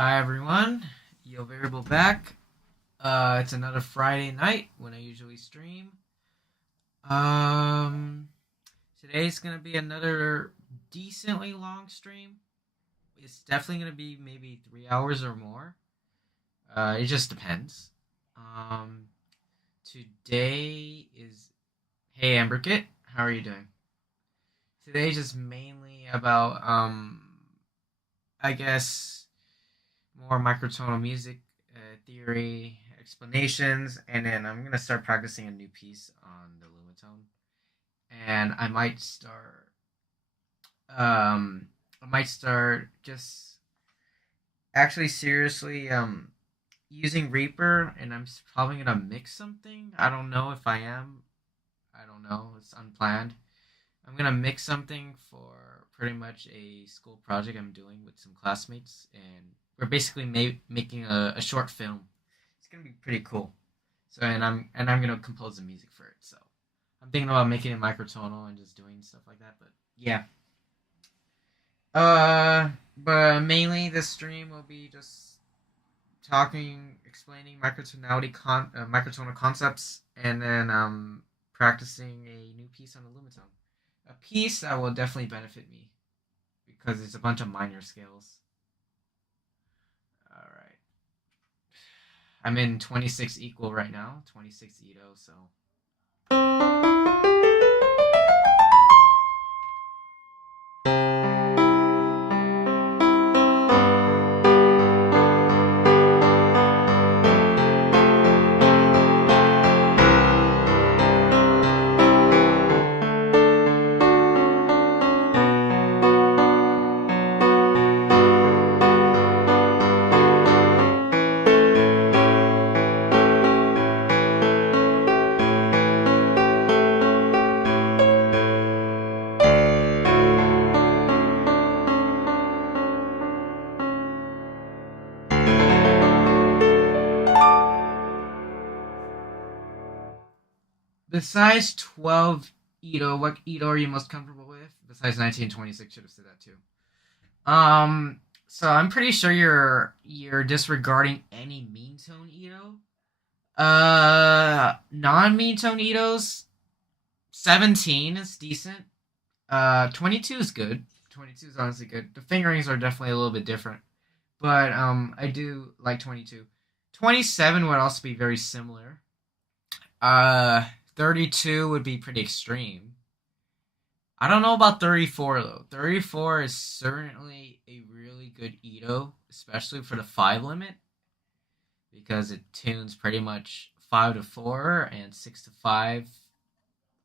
Hi everyone, YoVariable back. It's another Friday night when I usually stream. Um, Today's gonna be another decently long stream. It's definitely gonna be maybe 3 hours or more. It just depends. Um, Today is Hey Amberkit, how are you doing? Today's just mainly about I guess more microtonal music theory explanations, and then I'm gonna start practicing a new piece on the lumatone, and um, I might start just actually seriously using Reaper, and I'm probably gonna mix something. I don't know if I am. I don't know. It's unplanned. I'm gonna mix something for pretty much a school project I'm doing with some classmates, and we're basically making a short film. It's gonna be pretty cool. So and I'm gonna compose the music for it. So I'm thinking about making it microtonal and just doing stuff like that. But yeah, but mainly this stream will be just talking, explaining microtonal concepts, and then practicing a new piece on the lumitone. A piece that will definitely benefit me because it's a bunch of minor scales. All right. I'm in 26 equal right now, 26 Ito, so. Besides 12 Ito, what Ito are you most comfortable with? Besides 1926, should have said that too. So I'm pretty sure you're disregarding any mean tone Ito. Non-mean tone Itos, 17 is decent. 22 is good. 22 is honestly good. The fingerings are definitely a little bit different, but I do like 22. 27 would also be very similar. 32 would be pretty extreme. I don't know about 34 though. 34 is certainly a really good Ito, especially for the 5 limit, because it tunes pretty much 5 to 4 and 6 to 5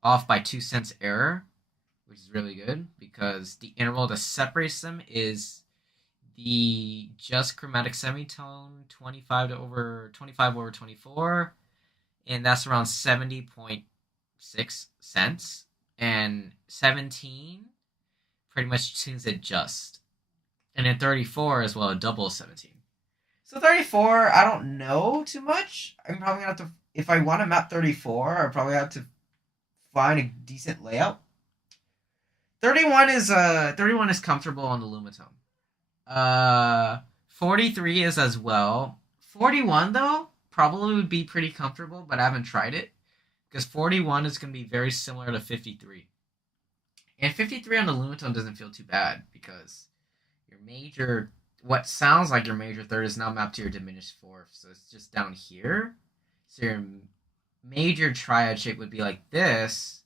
off by 2 cents error, which is really good because the interval that separates them is the just chromatic semitone 25 over 24, and that's around 70.6 cents. And 17 pretty much tunes it just. And then 34 as well, a double 17. So 34, I don't know too much. I'm probably gonna have to, if I want to map 34, I probably have to find a decent layout. 31 is comfortable on the lumatone. 43 is as well. 41 though probably would be pretty comfortable, but I haven't tried it because 41 is going to be very similar to 53. And 53 on the lumatone doesn't feel too bad because your major, what sounds like your major third, is now mapped to your diminished fourth, so it's just down here. So your major triad shape would be like this,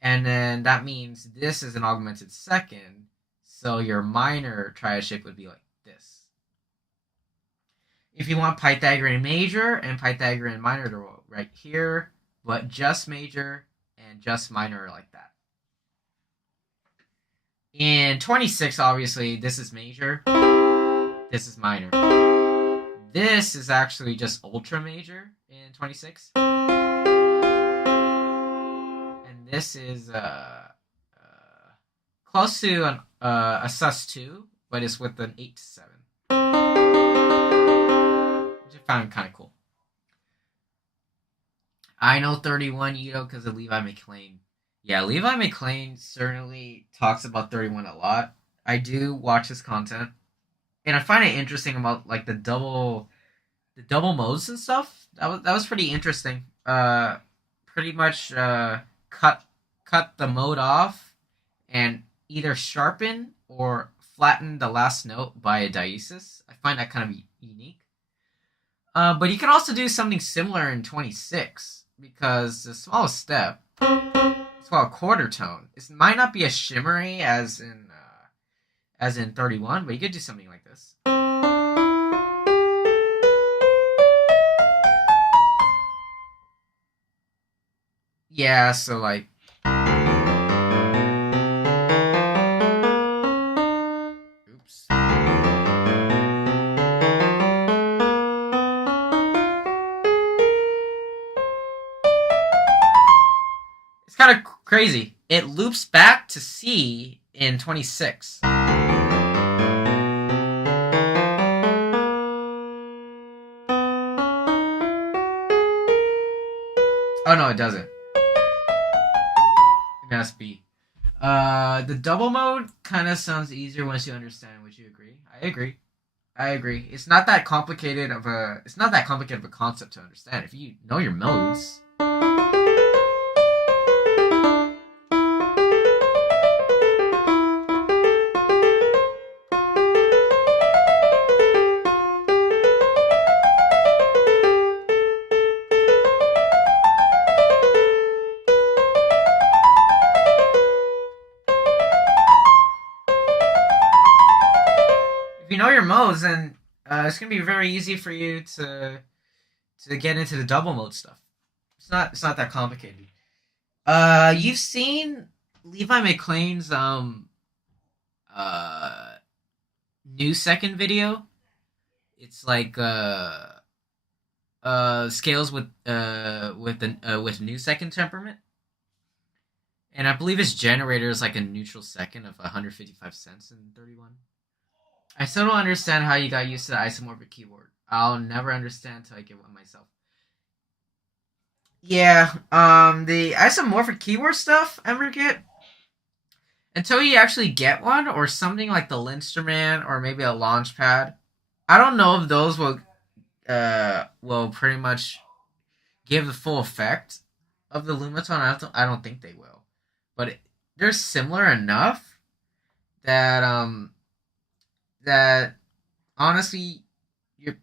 and then that means this is an augmented second, so your minor triad shape would be like this. If you want Pythagorean major and Pythagorean minor, they're right here, but just major and just minor are like that. In 26, obviously, this is major, this is minor. This is actually just ultra major in 26. And this is close to a sus2, but it's with an 8 to 7. Which I found kind of cool. I know 31 Ito because of Levi McLean. Yeah, Levi McLean certainly talks about 31 a lot. I do watch his content, and I find it interesting about like the double modes and stuff. That was pretty interesting. Pretty much cut the mode off and either sharpen or flatten the last note by a diesis. I find that kind of unique. But you can also do something similar in 26 because the smallest step, it's called a quarter tone. It might not be as shimmery as in 31, but you could do something like this. Yeah, so like. Oops. It's kind of crazy. It loops back to C in 26. Oh no, it doesn't. It must be. The double mode kind of sounds easier once you understand. Would you agree? I agree. It's not that complicated of a concept to understand if you know your modes. if you know your modes, then it's gonna be very easy for you to get into the double mode stuff. It's not that complicated. You've seen Levi McLean's uh new second video. It's like scales with new second temperament, and I believe his generator is like a neutral second of 155 cents and 31. I still don't understand how you got used to the isomorphic keyword. I'll never understand until I get one myself. Yeah, the isomorphic keyword stuff, ever get until you actually get one or something like the Linsterman or maybe a Launchpad. I don't know if those will pretty much give the full effect of the Lumatone. I don't think they will, but they're similar enough that that honestly your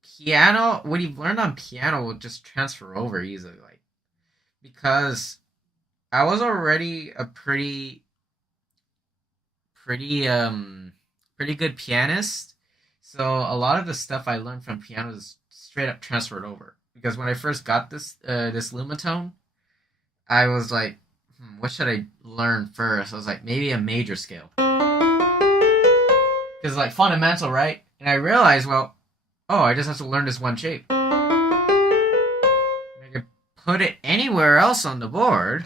piano what you've learned on piano will just transfer over easily, like because I was already a pretty good pianist. So a lot of the stuff I learned from piano is straight up transferred over. Because when I first got this Lumatone, I was like, what should I learn first? I was like, maybe a major scale. Because like fundamental, right? And I realized, well, oh, I just have to learn this one shape. And I could put it anywhere else on the board.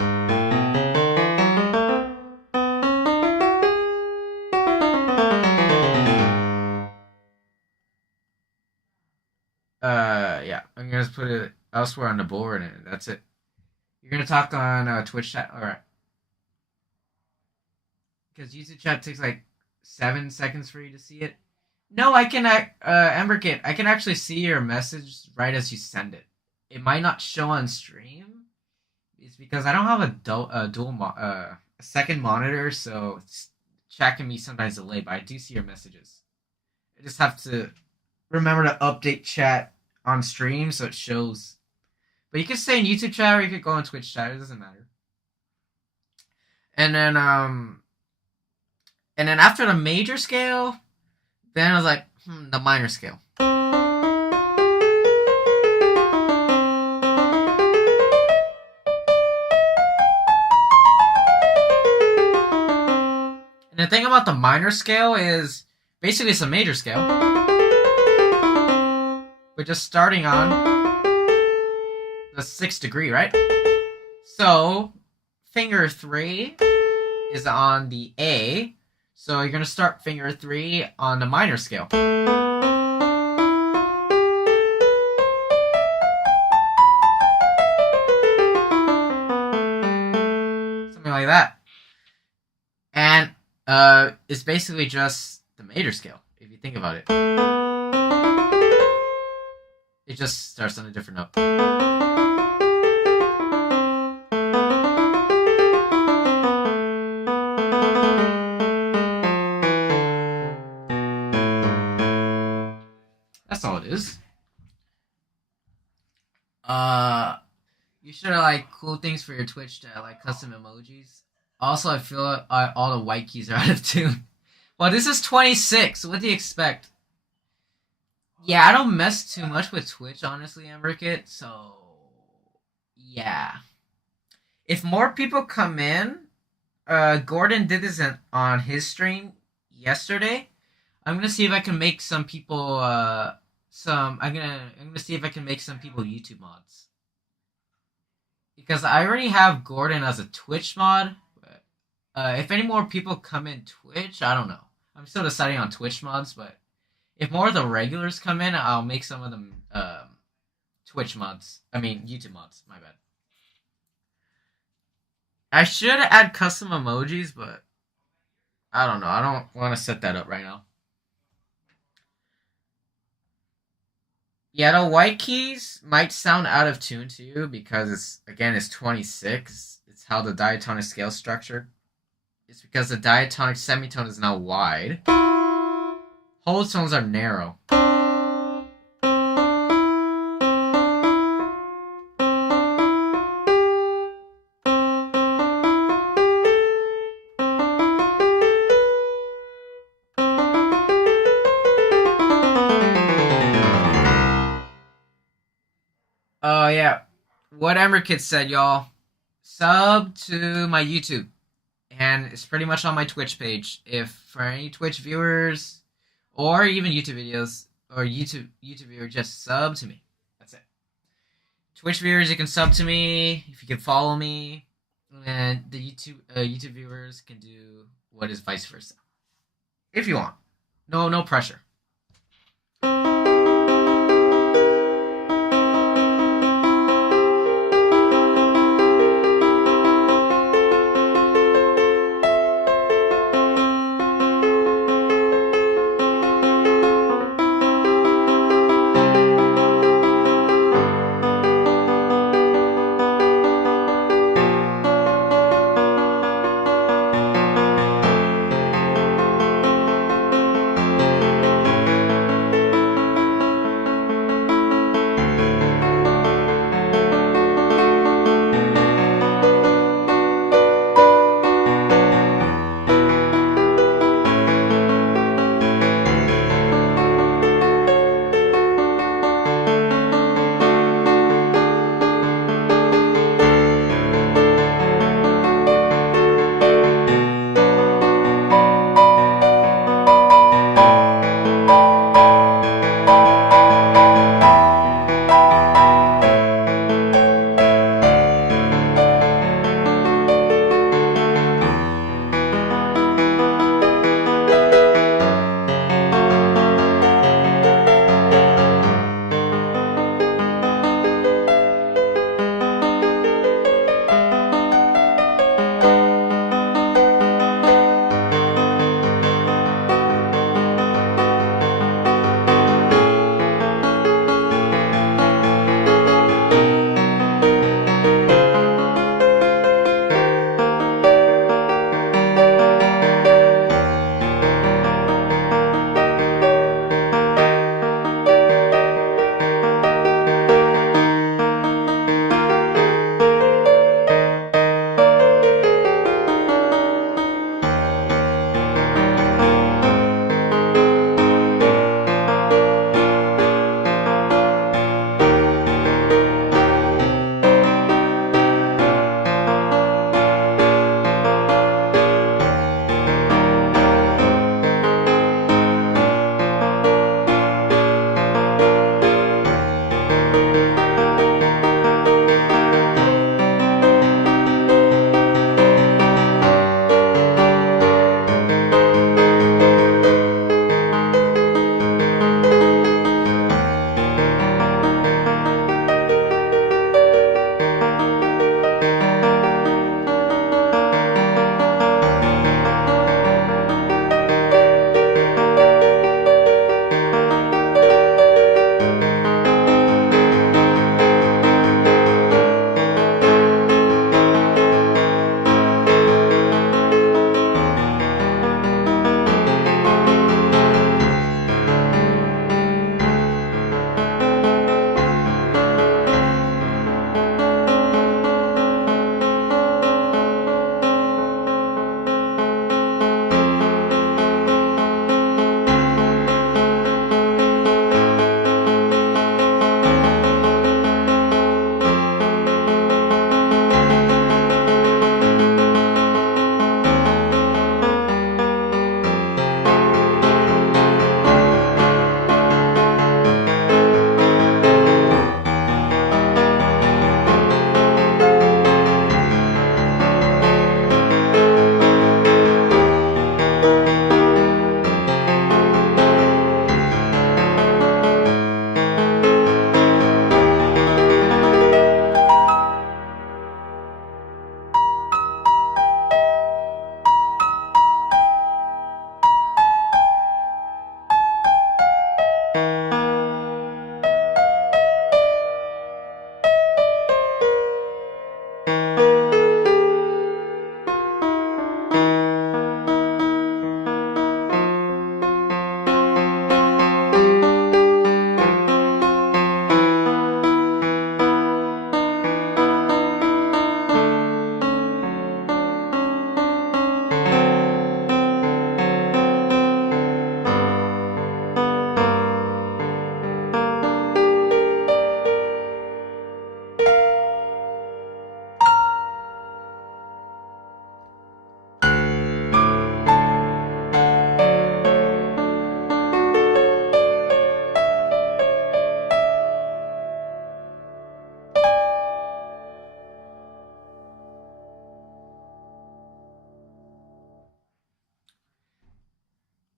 Yeah, I'm gonna just put it elsewhere on the board, and that's it. You're gonna talk on Twitch chat, all right? Because YouTube chat takes like 7 seconds for you to see it. No, I can. Emberkit, I can actually see your message right as you send it. It might not show on stream. It's because I don't have a second monitor, so chat can be sometimes delayed. But I do see your messages. I just have to remember to update chat on stream so it shows. But you can stay in YouTube chat or you could go on Twitch chat. It doesn't matter. And then after the major scale, then I was like, the minor scale. And the thing about the minor scale is basically it's a major scale. We're just starting on the 6th degree, right? So finger 3 is on the A. So you're going to start finger 3 on the minor scale. Something like that. And it's basically just the major scale, if you think about it. It just starts on a different note. That's all it is. You should have like cool things for your Twitch to like custom emojis. Also, I feel all the white keys are out of tune. Well, this is 26. What do you expect? Yeah, I don't mess too much with Twitch, honestly, Emrickit. So, yeah. If more people come in, Gordon did this on his stream yesterday. I'm gonna see if I can make some people I'm gonna see if I can make some people YouTube mods. Because I already have Gordon as a Twitch mod. But, if any more people come in Twitch, I don't know. I'm still deciding on Twitch mods, but if more of the regulars come in, I'll make some of them Twitch mods. I mean, YouTube mods. My bad. I should add custom emojis, but I don't know. I don't want to set that up right now. Yeah, the white keys might sound out of tune to you because it's 26. It's how the diatonic scale is structured. It's because the diatonic semitone is now wide. Whole tones are narrow. yeah, what Emmer said, y'all. Sub to my YouTube, and it's pretty much on my Twitch page. If for any Twitch viewers or even YouTube videos or YouTube viewer, just sub to me. That's it. Twitch viewers, you can sub to me if you can follow me, and the YouTube viewers can do what is vice versa if you want. No pressure.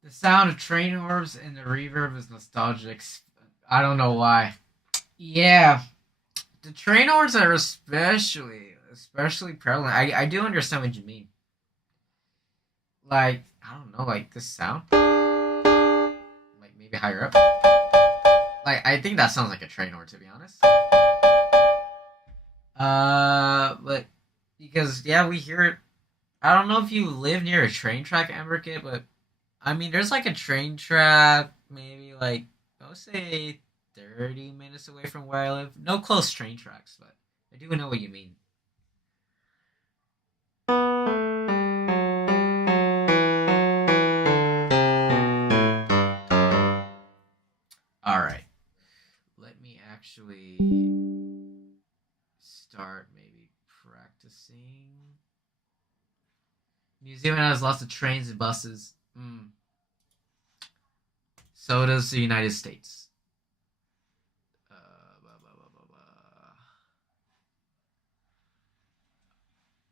The sound of train horns and the reverb is nostalgic. I don't know why. Yeah, the train horns are especially prevalent. I do understand what you mean. Like I don't know, like this sound, like maybe higher up. Like I think that sounds like a train horn to be honest. But because yeah, we hear it. I don't know if you live near a train track, Emberkit, but I mean, there's like a train track, maybe like I would say 30 minutes away from where I live. No close train tracks, but I do know what you mean. All right, let me actually start maybe practicing. New Zealand has lots of trains and buses. So does the United States. Blah, blah, blah, blah,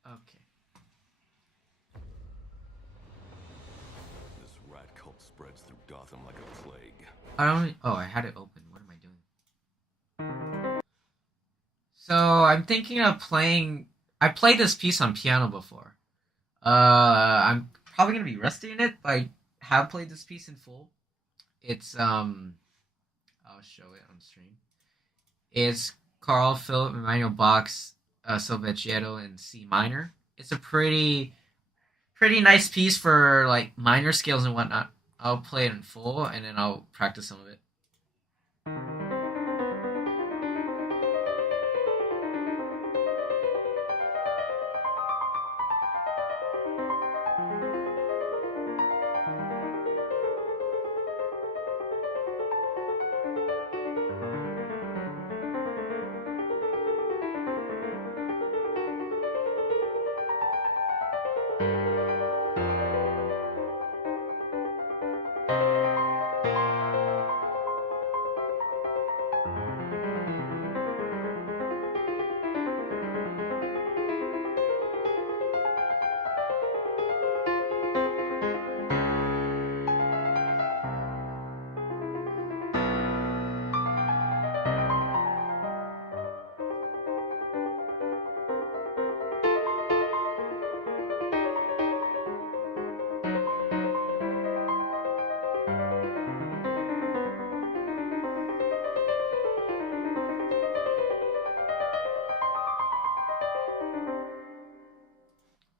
blah. Okay. This rat cult spreads through Gotham like a plague. I don't. Oh, I had it open. What am I doing? So I'm thinking of playing. I played this piece on piano before. I'm probably gonna be rusty in it, but I have played this piece in full. It's I'll show it on stream. It's Carl Philip Emanuel Bach's Solfeggiato in C minor. It's a pretty nice piece for like minor scales and whatnot. I'll play it in full and then I'll practice some of it.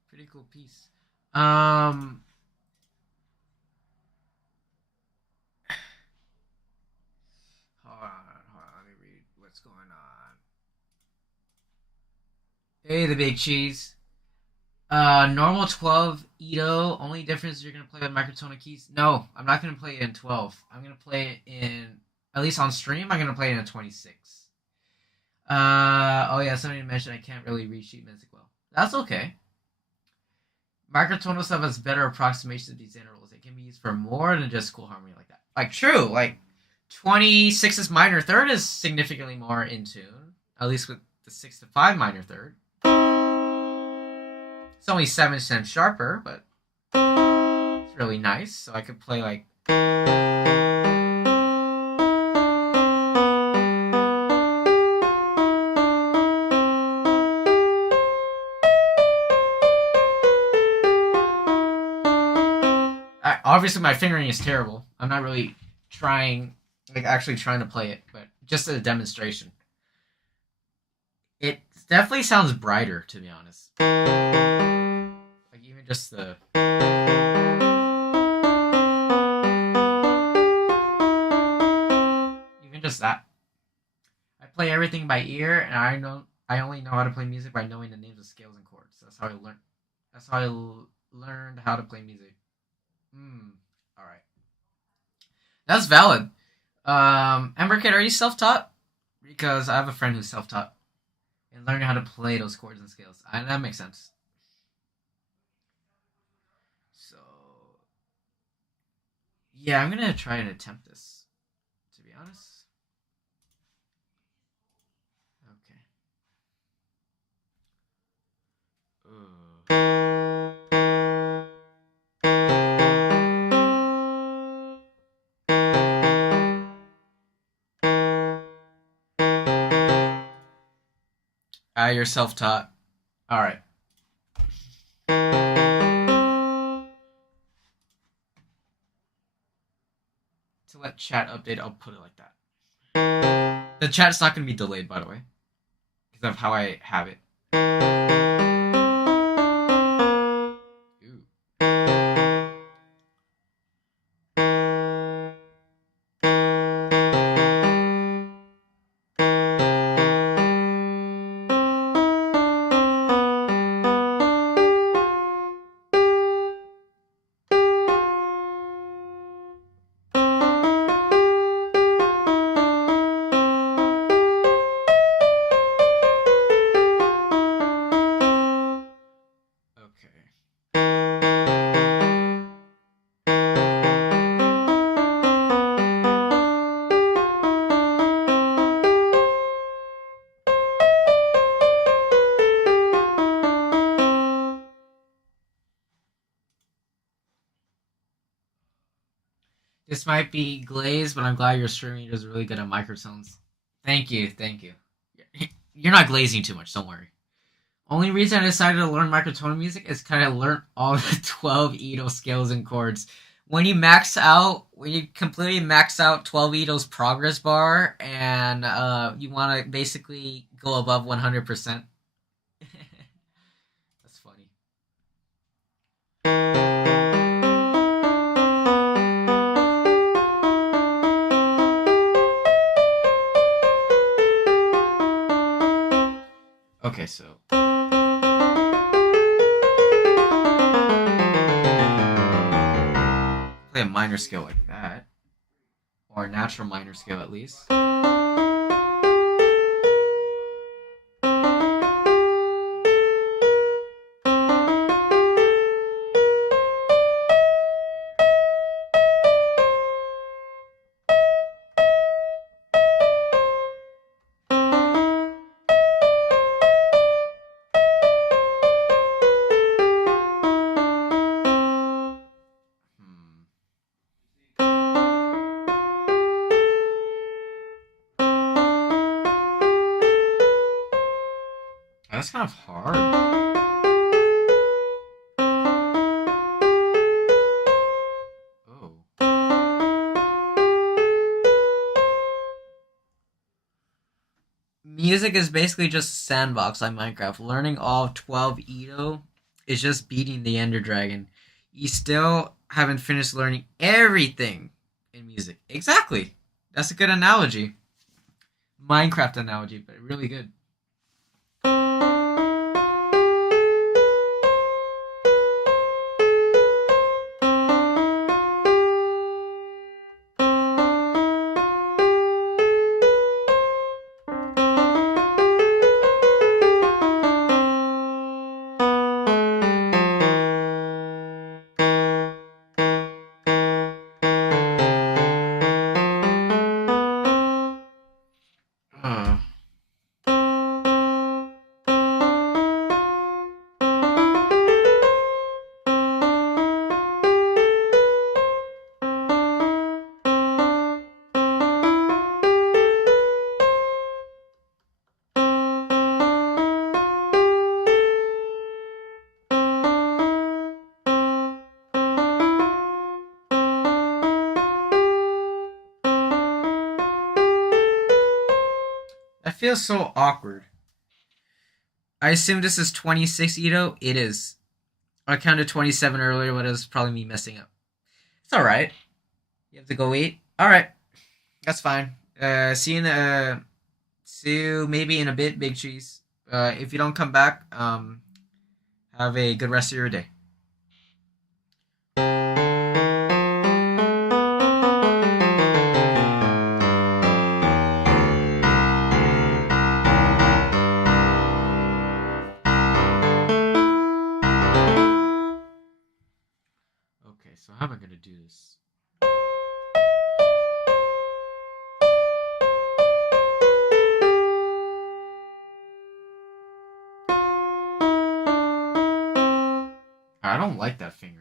Pretty cool piece. Um, hold on. Let me read what's going on. Hey, the big cheese. Normal 12 Edo. Only difference is you're gonna play with microtonal keys. No, I'm not gonna play it in 12. I'm gonna play it in at least on stream. I'm gonna play it in 26. Oh yeah, somebody mentioned I can't really read sheet music well. That's okay. Microtonal stuff has better approximations of these intervals. It can be used for more than just cool harmony like that. Like true, like 26's minor third is significantly more in tune. At least with the 6 to 5 minor third. It's only 7 cents sharper, but it's really nice. So I could play like. Obviously, my fingering is terrible. I'm not really trying, like actually trying to play it, but just as a demonstration. It definitely sounds brighter, to be honest. Like even just the. Even just that. I play everything by ear, and I only know how to play music by knowing the names of scales and chords. That's how I learned. That's how I learned how to play music. All right. That's valid. Emberkid, are you self-taught? Because I have a friend who's self-taught and learning how to play those chords and scales. And that makes sense. So, yeah, I'm gonna try and attempt this. To be honest. Okay. Ooh. You're self-taught. All right. To let chat update, I'll put it like that. The chat's not going to be delayed, by the way, because of how I have it. Ooh. Okay. This might be glazed, but I'm glad your streaming is really good at microtones. Thank you, thank you. You're not glazing too much, don't worry. Only reason I decided to learn microtonal music is because I learned all the 12 Edo scales and chords. When you completely max out 12 Edo's progress bar, and you want to basically go above 100%. That's funny. Okay, so play a minor scale like that, or a natural minor scale at least. Hmm. That's kind of hard. Oh. Music is basically just sandbox like Minecraft. Learning all 12 Edo is just beating the Ender Dragon. You still haven't finished learning everything in music. Exactly. That's a good analogy. Minecraft analogy, but really good. Uh, that feels so awkward. I assume this is 26 Edo. It is. I counted 27 earlier, but it was probably me messing up. It's alright. You have to go eat? Alright. That's fine. See you maybe in a bit, Big Cheese. If you don't come back, have a good rest of your day. Okay, so how am I gonna do this? I don't like that fingering.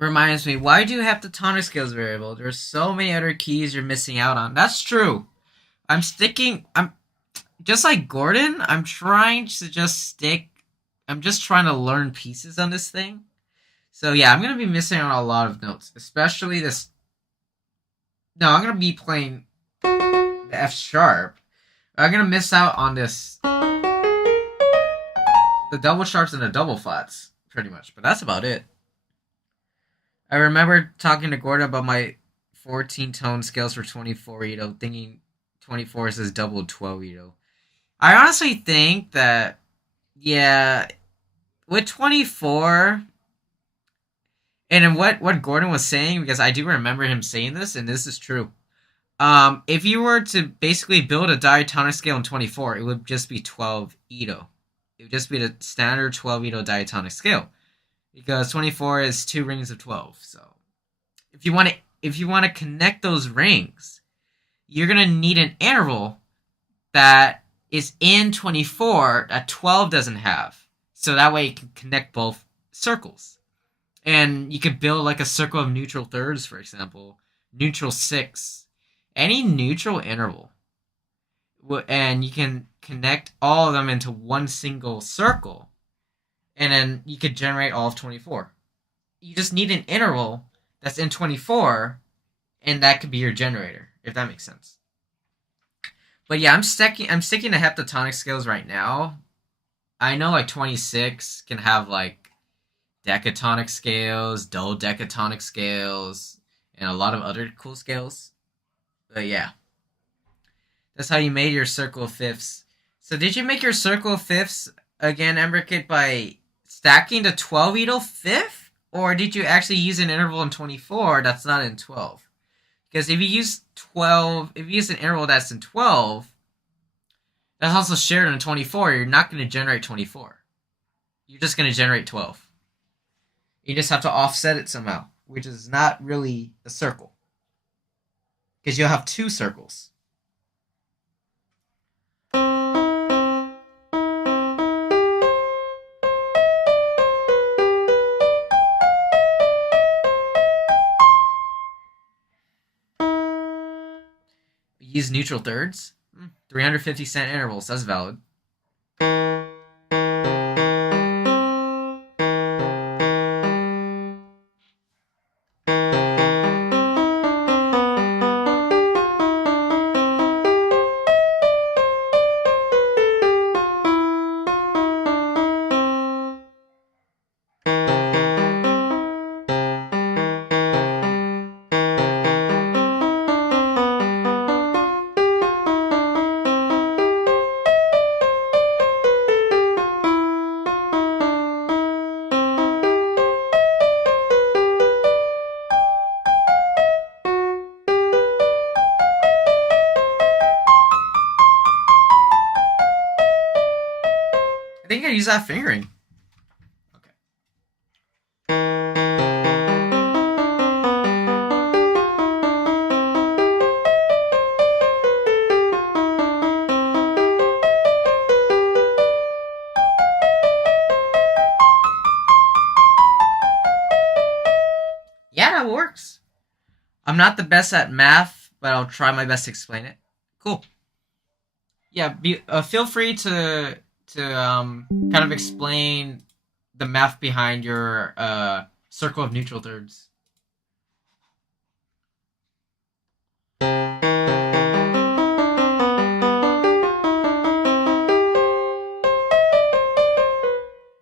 reminds me, why do you have the tonic scales variable? There's so many other keys you're missing out on. That's true. I'm just like Gordon, I'm trying to just stick. I'm just trying to learn pieces on this thing. So yeah, I'm gonna be missing out on a lot of notes, especially this. No, I'm gonna be playing the F sharp. I'm gonna miss out on this, the double sharps and the double flats, pretty much. But that's about it. I remember talking to Gordon about my 14 tone scales for 24 Ito, thinking 24 is his double 12 Ito. I honestly think that, yeah, with 24, and in what Gordon was saying, because I do remember him saying this, and this is true. If you were to basically build a diatonic scale in 24, it would just be 12 Ito. It would just be the standard 12 Ito diatonic scale, because 24 is two rings of 12. So if you want to connect those rings, you're gonna need an interval that is in 24 that 12 doesn't have. So that way you can connect both circles. And you could build like a circle of neutral thirds, for example, neutral six, any neutral interval. And you can connect all of them into one single circle. And then you could generate all of 24. You just need an interval that's in 24, and that could be your generator, if that makes sense. But yeah, I'm sticking to heptatonic scales right now. I know like 26 can have like decatonic scales, dodecatonic scales, and a lot of other cool scales. But yeah, that's how you made your circle of fifths. So did you make your circle of fifths again, Emberkit, by stacking the 12 Ito fifth? Or did you actually use an interval in 24 that's not in 12? Because if you use an interval that's in 12, that's also shared in 24, you're not going to generate 24. You're just going to generate 12. You just have to offset it somehow, which is not really a circle. Because you'll have two circles. Use neutral thirds. 350-cent intervals, that's valid. I think I use that fingering. Okay. Yeah, that works. I'm not the best at math, but I'll try my best to explain it. Cool. Yeah, feel free to kind of explain the math behind your circle of neutral thirds.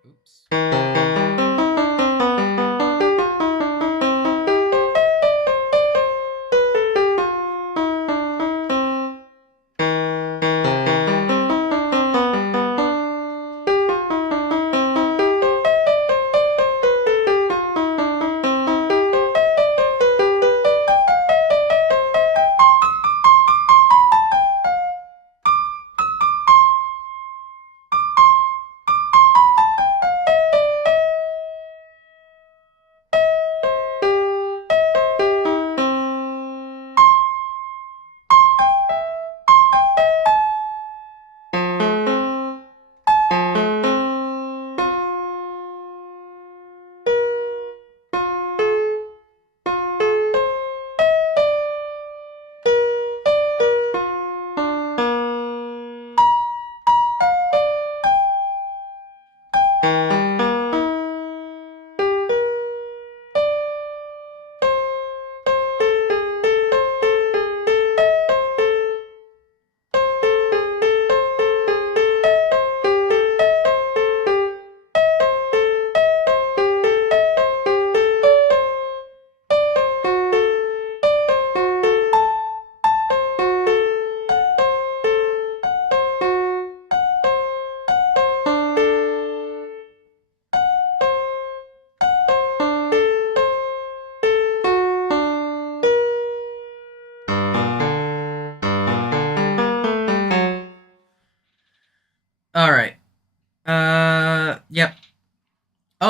Oops.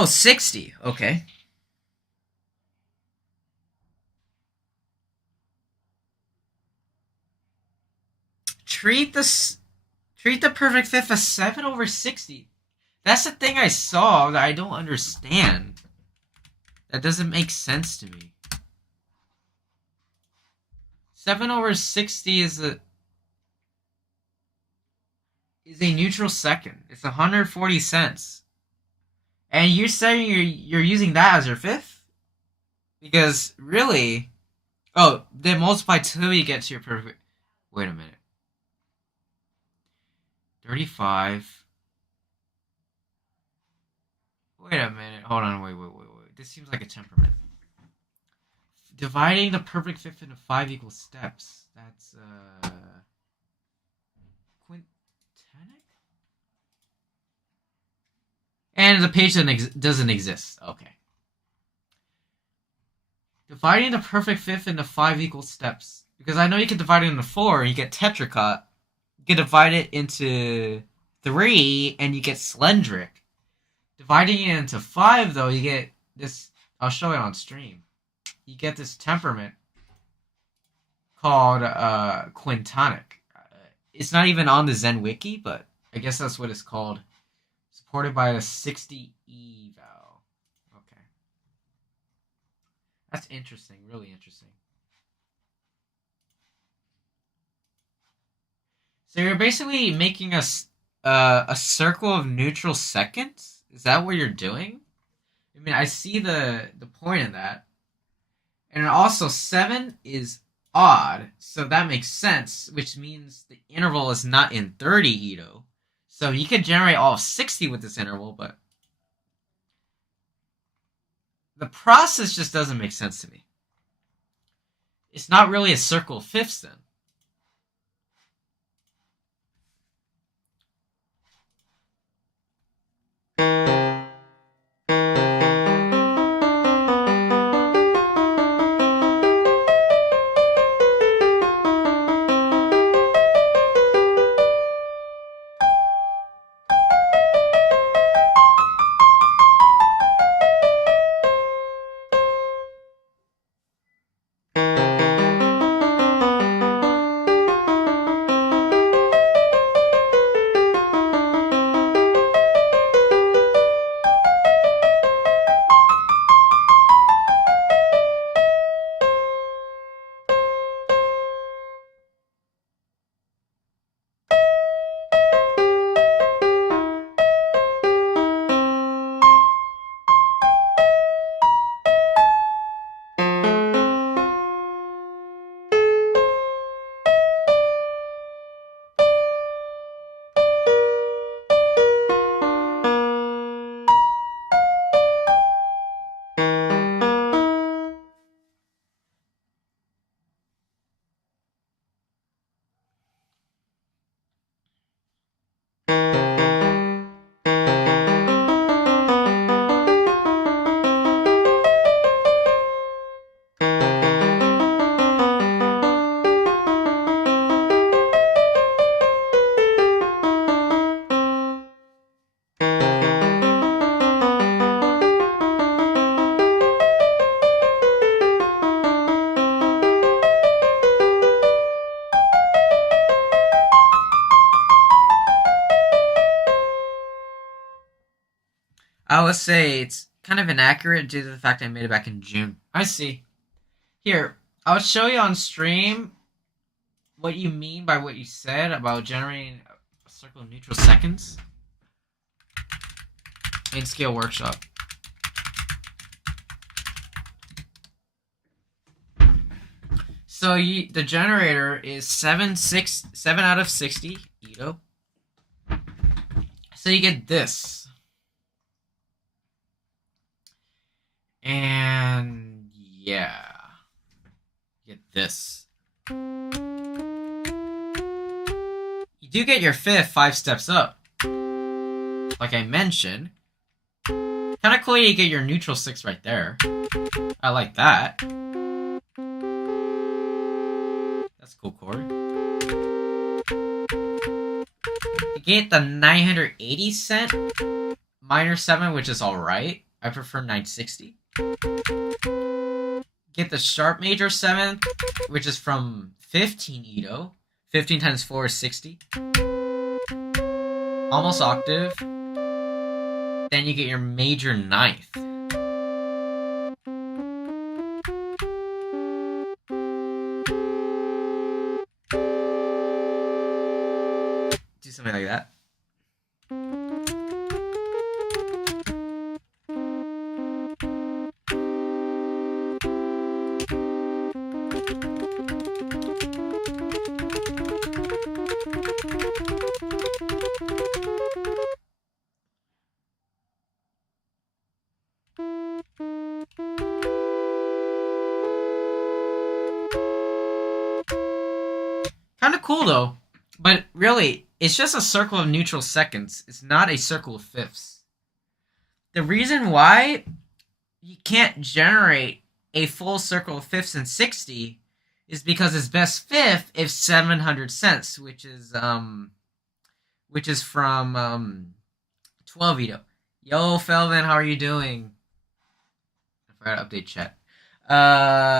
60. Okay. Treat the perfect fifth as 7 over 60. That's the thing I saw that I don't understand. That doesn't make sense to me. 7 over 60 is a neutral second. It's 140 cents. And you're saying you're using that as your fifth? Because really, oh, then multiply till you get to your perfect. Wait a minute. 35. Wait a minute. Hold on. Wait. This seems like a temperament. Dividing the perfect fifth into 5 equal steps. That's quintanic. And the page doesn't exist. Okay. Dividing the perfect fifth into 5 equal steps. Because I know you can divide it into 4 and you get tetracot. You can divide it into 3 and you get Slendrick. Dividing it into 5, though, you get this. I'll show it on stream. You get this temperament called quintonic. It's not even on the Zen wiki, but I guess that's what it's called. Supported by a 60 eval. Okay. That's interesting. Really interesting. So you're basically making a circle of neutral seconds? Is that what you're doing? I mean, I see the point in that. And also, 7 is odd, so that makes sense, which means the interval is not in 30 Ito. So you could generate all of 60 with this interval, but the process just doesn't make sense to me. It's not really a circle of fifths, then. I would say it's kind of inaccurate due to the fact I made it back in June. I see. Here, I'll show you on stream what you mean by what you said about generating a circle of neutral seconds in Scale Workshop. So the generator is 7 out of 60 Ito. So you get this. And yeah. You get this. You do get your fifth 5 steps up. Like I mentioned. Kind of cool you get your neutral 6 right there. I like that. That's a cool chord. You get the 980 cent minor 7, which is alright. I prefer 960. Get the sharp major 7th, which is from 15 Ito. 15 times 4 is 60. Almost octave. Then you get your major 9th. Do something like that. Kind of cool though, but really, it's just a circle of neutral seconds. It's not a circle of fifths. The reason why you can't generate a full circle of fifths in 60 is because its best fifth is 700 cents, which is from 12 Ito. Yo, Felvin, how are you doing? I forgot to update chat.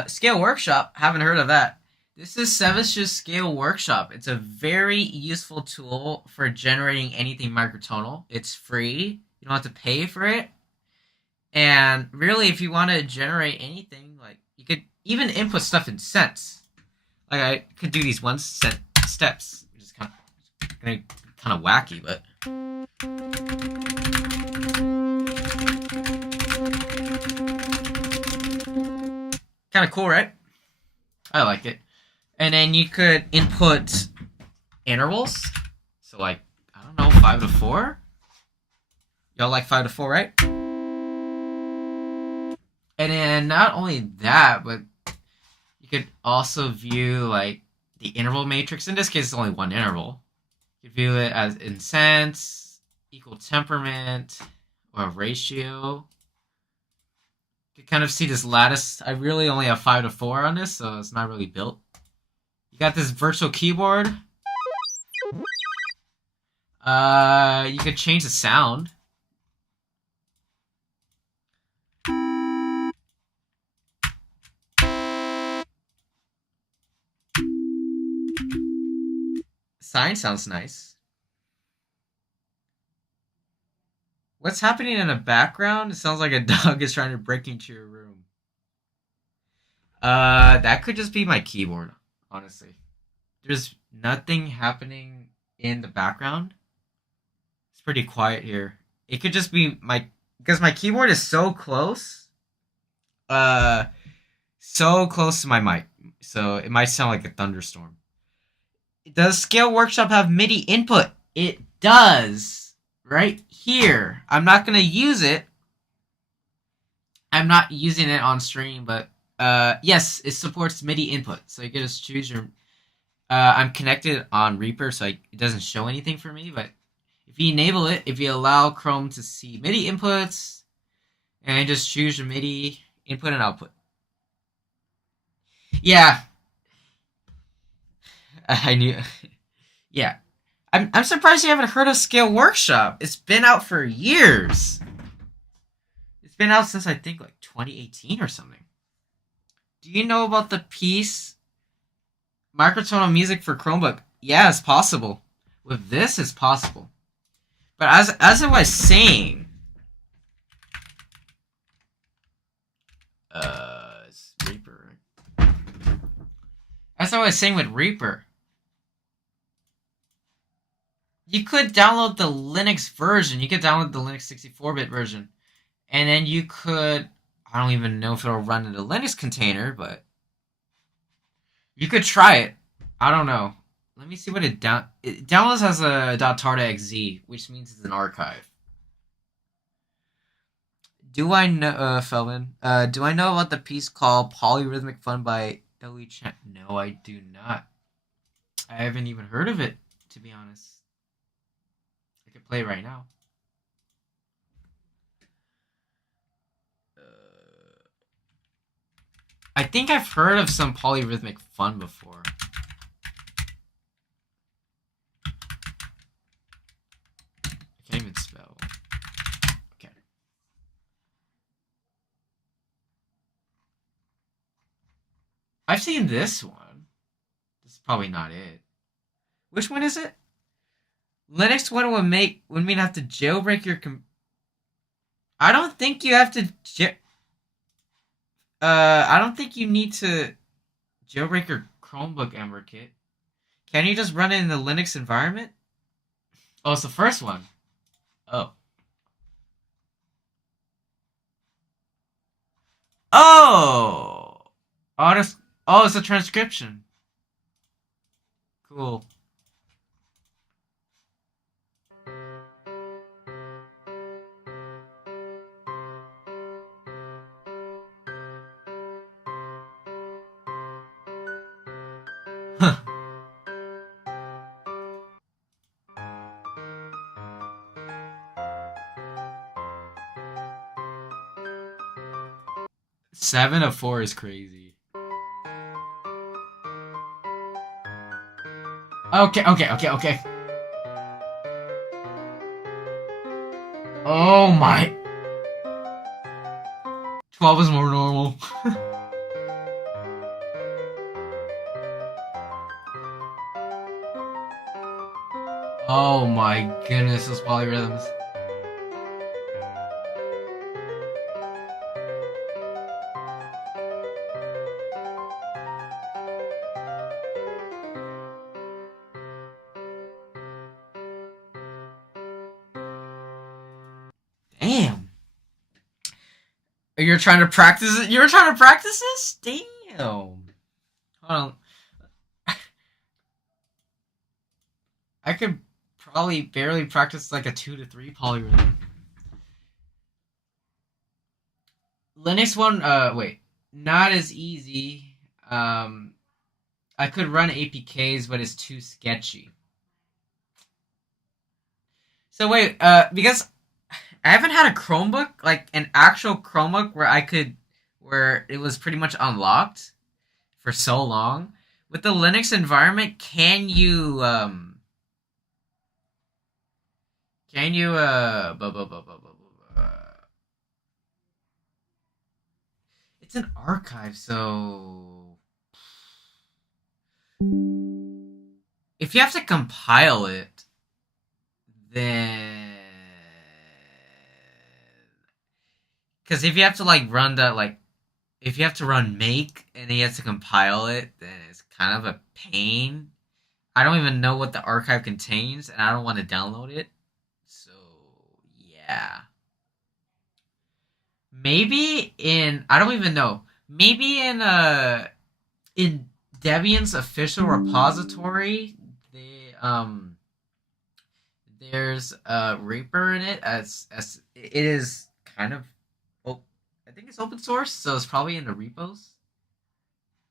Scale Workshop, haven't heard of that. This is Sevish's Scale Workshop. It's a very useful tool for generating anything microtonal. It's free. You don't have to pay for it. And really, if you want to generate anything, like you could even input stuff in cents. Like I could do these 1 cent steps, which is kind of wacky, but kind of cool, right? I like it. And then you could input intervals. So like, I don't know, 5 to 4? Y'all like 5 to 4, right? And then not only that, but you could also view like the interval matrix. In this case, it's only one interval. You could view it as in cents, equal temperament, or a ratio. You can kind of see this lattice. I really only have 5 to 4 on this, so it's not really built. You got this virtual keyboard. You could change the sound. Sign sounds nice. What's happening in the background? It sounds like a dog is trying to break into your room. That could just be my keyboard, honestly. There's nothing happening in the background. It's pretty quiet here. It could just be because my keyboard is so close. So close to my mic. So it might sound like a thunderstorm. Does Scale Workshop have MIDI input? It does. Right here. I'm not going to use it. I'm not using it on stream, but yes, it supports MIDI input. So you can just choose your... I'm connected on Reaper, so it doesn't show anything for me, but if you enable it, if you allow Chrome to see MIDI inputs, and just choose your MIDI input and output. Yeah. I knew... yeah. I'm surprised you haven't heard of Scale Workshop. It's been out for years. It's been out since I think like 2018 or something. Do you know about the piece Microtonal Music for Chromebook? Yeah, it's possible. With this, it's possible. But as I was saying, it's Reaper. As I was saying with Reaper, you could download the Linux version. You could download the Linux 64-bit version. And then you could... I don't even know if it'll run in a Linux container, but... you could try it. I don't know. Let me see what it downloads as a .tarda.xz, which means it's an archive. Do I know... Felvin, do I know about the piece called Polyrhythmic Fun by Ellie Chan? No, I do not. I haven't even heard of it, to be honest. I could play it right now. I think I've heard of some polyrhythmic fun before. I can't even spell. Okay. I've seen this one. This is probably not it. Which one is it? Linux one would mean have to jailbreak your I don't think you have to I don't think you need to jailbreak your Chromebook AmberKit. Can you just run it in the Linux environment? Oh, it's the first one. Oh. Oh! Oh, oh, it's a transcription. Cool. Huh. 7 of 4 is crazy. Okay, okay, okay, okay. Oh my. 12 is more normal. Oh my goodness, those polyrhythms. Damn. You're trying to practice it? You're trying to practice this? Damn. Hold on. I could probably barely practice like a 2 to 3 polyrhythm. Linux one, wait. Not as easy. I could run APKs, but it's too sketchy. So wait, because I haven't had a Chromebook, like an actual Chromebook where it was pretty much unlocked for so long. With the Linux environment, can you, it's an archive, so if you have to compile it, then because if you have to like run that like if you have to run make and then you have to compile it, then it's kind of a pain. I don't even know what the archive contains, and I don't want to download it. So yeah, maybe in I don't even know. Maybe in Debian's official repository, they there's a Reaper in it as it is kind of oh I think it's open source, so it's probably in the repos,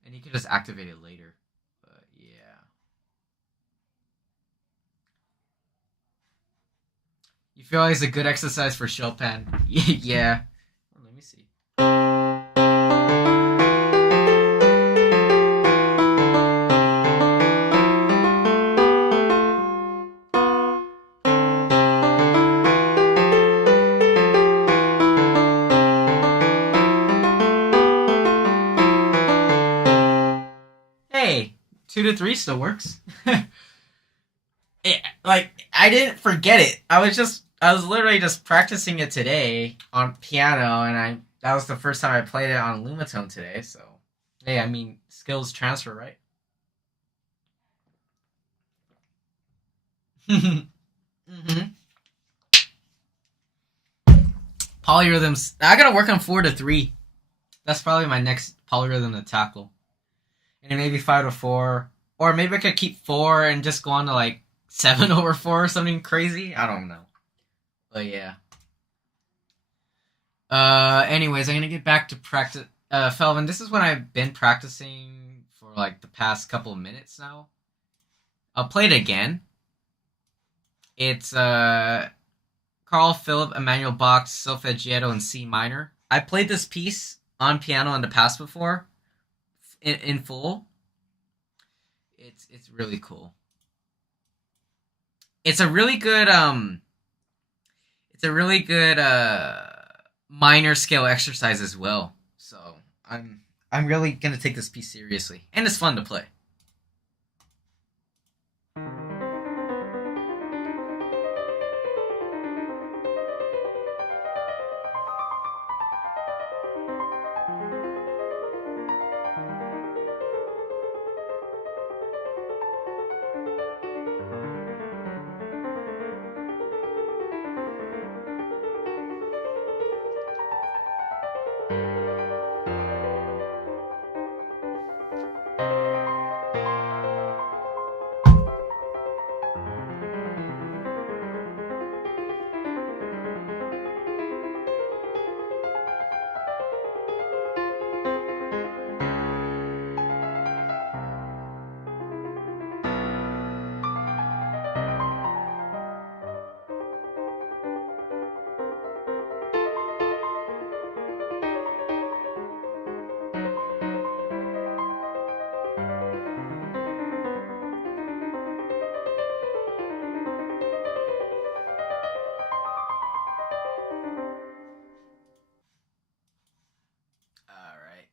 and you can just activate it later. But yeah, you feel like it's a good exercise for Chopin? Yeah. Let me see. Hey, 2 to 3 still works. Like I didn't forget it. I was literally just practicing it today on piano, and I that was the first time I played it on lumatone today. So hey, I mean skills transfer, right? Mm-hmm. Polyrhythms. I gotta work on 4 to 3. That's probably my next polyrhythm to tackle, and then maybe 5 to 4, or maybe I could keep 4 and just go on to like 7/4 or something crazy. I don't know, but yeah. Anyways, I'm gonna get back to practice. Felvin, this is what I've been practicing for like the past couple of minutes now. I'll play it again. It's Carl Philipp Emanuel Bach's Solfeggiato in C minor. I played this piece on piano in the past before, in full. It's really cool. It's a really good it's a really good minor scale exercise as well. So I'm I'm really gonna take this piece seriously, and it's fun to play. All right.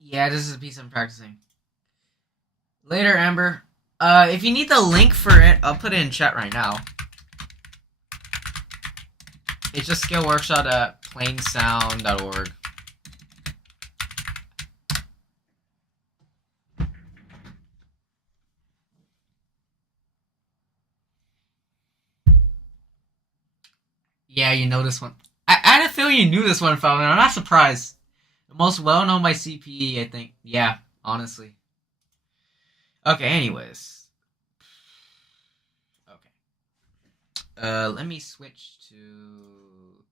Yeah, this is a piece I'm practicing. Later, Amber. If you need the link for it, I'll put it in chat right now. It's just skillworkshop at plainsound.org. Yeah, you know this one. I had a feeling you knew this one, Falcon. I'm not surprised. The most well-known by CPE, I think. Yeah, honestly. Okay, anyways. Okay. Let me switch to...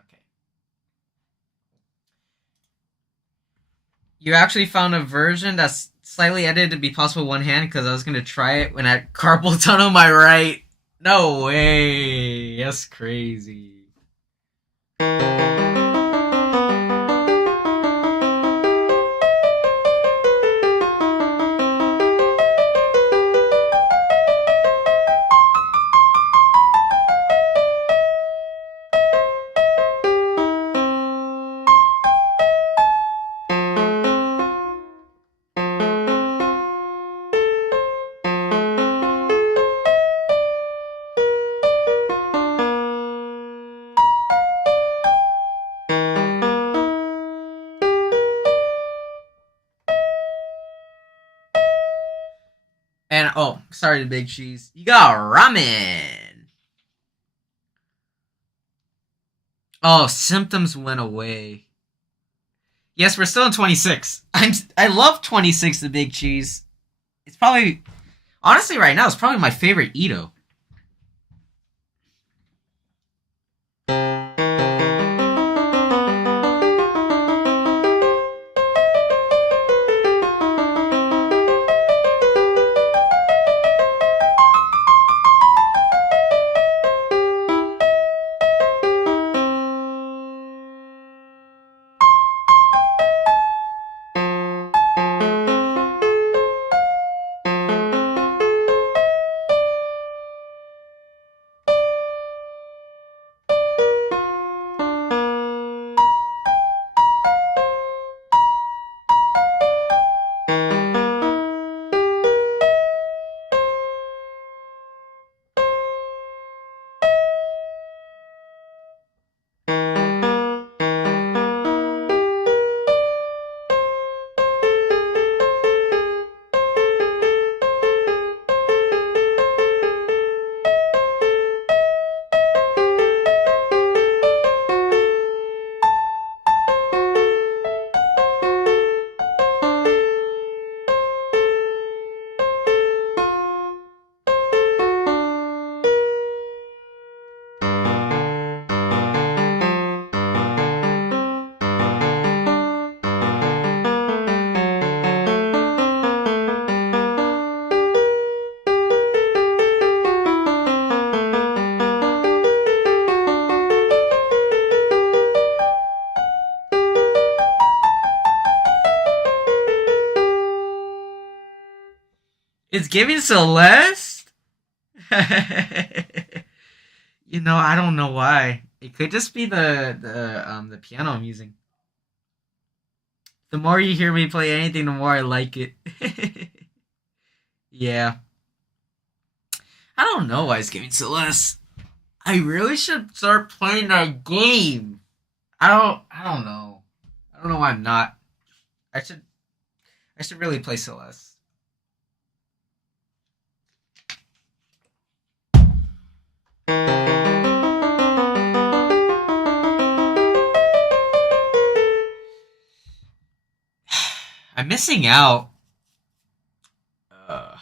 Okay. You actually found a version that's slightly edited to be possible one hand, because I was going to try it when I had carpal tunnel my right. No way. That's crazy. And oh, sorry, the big cheese. You got ramen. Oh, symptoms went away. Yes, we're still in 26. I love 26, the big cheese. It's probably, honestly, right now, it's probably my favorite Edo. It's giving Celeste? You know, I don't know why. It could just be the piano I'm using. The more you hear me play anything, the more I like it. Yeah. I don't know why it's giving Celeste. I really should start playing that game. I don't know. I don't know why I'm not. I should I should really play Celeste. I'm missing out. Uh,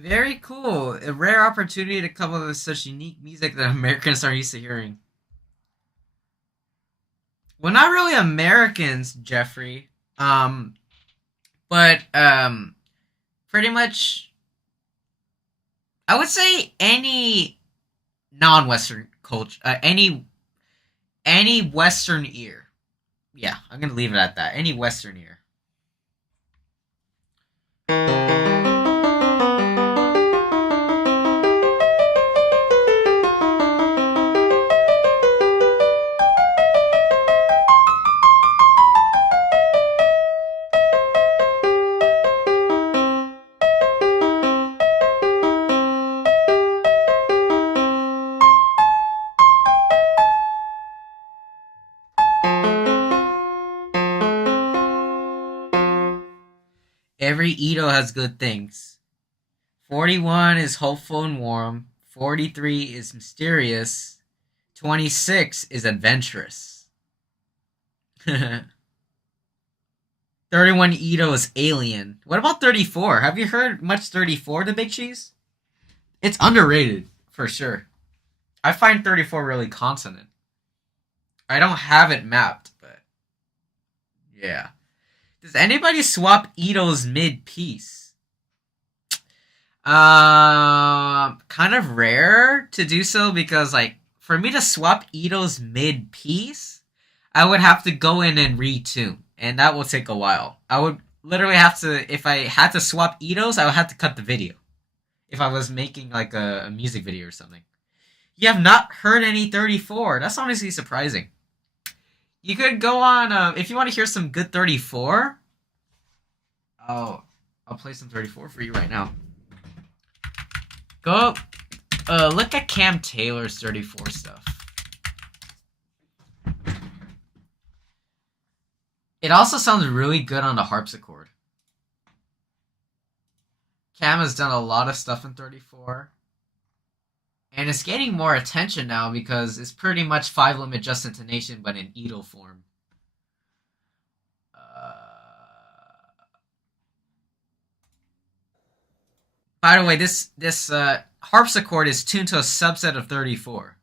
Very cool. A rare opportunity to come up with such unique music that Americans are used to hearing. Well, not really Americans, Jeffrey. Um, but pretty much, I would say any non-Western culture, any Western ear. Yeah, I'm gonna leave it at that. Any Western ear. Every Edo has good things. 41 is hopeful and warm. 43 is mysterious. 26 is adventurous. 31 Edo is alien. What about 34? Have you heard much 34, the Big Cheese? It's underrated, for sure. I find 34 really consonant. I don't have it mapped, but yeah. Does anybody swap Edo's mid piece? Kind of rare to do so because, like, for me to swap Ito's mid piece, I would have to go in and retune, and that will take a while. I would literally have to, if I had to swap Ito's, I would have to cut the video. If I was making like a music video or something. You have not heard any 34. That's honestly surprising. You could go on, if you want to hear some good 34. Oh, I'll play some 34 for you right now. Go look at Cam Taylor's 34 stuff. It also sounds really good on the harpsichord. Cam has done a lot of stuff in 34. And it's getting more attention now because it's pretty much 5 limit just intonation but in Edo form. By the way, this harpsichord is tuned to a subset of 34.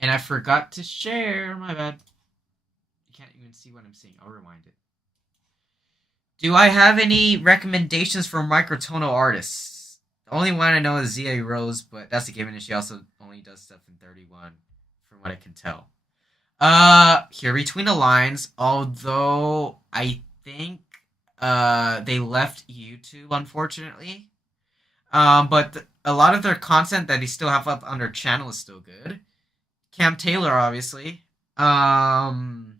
And I forgot to share. My bad. You can't even see what I'm seeing. I'll rewind it. Do I have any recommendations for microtonal artists? The only one I know is Zia Rose, but that's a given, and she also only does stuff in 31, from what I can tell. Here between the lines, although I think they left YouTube, unfortunately. But a lot of their content that they still have up on their channel is still good. Cam Taylor, obviously. Um,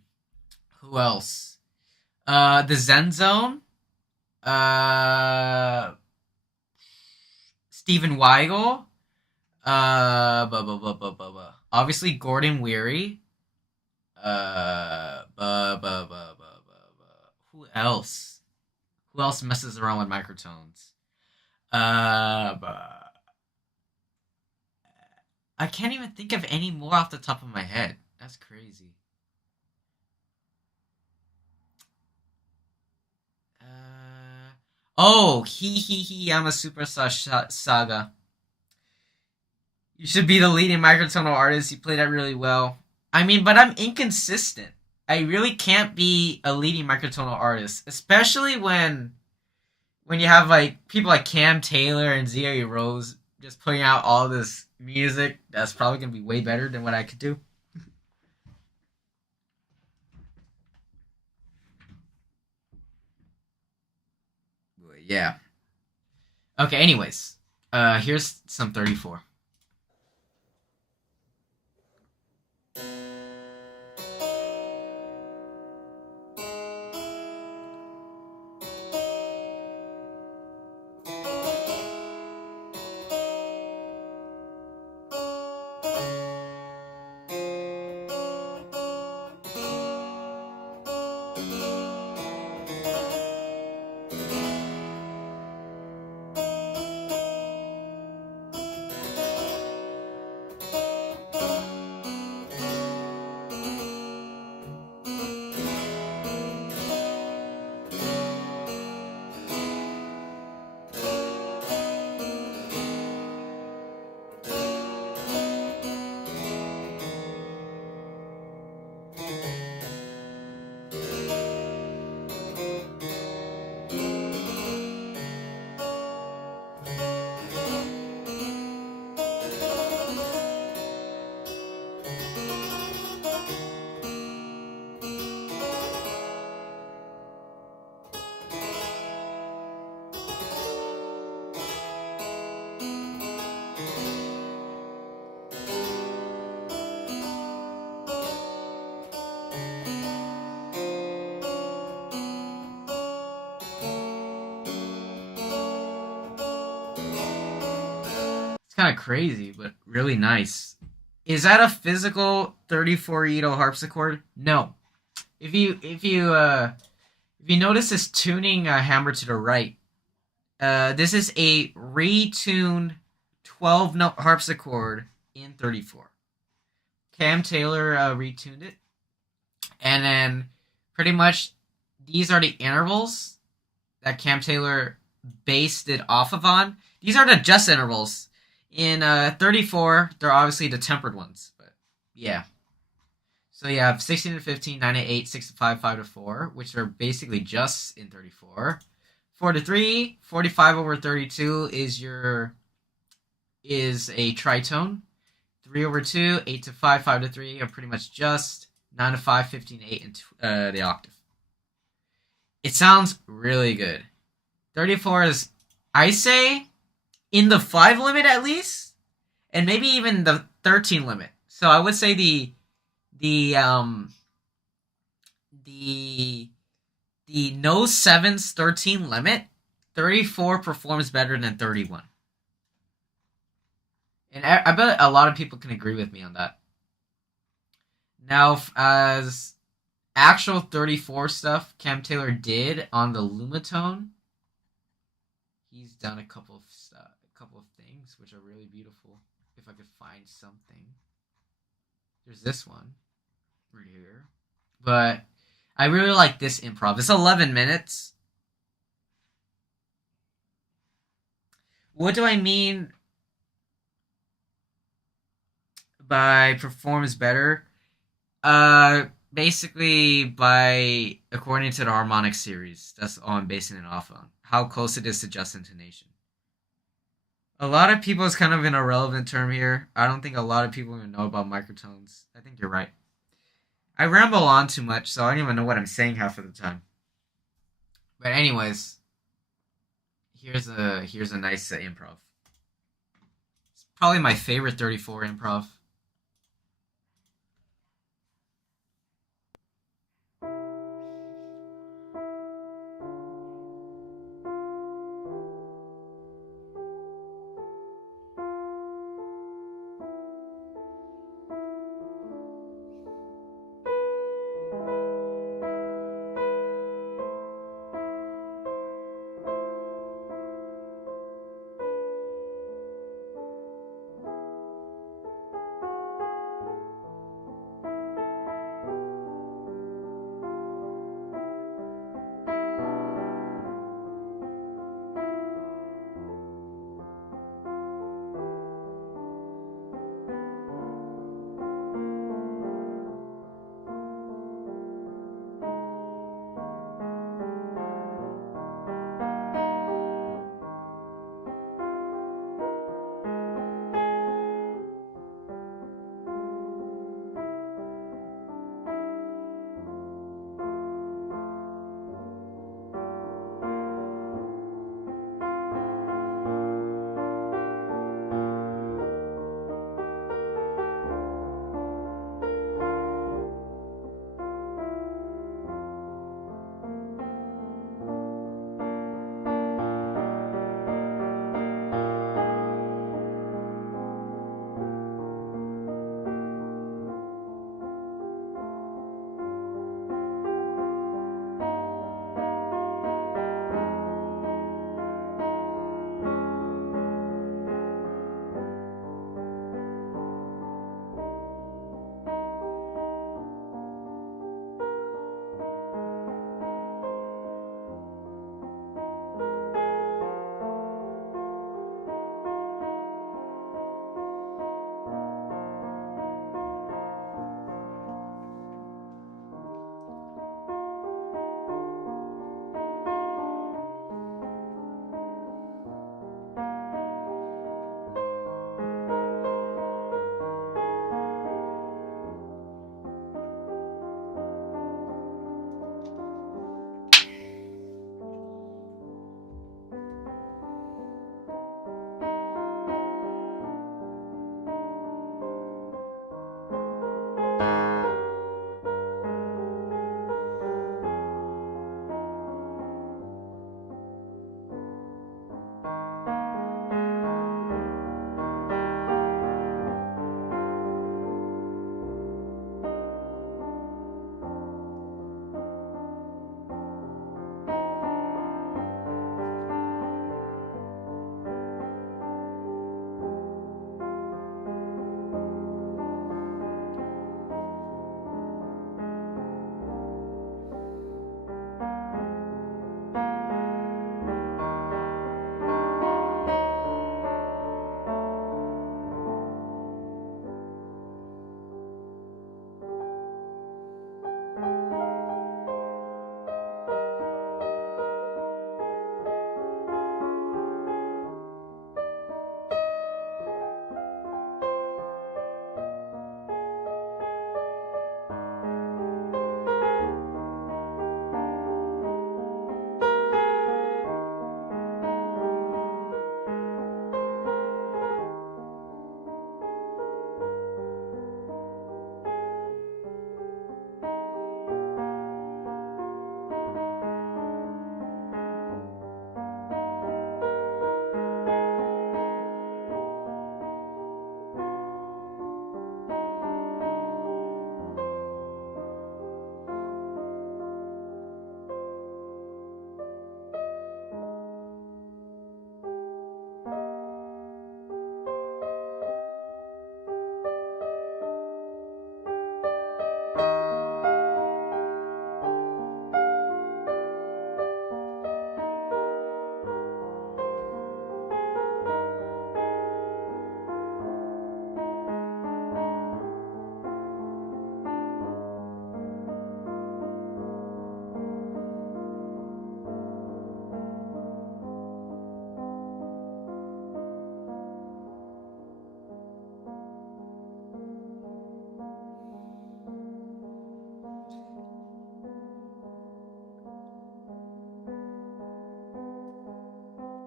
who else? The Zen Zone. Uh, Stephen Weigel. Obviously Gordon Weary. Who else? Who else messes around with microtones? I can't even think of any more off the top of my head. That's crazy. Oh, he. I'm a super saga. You should be the leading microtonal artist. You play that really well. I mean, but I'm inconsistent. I really can't be a leading microtonal artist, especially when you have like people like Cam Taylor and Zia Rose just putting out all this music that's probably gonna be way better than what I could do. But yeah. Okay. Anyways, here's some 34. It's kind of crazy, but really nice. Is that a physical 34 Edo harpsichord? No. If you notice this tuning hammer to the right, this is a retuned 12 note harpsichord in 34. Cam Taylor retuned it, and then pretty much these are the intervals that Cam Taylor based it off of on. These are the just intervals. In 34, they're obviously the tempered ones, but yeah. So you have 16 to 15, 9 to 8, 6 to 5, 5 to 4, which are basically just in 34. 4 to 3, 45 over 32 is a tritone. 3 over 2, 8 to 5, 5 to 3 are pretty much just. 9 to 5, 15 to 8, and the octave. It sounds really good. 34 is, I say, in the 5 limit at least, and maybe even the 13 limit. So I would say the no sevens 13 limit, 34 performs better than 31. And I bet a lot of people can agree with me on that. Now, as actual 34 stuff Cam Taylor did on the lumatone, he's done a couple of things which are really beautiful. If I could find something, there's this one right here. But I really like this improv. It's 11 minutes. What do I mean by performs better? Basically by according to the harmonic series. That's all I'm basing it off on. How close it is to just intonation. A lot of people is kind of an irrelevant term here. I don't think a lot of people even know about microtones. I think you're right. I ramble on too much, so I don't even know what I'm saying half of the time. But anyways, here's a nice improv. Probably my favorite 34 improv.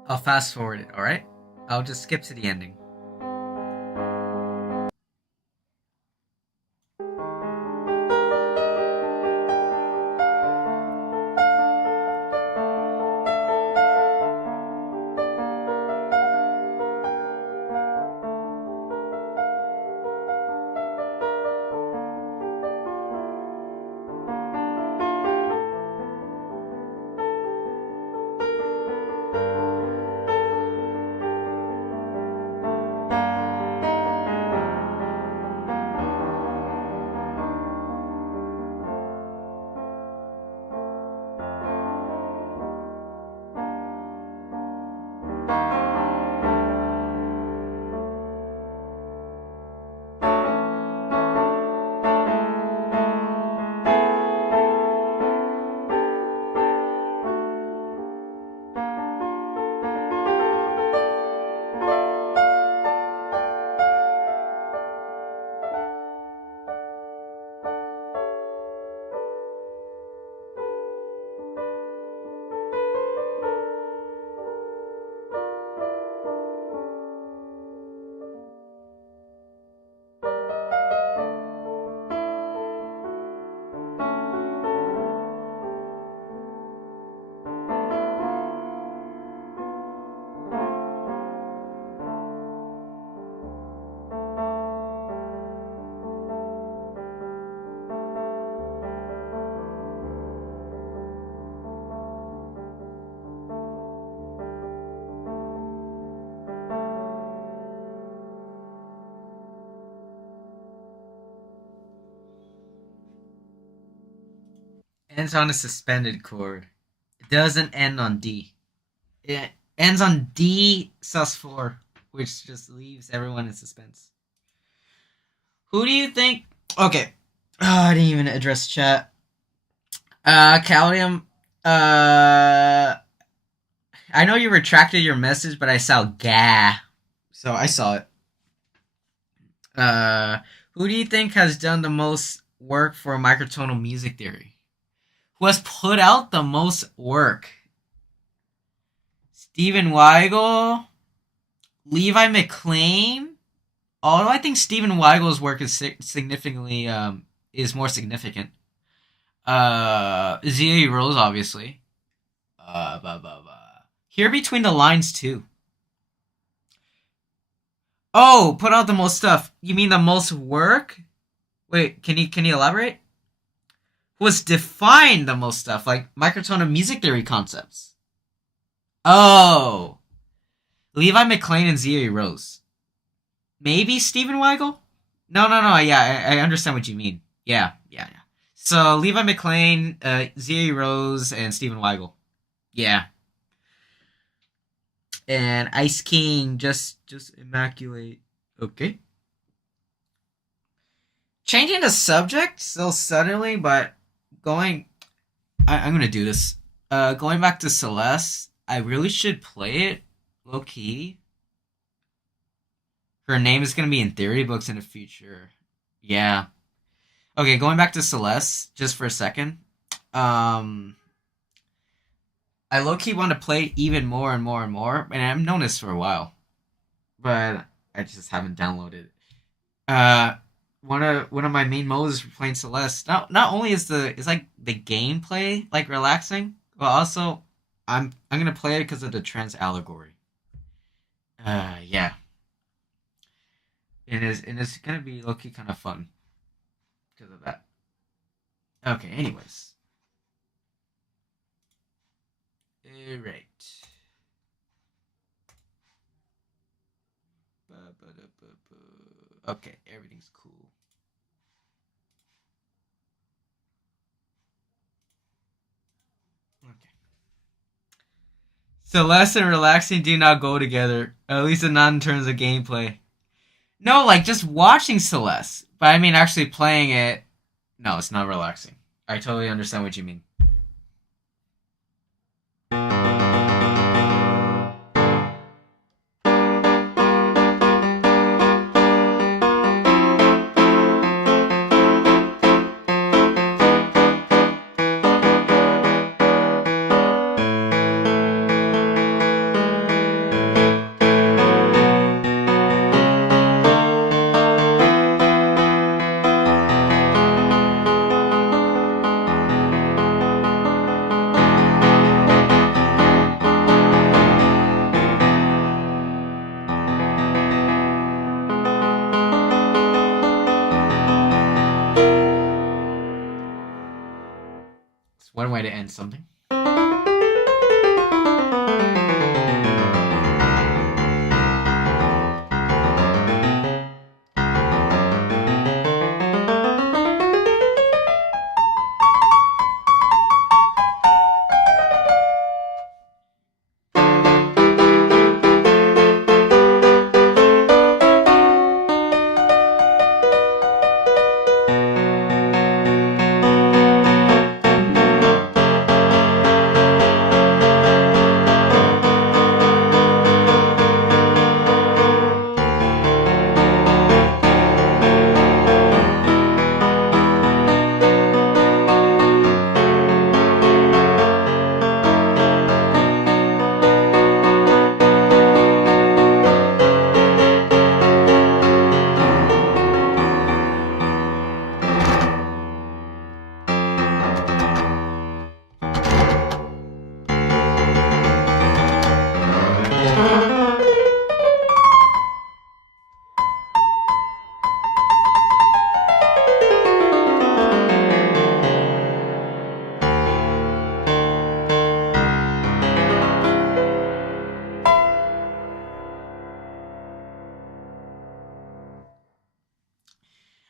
I'll fast forward it, alright? I'll just skip to the ending. Ends on a suspended chord. It doesn't end on D. It ends on D sus4, which just leaves everyone in suspense. Who do you think? Okay. Oh, I didn't even address chat. Callium. Uh, I know you retracted your message, but I saw "gah," so I saw it. Uh, who do you think has done the most work for microtonal music theory? Who has put out the most work? Stephen Weigel, Levi McLean. Although I think Stephen Weigel's work is significantly is more significant. Z.A. Rose, obviously. Blah, blah, blah. Here between the lines too. Oh, put out the most stuff. You mean the most work? Wait, can you elaborate? Was defined the most stuff, like microtonal music theory concepts. Oh, Levi McLean and Z.A. Rose. Maybe Stephen Weigel? No, no, no. Yeah, I understand what you mean. Yeah, yeah, yeah. So Levi McLean, Z.A. Rose, and Stephen Weigel. Yeah, and Ice King just immaculate. Okay. Changing the subject so suddenly, but going. I'm gonna do this. Going back to Celeste, I really should play it low key. Her name is gonna be in theory books in the future. Yeah. Okay, going back to Celeste just for a second. Um, I low key want to play it even more and more and more, and I've known this for a while, but I just haven't downloaded it. Uh, one of my main modes for playing Celeste. Not only is like the gameplay like relaxing, but also I'm gonna play it because of the trans allegory. Yeah, and it's gonna be low key kind of fun because of that. Okay, anyways, right. Okay, everything's cool. Okay. Celeste and relaxing do not go together, at least not in terms of gameplay. No, like just watching Celeste, but I mean actually playing it. No, it's not relaxing. I totally understand what you mean. It's one way to end something.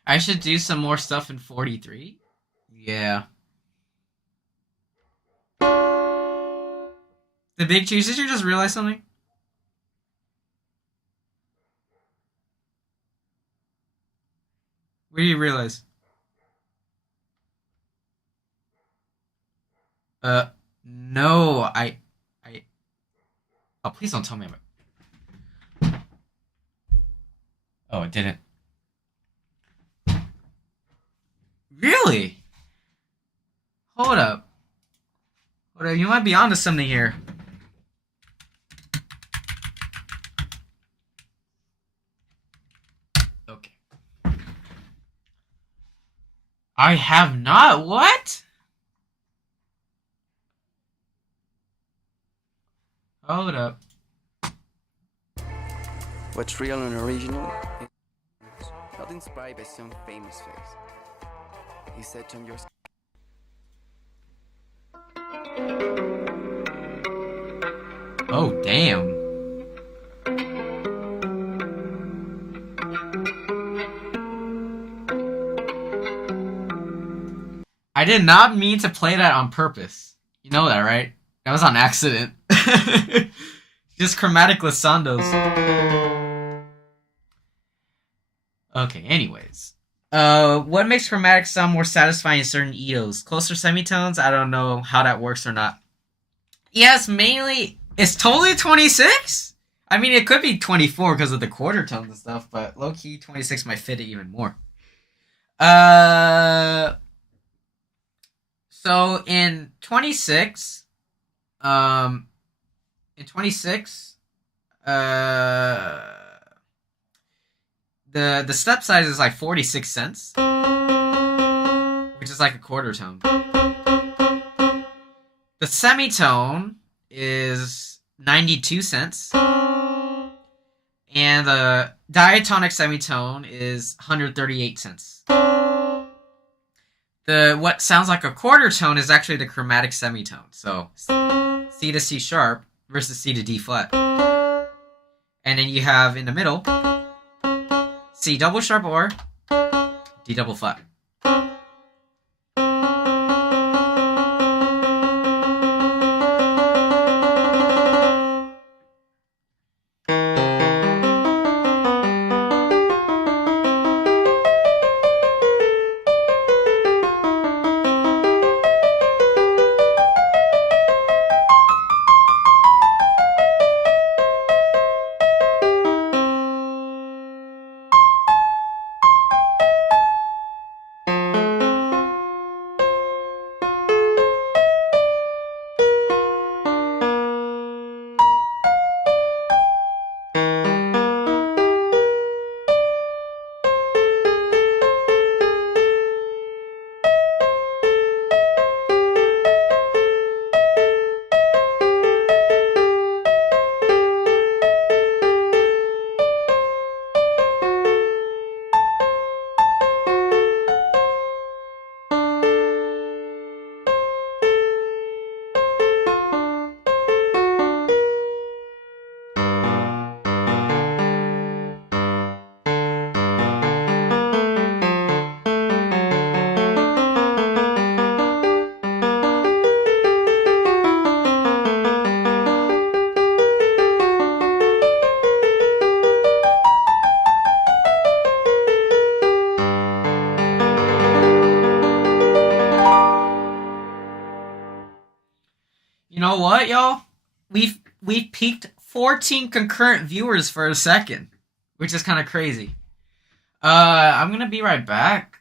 I should do some more stuff in 43. Yeah. The big cheese. Did you just realize something? What do you realize? Uh, no, I. Oh, please don't tell me about. Oh, it didn't. Really? Hold up. Hold up. You might be onto something here. Okay. I have not. What? Hold up. What's real and original is not inspired by some famous face. He said to your Oh, damn. I did not mean to play that on purpose. You know that, right? That was on accident. Just chromatic glissandos. Okay, anyways. What makes chromatic sound more satisfying in certain EOs? Closer semitones? I don't know how that works or not. Yes, mainly. It's totally 26? I mean, it could be 24 because of the quarter tones and stuff, but low key 26 might fit it even more. Uh, so in 26, um, in 26, uh, the step size is like 46 cents, which is like a quarter tone. The semitone is 92 cents. And the diatonic semitone is 138 cents. The what sounds like a quarter tone is actually the chromatic semitone. So C to C sharp versus C to D flat. And then you have in the middle C double sharp or D double flat. You know what, y'all? We've peaked 14 concurrent viewers for a second, which is kind of crazy. I'm gonna be right back.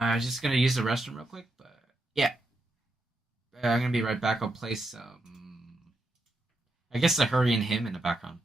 I'm just gonna use the restroom real quick, but yeah, I'm gonna be right back. I'll play some. I guess the hurrying hymn in the background.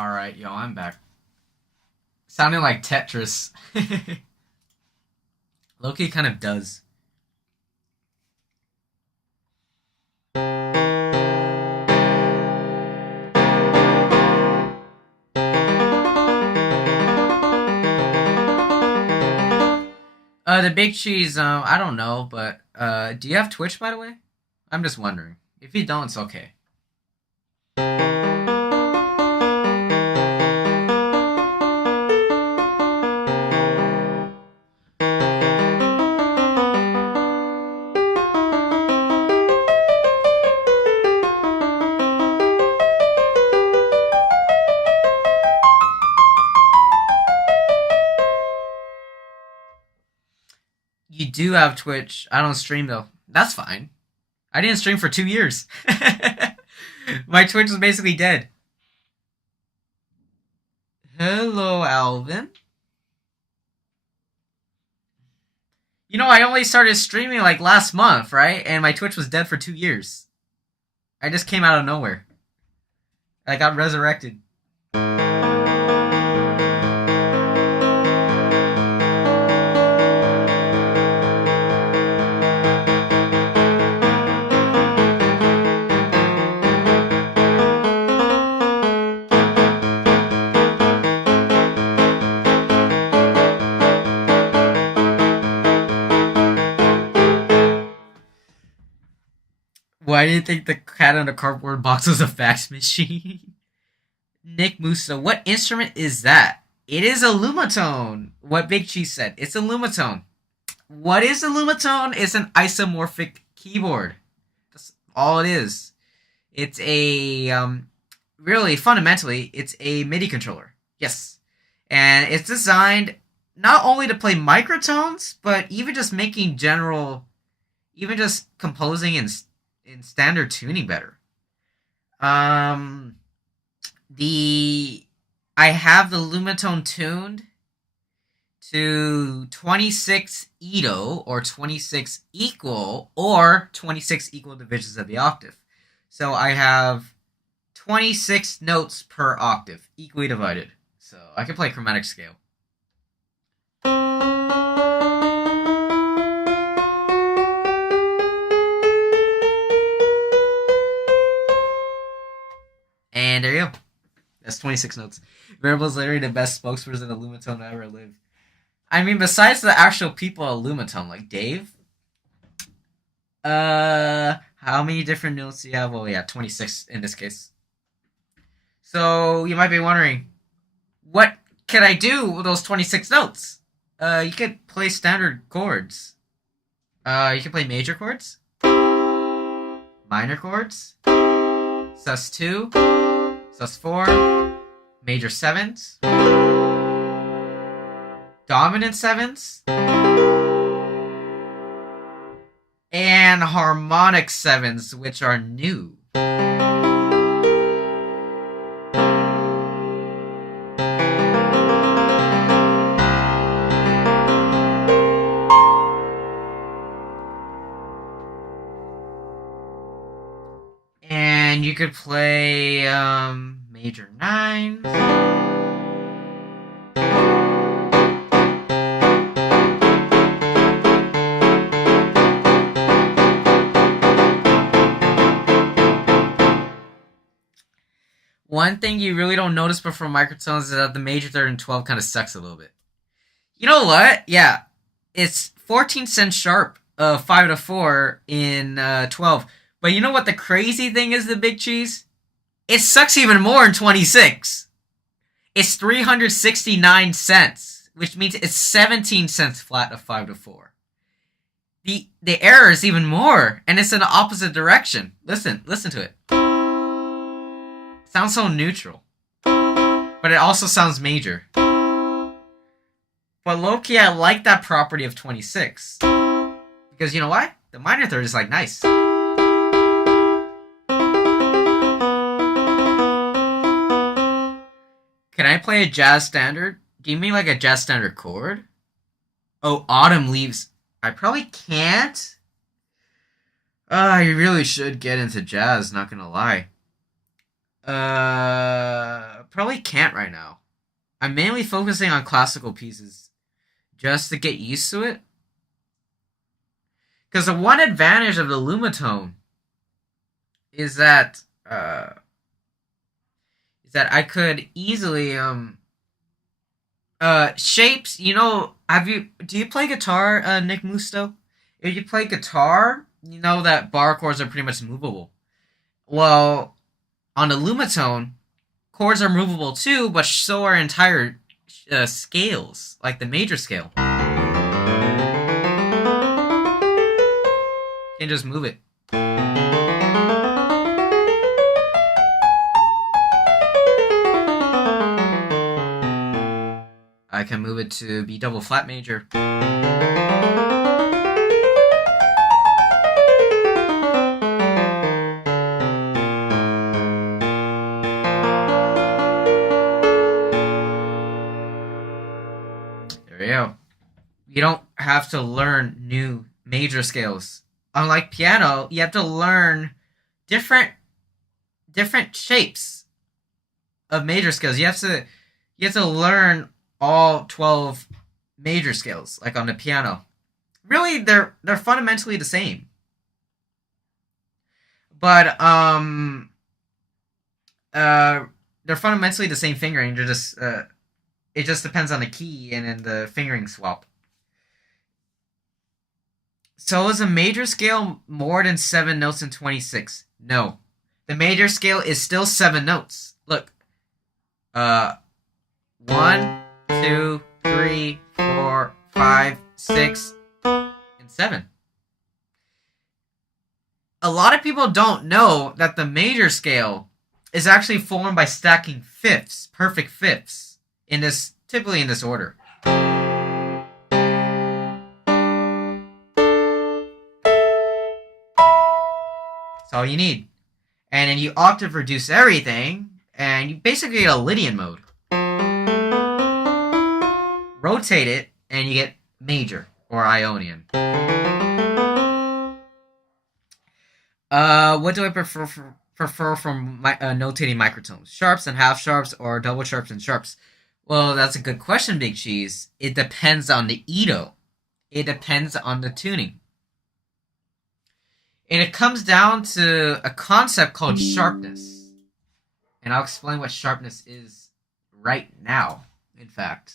Alright, yo, I'm back. Sounding like Tetris. Loki kind of does. The big cheese, I don't know, but do you have Twitch, by the way? I'm just wondering. If you don't, it's okay. You do have Twitch. I don't stream though. That's fine. I didn't stream for 2 years. My Twitch was basically dead. Hello, Alvin. You know, I only started streaming like last month, right? And my Twitch was dead for 2 years. I just came out of nowhere. I got resurrected. Why do you think the cat on the cardboard box was a fax machine? Nick Musa, what instrument is that? It is a lumatone. What Big Cheese said. It's a lumatone. What is a lumatone? It's an isomorphic keyboard. That's all it is. It's a, really, fundamentally, it's a MIDI controller. Yes. And it's designed not only to play microtones, but even just making general, even just composing in standard tuning better. I have the lumatone tuned to 26 Edo or 26 equal or 26 equal divisions of the octave. So I have 26 notes per octave, equally divided. So I can play chromatic scale. And there you go. That's 26 notes. Variable is literally the best spokesperson of Lumatone I ever lived. I mean, besides the actual people of Lumatone, like Dave. How many different notes do you have? Well, yeah, 26 in this case. So you might be wondering, what can I do with those 26 notes? You could play standard chords. You can play major chords, minor chords, sus2, sus4, major 7s, dominant 7s, and harmonic 7s, which are new. And you could play major 9s. One thing you really don't notice before microtones is that the major 3rd and 12 kind of sucks a little bit. You know what? Yeah, it's 14 cents sharp, 5 to 4 in 12. But you know what the crazy thing is, the Big Cheese? It sucks even more in 26. It's 369 cents, which means it's 17 cents flat of 5 to 4. The error is even more, and it's in the opposite direction. Listen to it. It sounds so neutral. But it also sounds major. But low-key, I like that property of 26. Because you know why? The minor 3rd is like nice. Can I play a jazz standard? Do you mean like a jazz standard chord? Oh, autumn leaves. I probably can't. I really should get into jazz, not gonna lie. Probably can't right now. I'm mainly focusing on classical pieces just to get used to it. Because the one advantage of the lumatone is that I could easily shapes. Do you play guitar, Nick Musto? If you play guitar, you know that bar chords are pretty much movable. Well, on the lumatone, chords are movable too, but so are entire scales, like the major scale. You can just move it. I can move it to B double flat major. There we go. You don't have to learn new major scales. Unlike piano, you have to learn different shapes of major scales. You have to learn all 12 major scales, like on the piano. Really, they're fundamentally the same. But they're fundamentally the same fingering. They're just it just depends on the key and then the fingering swap. So is a major scale more than 7 notes in 26? No. The major scale is still 7 notes. Look. 1, 2, 3, 4, 5, 6, and 7. A lot of people don't know that the major scale is actually formed by stacking fifths, perfect fifths, typically in this order. That's all you need. And then you octave reduce everything, and you basically get a Lydian mode. Rotate it, and you get major, or Ionian. What do I prefer from notating microtones? Sharps and half sharps, or double sharps and sharps? Well, that's a good question, Big Cheese. It depends on the Edo. It depends on the tuning. And it comes down to a concept called sharpness. And I'll explain what sharpness is right now, in fact.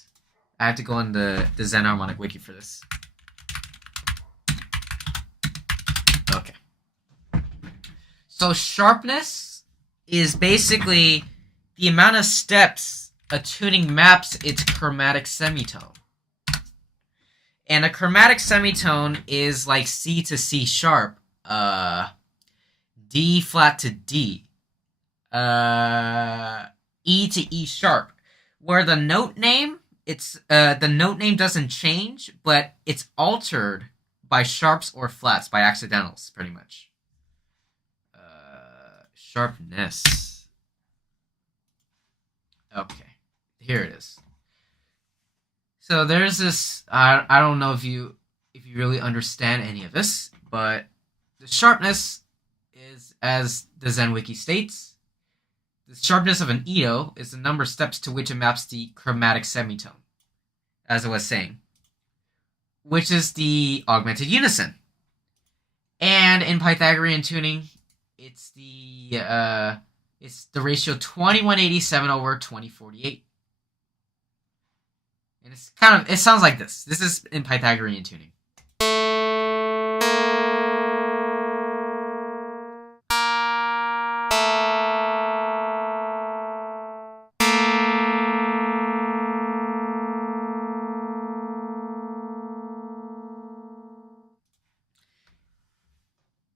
I have to go on the XenHarmonic wiki for this. Okay. So sharpness is basically the amount of steps a tuning maps its chromatic semitone. And a chromatic semitone is like C to C sharp, D flat to D, E to E sharp, where the note name doesn't change, but it's altered by sharps or flats, by accidentals, pretty much. Sharpness. Okay, here it is. So there's this. I don't know if you really understand any of this, but the sharpness is, as the Zen Wiki states, the sharpness of an Edo is the number of steps to which it maps the chromatic semitone, as I was saying, which is the augmented unison. And in Pythagorean tuning, it's the ratio 2187 over 2048. And it sounds like this. This is in Pythagorean tuning.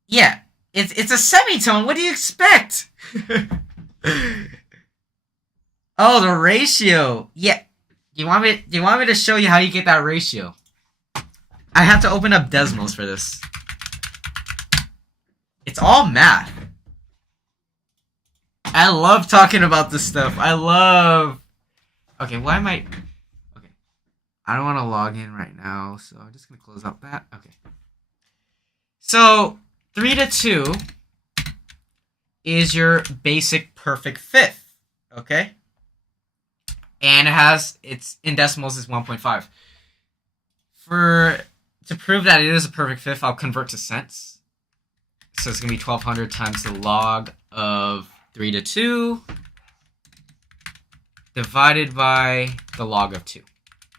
Yeah, it's a semitone. What do you expect? Oh, the ratio. Yeah. Do you want me to show you how you get that ratio? I have to open up Desmos for this. It's all math. I love talking about this stuff. Okay, why am I... Okay. I don't want to log in right now, so I'm just going to close out that. Okay. So, 3 to 2 is your basic perfect fifth. Okay? and it's in decimals is 1.5. To prove that it is a perfect fifth, I'll convert to cents. So it's gonna be 1200 times the log of 3 to 2 divided by the log of 2.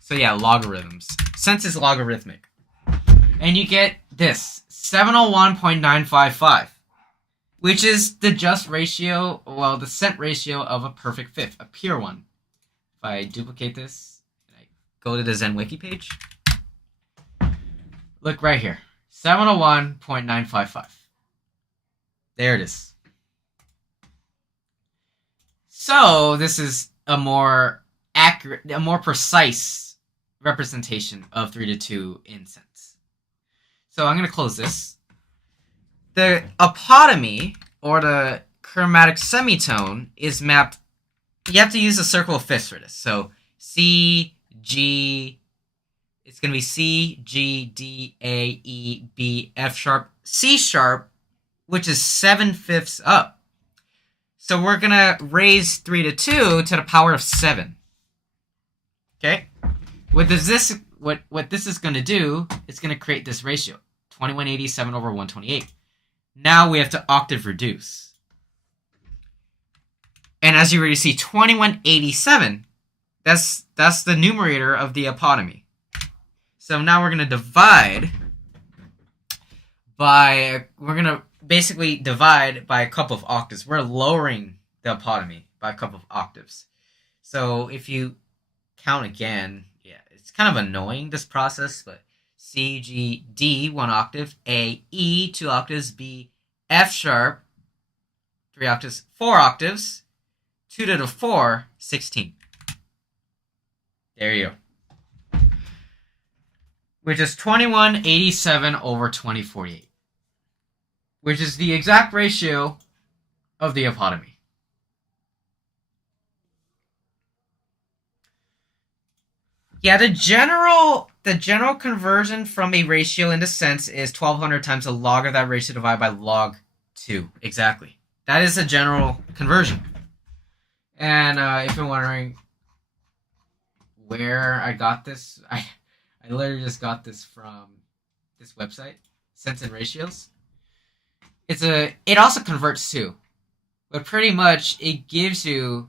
So yeah, logarithms. Cents is logarithmic. And you get this, 701.955, which is the just ratio, well, the cent ratio of a perfect fifth, a pure one. If I duplicate this, and I go to the Zen Wiki page, look right here, 701.955. There it is. So this is a more accurate, a more precise representation of 3 to 2 in cents. So I'm going to close this. The apotemy, or the chromatic semitone, is mapped. You have to use a circle of fifths for this. So C, G, it's going to be C, G, D, A, E, B, F sharp, C sharp, which is 7/5 up. So we're going to raise 3 to 2 to the power of 7. Okay? What this is going to do, it's going to create this ratio, 2187 over 128. Now we have to octave reduce. And as you already see, 2187, that's the numerator of the apotemy. So now we're going to divide by, we're going to basically divide by a couple of octaves. We're lowering the apotemy by a couple of octaves. So if you count again, yeah, it's kind of annoying, this process, but C, G, D, 1 octave, A, E, 2 octaves, B, F sharp, 3 octaves, 4 octaves, 2 to the 4, 16. There you go. Which is 2187 over 2048. Which is the exact ratio of the apotemy. Yeah, the general conversion from a ratio into cents is 1200 times the log of that ratio divided by log 2. Exactly. That is a general conversion. And if you're wondering where I got this, I literally just got this from this website, Cents and Ratios. It also converts too, but pretty much it gives you,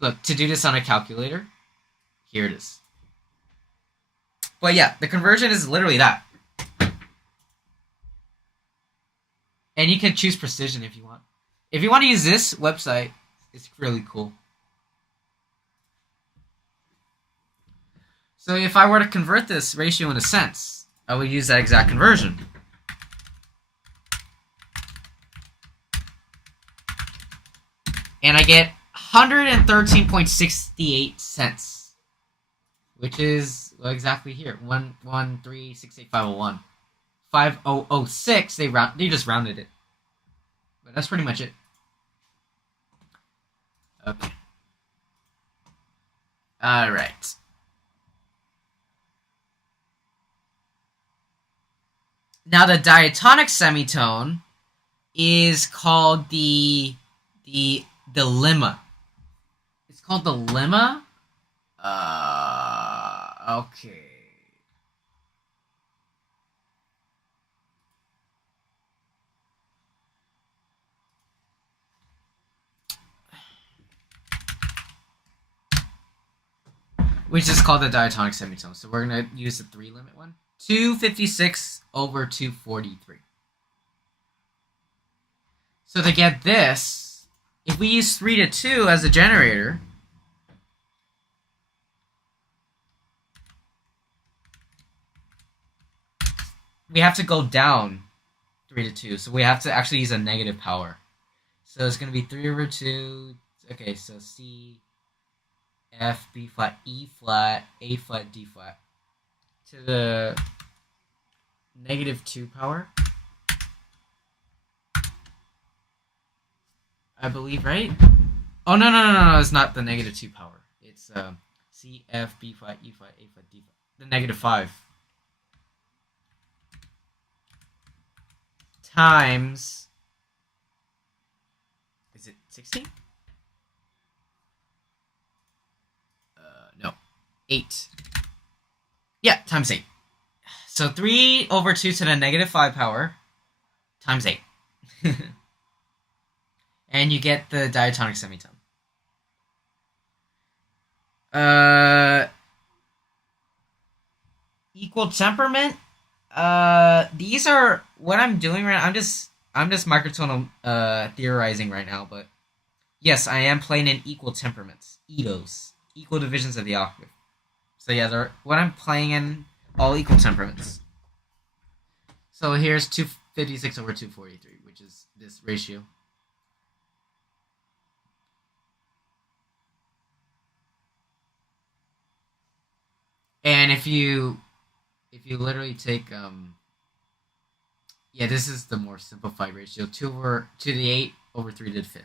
look, to do this on a calculator, here it is. But yeah, the conversion is literally that. And you can choose precision if you want. If you want to use this website, it's really cool. So if I were to convert this ratio into cents, I would use that exact conversion. And I get 113.68 cents, which is exactly here, 113,68501. 5006, they just rounded it. But that's pretty much it. Okay. All right. Now the diatonic semitone is called the lemma. It's called the lemma. Okay. Which is called the diatonic semitone. So we're going to use the 3 limit one. 256 over 243. So to get this, if we use 3 to 2 as a generator, we have to go down 3 to 2. So we have to actually use a negative power. So it's going to be 3 over 2. Okay, so C, F, B flat, E flat, A flat, D flat. To the negative 2 power. I believe, right? Oh, no, it's not the negative 2 power. It's C, F, B flat, E flat, A flat, D flat. The negative 5. Times, is it 16? 8. Yeah, times 8. So 3 over 2 to the negative 5 power times 8. And you get the diatonic semitone. Equal temperament. These are what I'm doing right now. I'm just microtonal theorizing right now, but yes, I am playing in equal temperaments, edos, equal divisions of the octave. So yeah, what I'm playing in all equal temperaments. So here's 256 over 243, which is this ratio. And if you literally take yeah, this is the more simplified ratio, 2 over 2 to the 8 over 3 to the 5th.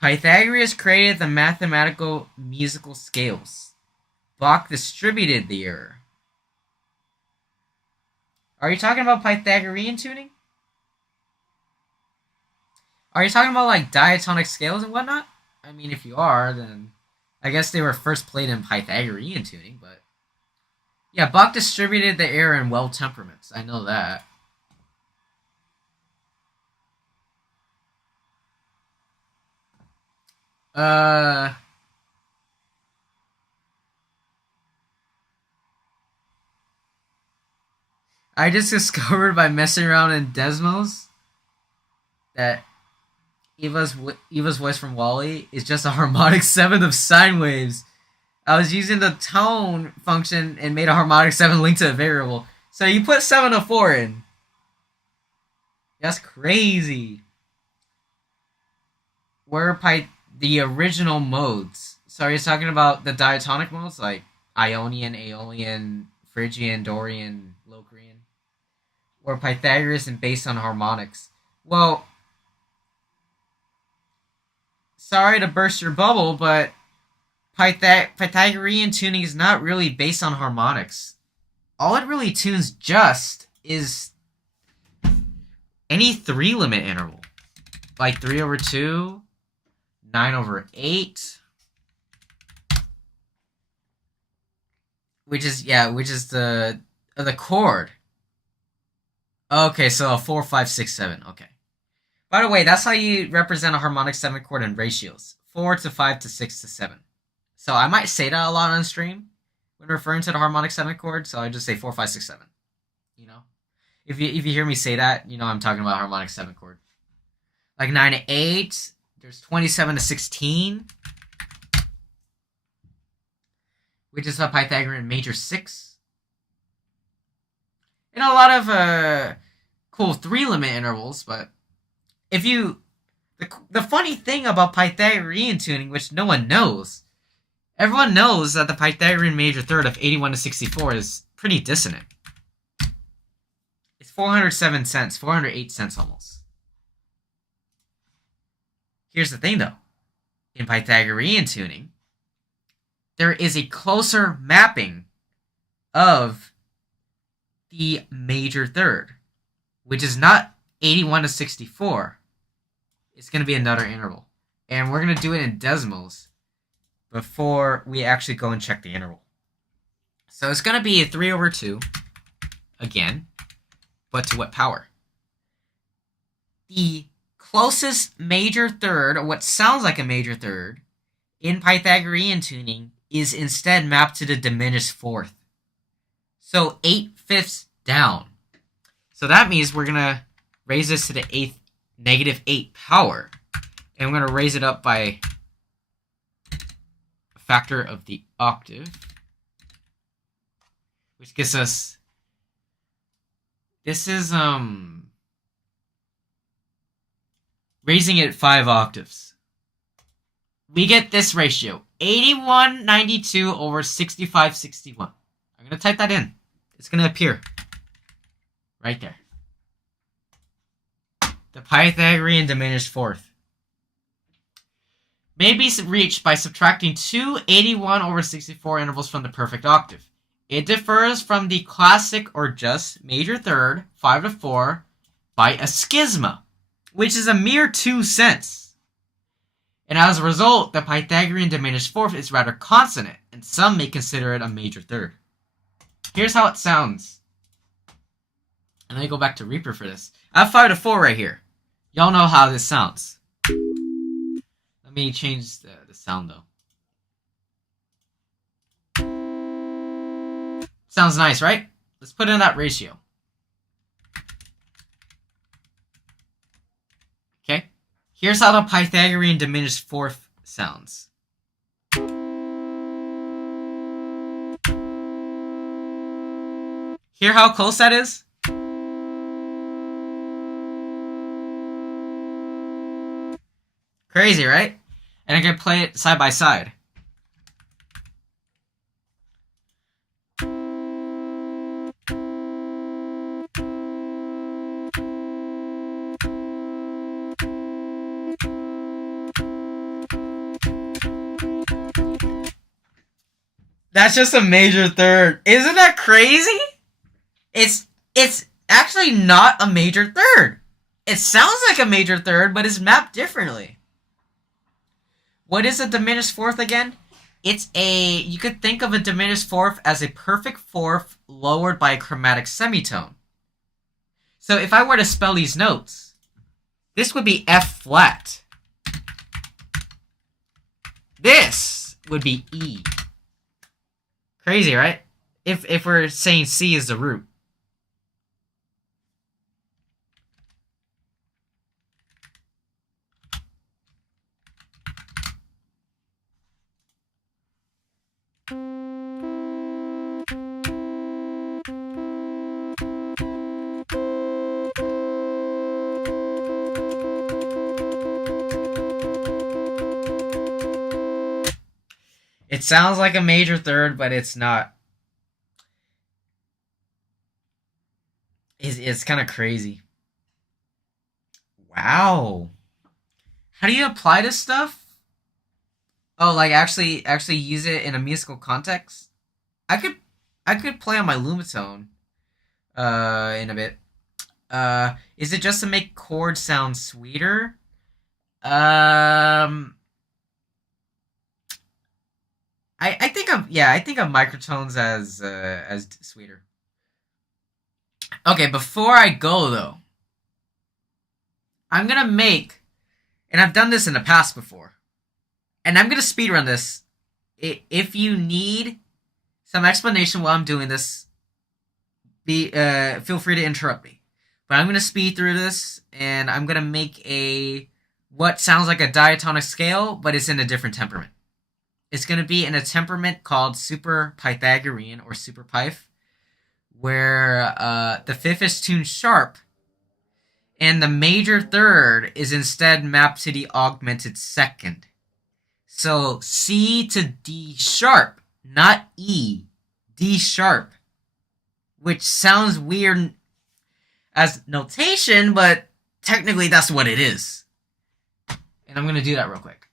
Pythagoras created the mathematical musical scales. Bach distributed the error. Are you talking about Pythagorean tuning? Are you talking about like diatonic scales and whatnot? I mean, if you are, then I guess they were first played in Pythagorean tuning, but yeah, Bach distributed the error in well temperaments. I know that. I just discovered by messing around in Desmos that Eva's voice from Wally is just a harmonic 7 of sine waves. I was using the tone function and made a harmonic 7 linked to a variable. So you put 704 in. That's crazy. Where are the original modes? So are you talking about the diatonic modes like Ionian, Aeolian, Phrygian, Dorian, Locrian? Or Pythagoras and based on harmonics? Well, sorry to burst your bubble, but Pythagorean tuning is not really based on harmonics. All it really tunes just is any 3 limit interval. Like 3 over 2, 9 over 8. Which is the chord. Okay, so 4, 5, 6, 7. Okay. By the way, that's how you represent a harmonic 7 chord in ratios. 4 to 5 to 6 to 7. So I might say that a lot on stream when referring to the harmonic 7 chord, so I just say 4, 5, 6, 7. You know? If you hear me say that, you know I'm talking about harmonic 7 chord. Like 9 to 8, there's 27 to 16, which is a Pythagorean major 6. And a lot of cool 3 limit intervals, but if you... The funny thing about Pythagorean tuning, which no one knows, everyone knows that the Pythagorean major third of 81 to 64 is pretty dissonant. It's 407 cents, 408 cents almost. Here's the thing though. In Pythagorean tuning, there is a closer mapping of the major third, which is not 81 to 64. It's going to be another interval. And we're going to do it in Desmos before we actually go and check the interval. So it's going to be a 3 over 2, again, but to what power? The closest major third, or what sounds like a major third, in Pythagorean tuning is instead mapped to the diminished fourth. So 8/5 down. So that means we're going to raise this to the negative 8 power. And we're going to raise it up by a factor of the octave, which gives us... This is raising it 5 octaves. We get this ratio, 8192 over 6561. I'm going to type that in. It's going to appear right there. The Pythagorean diminished fourth may be reached by subtracting two 81 over 64 intervals from the perfect octave. It differs from the classic or just major third, 5 to 4, by a schisma, which is a mere 2 cents. And as a result, the Pythagorean diminished fourth is rather consonant, and some may consider it a major third. Here's how it sounds. And let me go back to Reaper for this. I have 5 to 4 right here. Y'all know how this sounds. Let me change the sound though. Sounds nice, right? Let's put in that ratio. Okay. Here's how the Pythagorean diminished fourth sounds. Hear how close that is? Crazy, right? And I can play it side by side. That's just a major third. Isn't that crazy? It's actually not a major third. It sounds like a major third, but it's mapped differently. What is a diminished fourth again? You could think of a diminished fourth as a perfect fourth lowered by a chromatic semitone. So if I were to spell these notes, this would be F flat. This would be E. Crazy, right? If we're saying C is the root. It sounds like a major third, but it's not. It's kind of crazy. Wow. How do you apply this stuff? Oh, like actually use it in a musical context? I could play on my lumatone in a bit. Is it just to make chords sound sweeter? I think of microtones as sweeter. Okay, before I go though, I'm gonna make, and I've done this in the past before, and I'm gonna speedrun this. If you need some explanation while I'm doing this, feel free to interrupt me. But I'm gonna speed through this, and I'm gonna make what sounds like a diatonic scale, but it's in a different temperament. It's gonna be in a temperament called Super Pythagorean or Super Pyth, where the fifth is tuned sharp, and the major third is instead mapped to the augmented second. So C to D sharp, not E, D sharp, which sounds weird as notation, but technically that's what it is. And I'm going to do that real quick.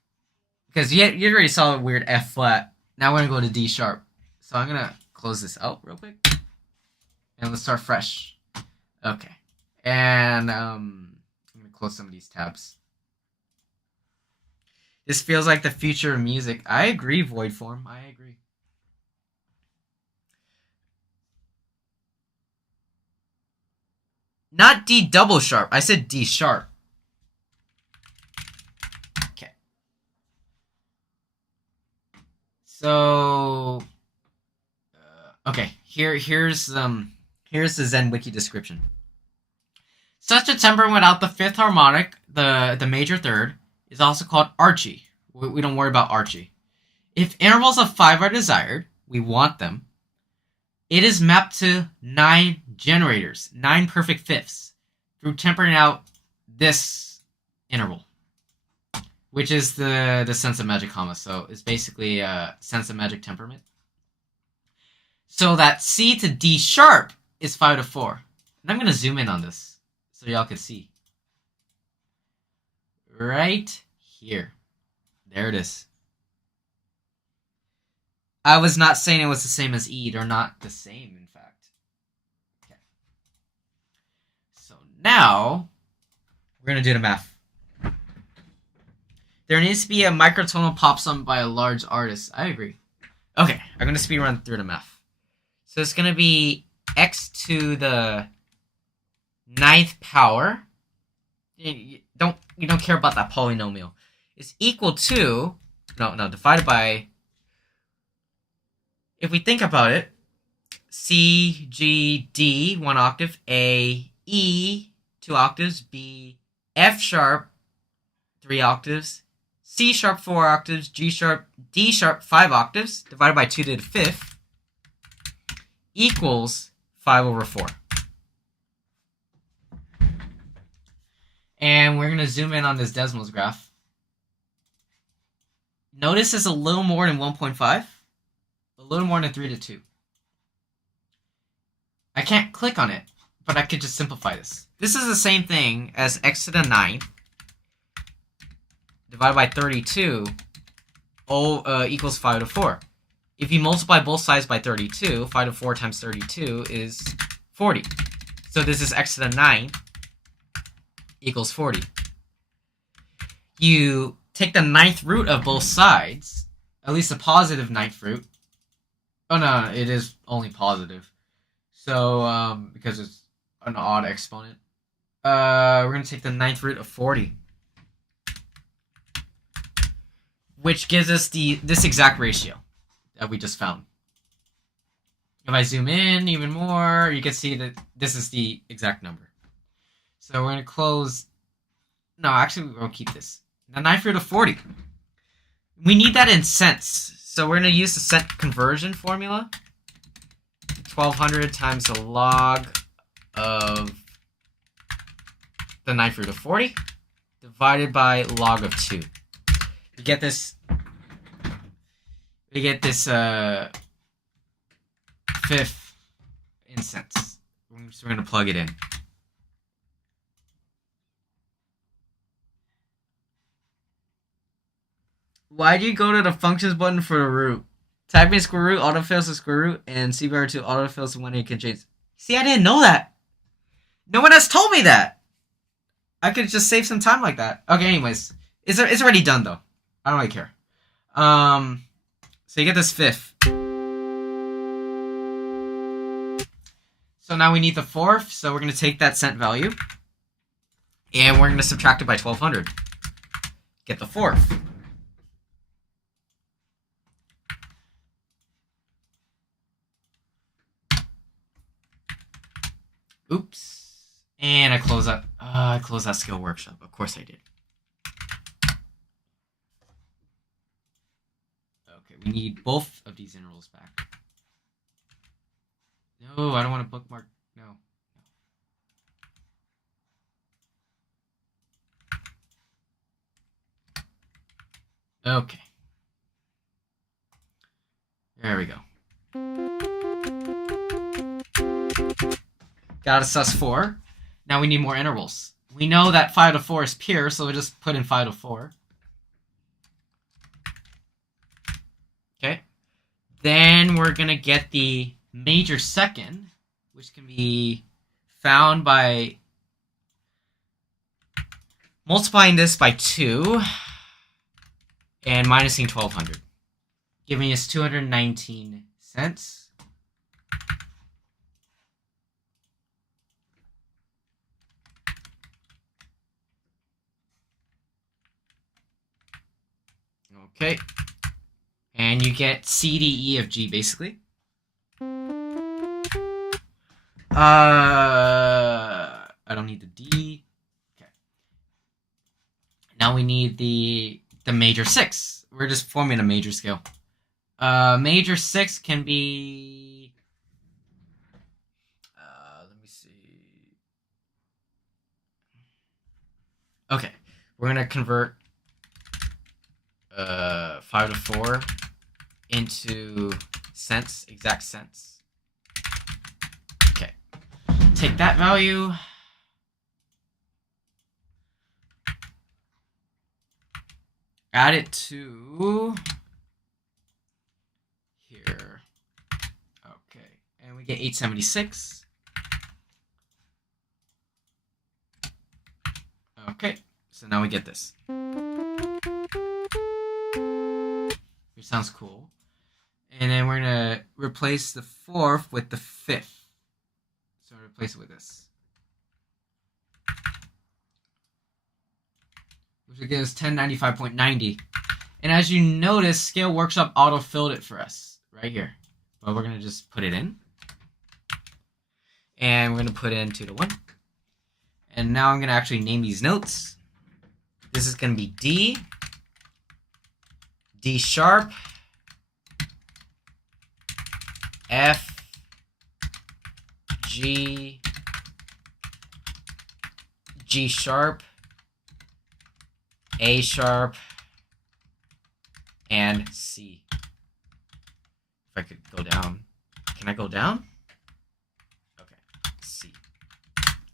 Because you already saw a weird F flat. Now we're going to go to D sharp. So I'm going to close this out real quick. And let's start fresh. Okay. And I'm going to close some of these tabs. This feels like the future of music. I agree, Void Form. I agree. Not D double sharp. I said D sharp. Okay. So, okay. Here's the Zen Wiki description. Such a temperament without the fifth harmonic, the major third, is also called Archie. We don't worry about Archie. If intervals of 5 are desired, we want them. It is mapped to 9 generators, 9 perfect fifths, through tempering out this interval, which is the sense of magic comma. So it's basically a sense of magic temperament. So that C to D sharp is 5 to 4. And I'm going to zoom in on this so y'all can see. Right here. There it is. I was not saying it was the same as E. They're not the same, in fact. Okay. So now, we're going to do the math. There needs to be a microtonal pop song by a large artist. I agree. Okay, I'm gonna speed run through the math. So it's gonna be x to the 9th power. You don't care about that polynomial. It's equal to divided by. If we think about it, C, G, D 1 octave, A, E 2 octaves, B, F sharp 3 octaves, C sharp 4 octaves, G sharp, D sharp 5 octaves, divided by 2 to the 5th, equals 5/4. And we're going to zoom in on this decimals graph. Notice it's a little more than 1.5, a little more than 3 to 2. I can't click on it, but I could just simplify this. This is the same thing as x to the 9 divided by 32 equals 5/4. If you multiply both sides by 32, 5/4 times 32 is 40. So this is x to the 9 equals 40. You take the 9th root of both sides, at least a positive 9th root. Oh no, it is only positive. So, because it's an odd exponent, we're going to take the 9th root of 40. Which gives us this exact ratio that we just found. If I zoom in even more, you can see that this is the exact number. So we're going to close. No, actually, we're going to keep this. The 9th root of 40. We need that in cents. So we're going to use the cent conversion formula. 1200 times the log of the 9th root of 40 divided by log of 2. We get this. We get this 5th in cents. So we're going to plug it in. Why do you go to the functions button for the root? Type in square root, autofills to square root, and cbar2 autofills to when it can change. See, I didn't know that. No one has told me that. I could just save some time like that. Okay, anyways. It's already done, though. I don't really care. So you get this 5th. So now we need the 4th, so we're going to take that cent value, and we're going to subtract it by 1200. Get the 4th. Oops. And I close that. I closed that skill workshop. Of course I did. Okay, we need both of these intervals back. No, I don't want to bookmark. No. Okay. There we go. Got a sus4. Now we need more intervals. We know that 5/4 is pure, so we'll just put in 5/4. Okay. Then we're going to get the major second, which can be found by multiplying this by 2 and minusing 1200, giving us 219 cents. Okay. And you get C, D, E of G, basically. I don't need the D. Okay. Now we need the major 6. We're just forming a major scale. Major 6 can be... let me see. Okay. We're going to convert 5/4 into cents, exact cents. Okay. Take that value. Add it to here. Okay. And we get 876. Okay. So now we get this. which sounds cool. And then we're gonna replace the 4th with the 5th. So replace it with this, which will give us 1095.90. And as you notice, Scale Workshop auto-filled it for us right here. But we're gonna just put it in. And we're gonna put in 2 to 1. And now I'm gonna actually name these notes. This is gonna be D, D sharp, F, G, G sharp, A sharp, and C. If I could go down. Can I go down? Okay. C.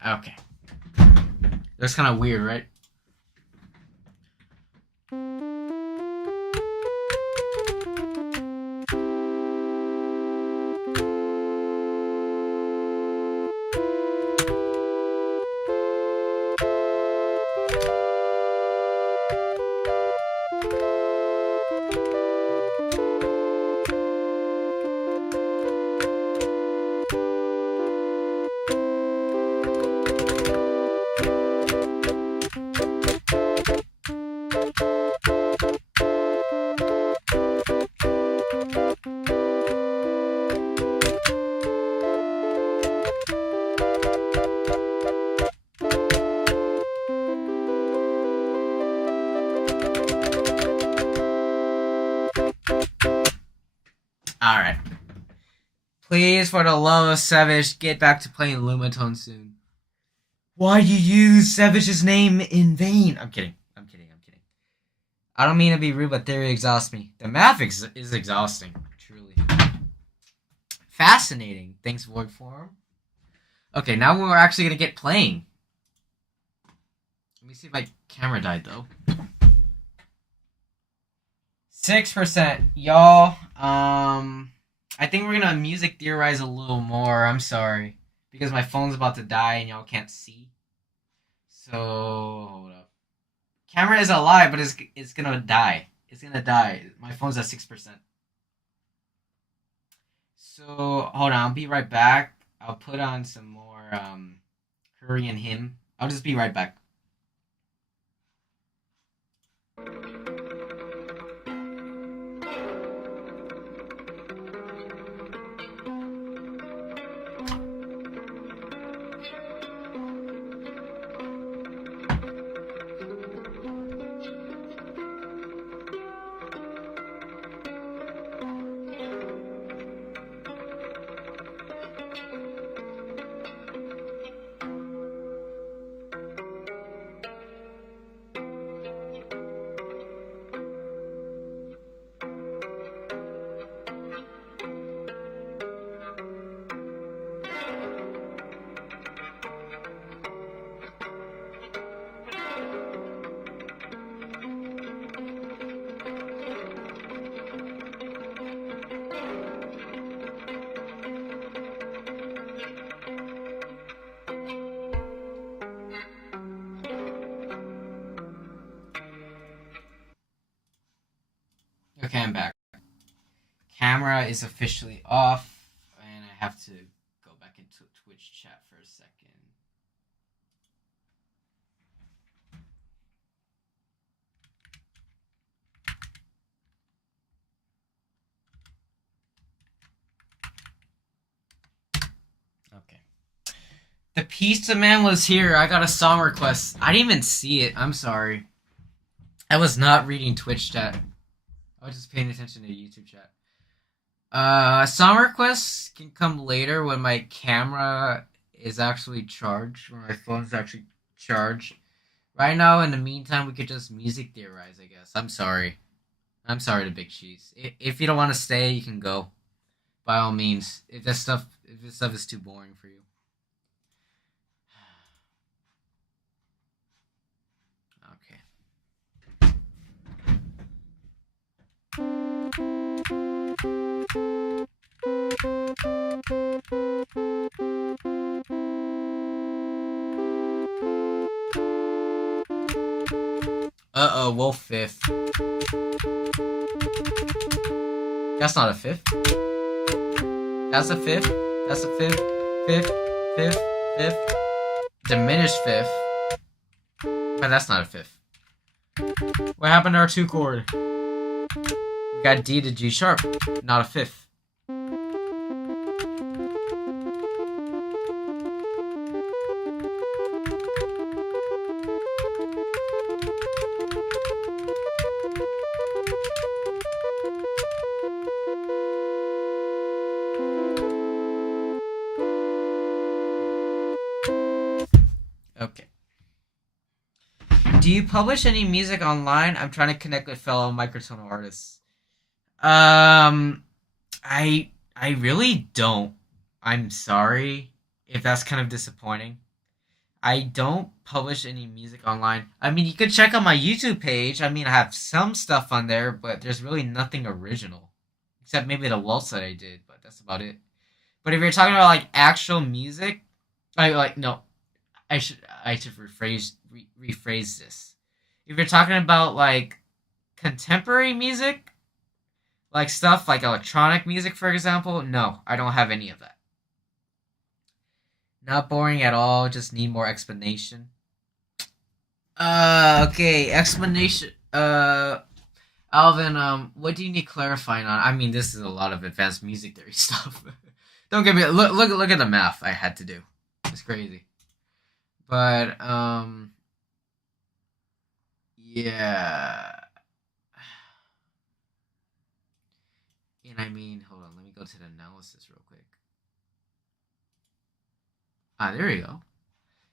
Okay. That's kind of weird, right? Alright. Please, for the love of Savage, get back to playing Lumatone soon. Why you use Savage's name in vain? I'm kidding. I don't mean to be rude, but theory exhausts me. The math is exhausting, truly. Fascinating. Thanks, Void Form. Okay, now we're actually going to get playing. Let me see if my camera died, though. 6%. Y'all, I think we're gonna music theorize a little more. I'm sorry. Because my phone's about to die and y'all can't see. So, hold up. Camera is alive, but it's gonna die. It's gonna die. My phone's at 6%. So, hold on. I'll be right back. I'll put on some more, Korean hymn. I'll just be right back. Okay, I'm back. Camera is officially off, and I have to go back into Twitch chat for a second. Okay. The Pizza Man was here. I got a song request. I didn't even see it. I'm sorry. I was not reading Twitch chat. I was just paying attention to YouTube chat. Song requests can come later when my camera is actually charged, when my phone's actually charged. Right now, in the meantime, we could just music theorize, I guess. I'm sorry. I'm sorry to Big Cheese. If you don't want to stay, you can go. By all means. If this stuff is too boring for you. Wolf fifth. That's not a fifth. That's a fifth. That's a fifth. Fifth. Fifth. Fifth. Diminished fifth. But that's not a fifth. What happened to our 2 chord? We got D to G sharp. Not a fifth. Okay. Do you publish any music online? I'm trying to connect with fellow microtonal artists. I really don't. I'm sorry if that's kind of disappointing. I don't publish any music online. I mean, you could check out my YouTube page. I mean, I have some stuff on there, but there's really nothing original. Except maybe the waltz that I did, but that's about it. But if you're talking about like actual music, I like no. I should rephrase this. If you're talking about like contemporary music, like stuff like electronic music, for example, no, I don't have any of that. Not boring at all. Just need more explanation. Okay, explanation. Alvin, what do you need clarifying on? I mean, this is a lot of advanced music theory stuff. Don't get me look at the math I had to do. It's crazy. But yeah. And I mean, hold on, let me go to the analysis real quick. Ah, there you go.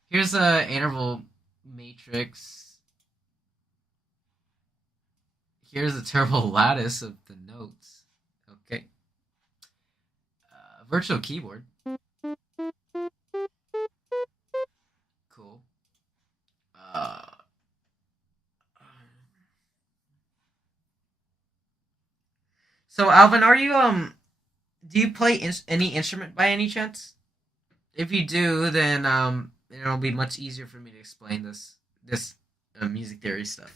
Here's a interval matrix. Here's a terrible lattice of the notes. Okay. Virtual keyboard. Cool. So Alvin, are you do you play any instrument by any chance? If you do, then it'll be much easier for me to explain this music theory stuff.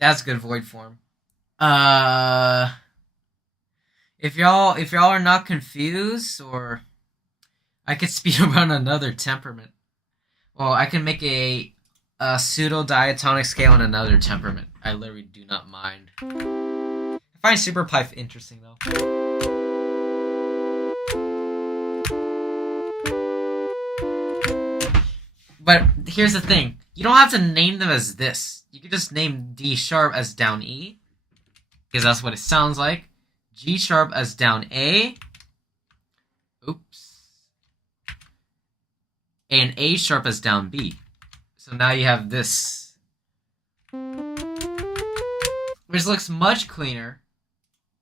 That's good void form. Uh, if y'all are not confused, or I could speed around another temperament. Well, I can make a pseudo diatonic scale on another temperament. I literally do not mind. I find super pipe interesting though. But here's the thing: you don't have to name them as this. You could just name D sharp as down E, because that's what it sounds like. G sharp as down A. Oops. And A sharp as down B. So now you have this, which looks much cleaner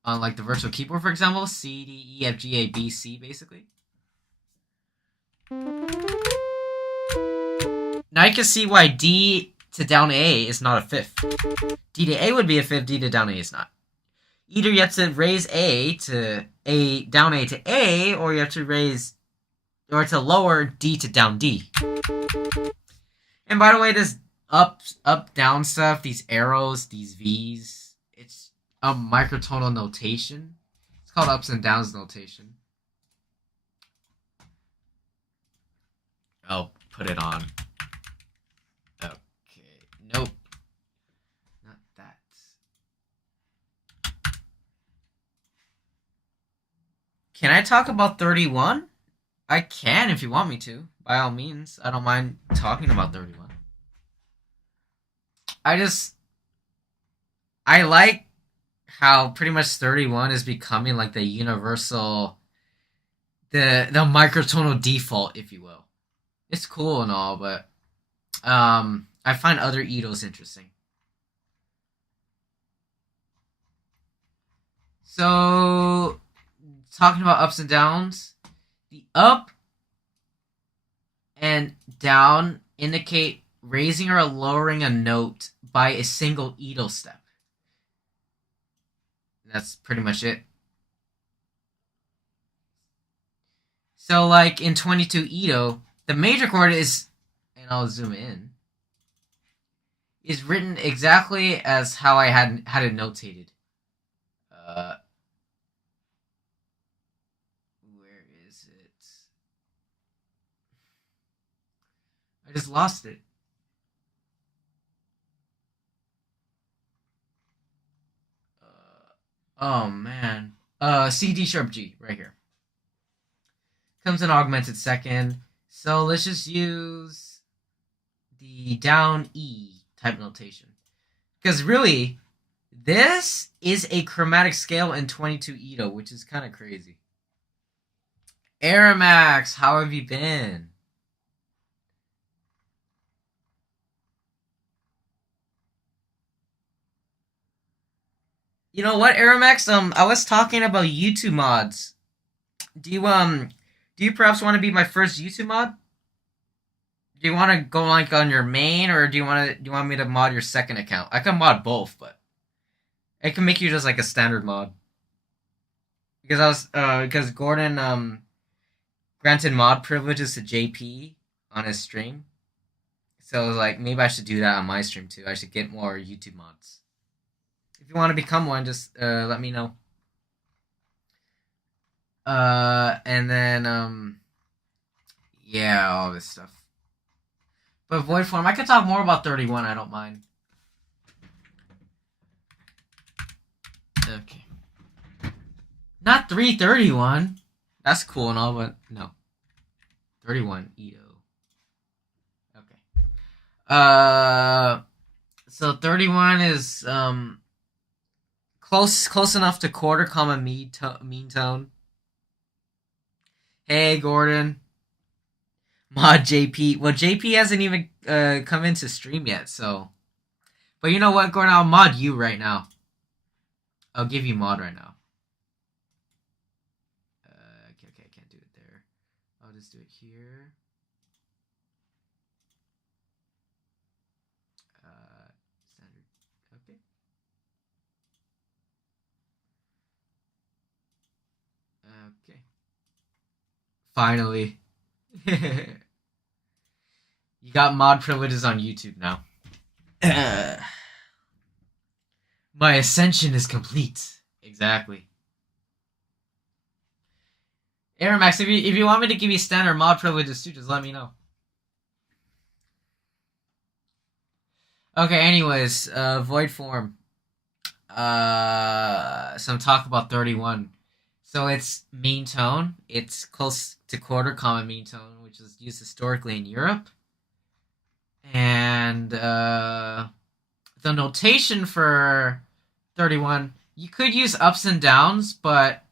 on like the virtual keyboard, for example. C, D, E, F, G, A, B, C, basically. Now you can see why D to down A is not a fifth. D to A would be a fifth, D to down A is not. Either you have to raise A down A to A, or you have to lower D to down D. And by the way, this up, down stuff, these arrows, these V's, it's a microtonal notation. It's called ups and downs notation. I'll put it on. Okay, nope. Not that. Can I talk about 31? I can if you want me to. By all means, I don't mind talking about 31. I like how pretty much 31 is becoming like the universal, the microtonal default, if you will. It's cool and all, but I find other Edos interesting. So, talking about ups and downs, the up and down indicate raising or lowering a note by a single Edo step. That's pretty much it. So, like in 22 Edo, the major chord is, and I'll zoom in, is written exactly as how I had it notated. Uh, where is it? I just lost it. Oh man. C D sharp G right here. Comes in augmented second. So let's just use the down E type notation. Because really, this is a chromatic scale in 22 Edo, which is kind of crazy. Aramax, how have you been? You know what, Aramax? I was talking about YouTube mods. Do you perhaps want to be my first YouTube mod? Do you want to go like on your main, or do you want me to mod your second account? I can mod both, but I can make you just like a standard mod. Because because Gordon granted mod privileges to JP on his stream. So I was like, maybe I should do that on my stream too. I should get more YouTube mods. If you want to become one, just let me know. And then yeah, all this stuff. But void form, I could talk more about 31. I don't mind. Okay. Not 331. That's cool and all, but no. 31 Edo. Okay. So 31 is close enough to quarter comma mean tone. Hey Gordon. Mod JP. Well, JP hasn't even come into stream yet, so. But you know what, Gordon? I'll mod you right now. I'll give you mod right now. Okay, I can't do it there. I'll just do it here. Standard. Okay. Okay. Finally. You got mod privileges on YouTube now. My ascension is complete. Exactly. Aeromax, if you want me to give you standard mod privileges too, just let me know. Okay, anyways, void form. Some talk about 31. So it's mean tone. It's close to quarter common mean tone, which is used historically in Europe. And the notation for 31, you could use ups and downs, but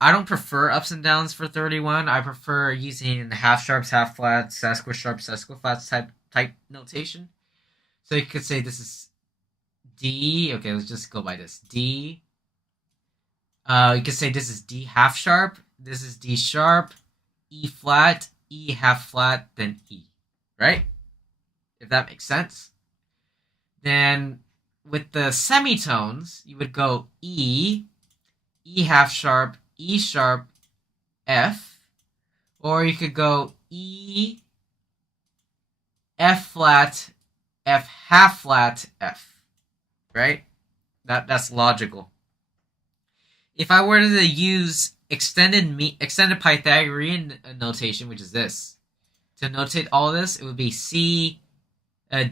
I don't prefer ups and downs for 31. I prefer using half sharps, half flats, sesquisharps, sesquiflats type notation. So you could say this is D. Okay, let's just go by this. D. You could say this is D half sharp. This is D sharp, E flat, E half flat, then E. Right? If that makes sense. Then with the semitones, you would go E, E half sharp, E sharp, F. Or you could go E, F flat, F half flat, F. Right? That's logical. If I were to use extended Pythagorean notation, which is this, to notate all this, it would be C,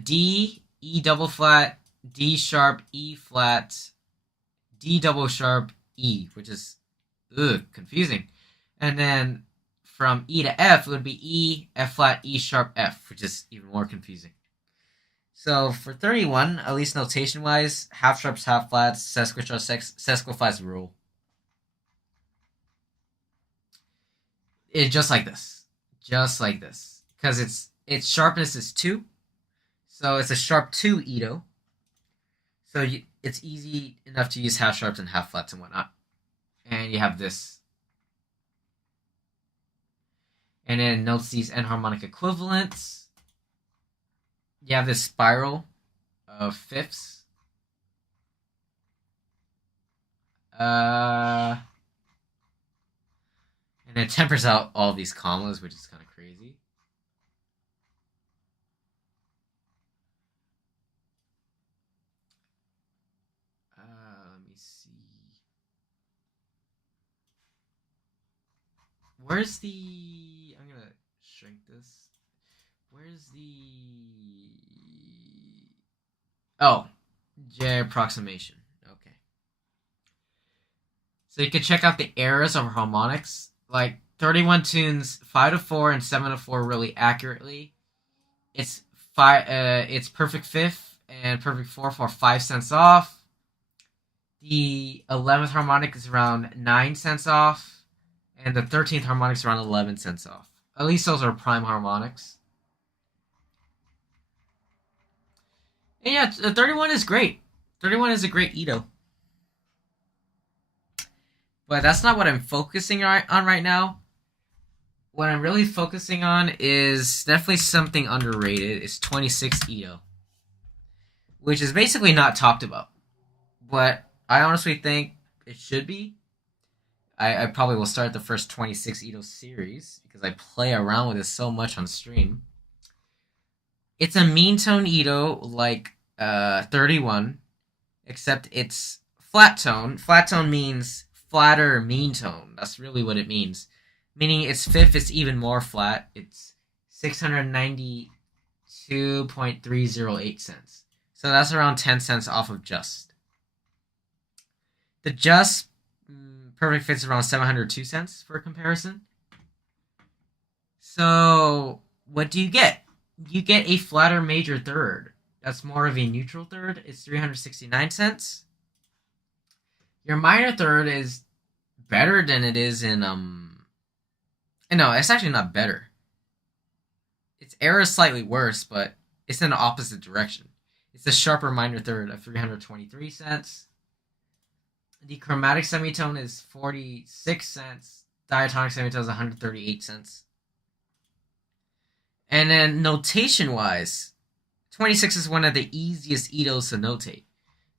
D, E double flat, D sharp, E flat, D double sharp, E, which is confusing. And then from E to F, it would be E, F flat, E sharp, F, which is even more confusing. So for 31, at least notation wise, half sharps, half flats, sesquicharts, sesquiflats rule. It's just like this. Just like this. Because its sharpness is 2. So it's a sharp 2 Ito. So it's easy enough to use half sharps and half flats and whatnot. And you have this. And then notes these enharmonic equivalents. You have this spiral of fifths. And it tempers out all these commas, which is kind of crazy. Let me see. Where's the... I'm going to shrink this. Where's the... Oh, J approximation. Okay. So you can check out the errors of harmonics. Like 31 tunes 5 to 4 and 7 to 4 really accurately. It's perfect fifth and perfect fourth for 5 cents off. The 11th harmonic is around 9 cents off, and the 13th harmonic is around 11 cents off. At least those are prime harmonics. And yeah, 31 is great. 31 is a great Ito. But that's not what I'm focusing on right now. What I'm really focusing on is definitely something underrated. It's 26 Ito, which is basically not talked about. But I honestly think it should be. I probably will start the first 26 Ito series because I play around with it so much on stream. It's a mean tone Ito like 31, except it's flat tone. Flat tone means flatter mean tone. That's really what it means. Meaning its fifth is even more flat. It's 692.308 cents. So that's around 10 cents off of just. The just perfect fits around 702 cents for comparison. So what do you get? You get a flatter major third. That's more of a neutral third. It's 369 cents. Your minor third is better than it is in no, it's actually not better. Its error is slightly worse, but it's in the opposite direction. It's a sharper minor third of 323 cents. The chromatic semitone is 46 cents. Diatonic semitone is 138 cents. And then notation-wise, 26 is one of the easiest Itos to notate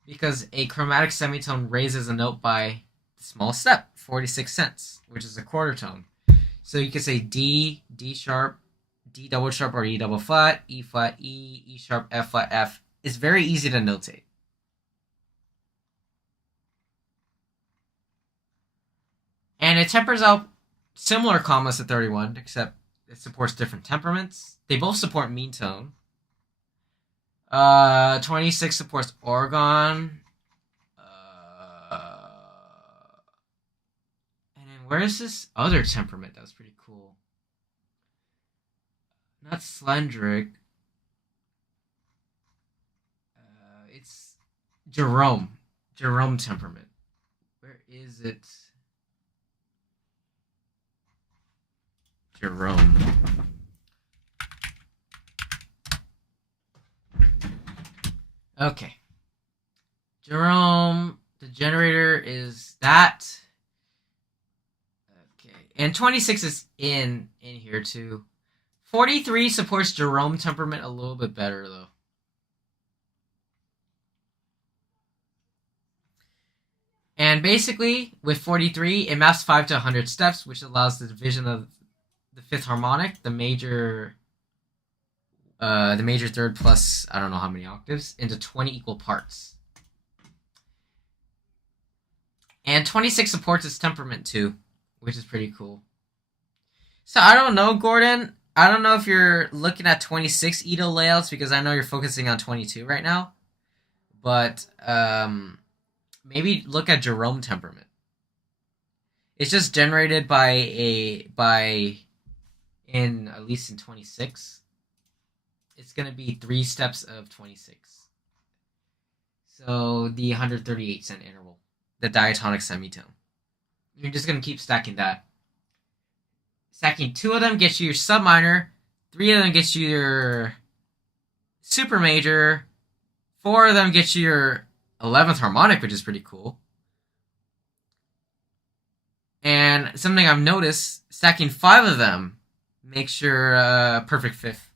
because a chromatic semitone raises a note by the small step, 46 cents, which is a quarter tone. So you can say D, D sharp, D double sharp, or E double flat, E flat, E, E sharp, F flat, F. It's very easy to notate. And it tempers out similar commas to 31, except it supports different temperaments. They both support mean tone. 26 supports Oregon. And then where is this other temperament that was pretty cool? Not Slendrick. It's Jerome. Jerome temperament. Where is it? Jerome. Okay. Jerome, the generator is that. Okay. And 26 is in here too. 43 supports Jerome temperament a little bit better though. And basically, with 43, it maps 5 to 100 steps, which allows the division of the fifth harmonic, the major third plus I don't know how many octaves, into 20 equal parts. And 26 supports its temperament too, which is pretty cool. So I don't know, Gordon. I don't know if you're looking at 26 Ito layouts because I know you're focusing on 22 right now. But maybe look at Jerome temperament. It's just generated at least in 26. it's going to be 3 steps of 26. So the 138 cent interval, the diatonic semitone. You're just going to keep stacking that. Stacking 2 of them gets you your sub minor, 3 of them gets you your super major, 4 of them gets you your 11th harmonic, which is pretty cool. And something I've noticed, stacking 5 of them makes your perfect 5th.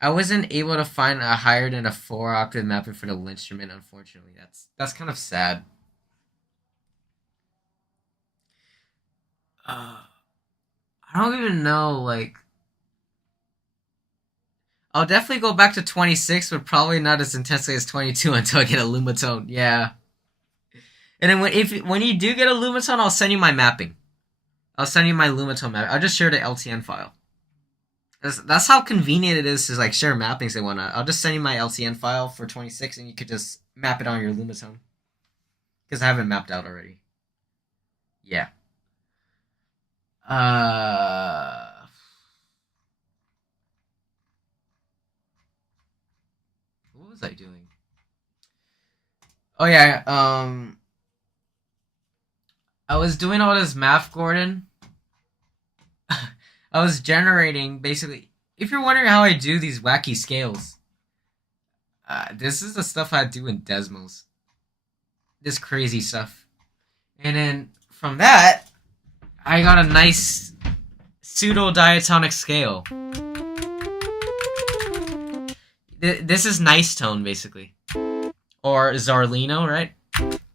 I wasn't able to find a higher than a 4-octave mapping for the instrument, unfortunately. That's kind of sad. I don't even know, like... I'll definitely go back to 26, but probably not as intensely as 22 until I get a lumatone. Yeah. And then when you do get a lumatone, I'll send you my mapping. I'll send you my lumatone map. I'll just share the LTN file. That's how convenient it is to like share mappings and whatnot. I'll just send you my LTN file for 26, and you could just map it on your lumatone. Because I have it mapped out already. Yeah. What was I doing? Oh yeah, I was doing all this math, Gordon. I was generating basically. If you're wondering how I do these wacky scales, this is the stuff I do in Desmos. This crazy stuff, and then from that, I got a nice pseudo diatonic scale. This is nice tone basically, or Zarlino, right?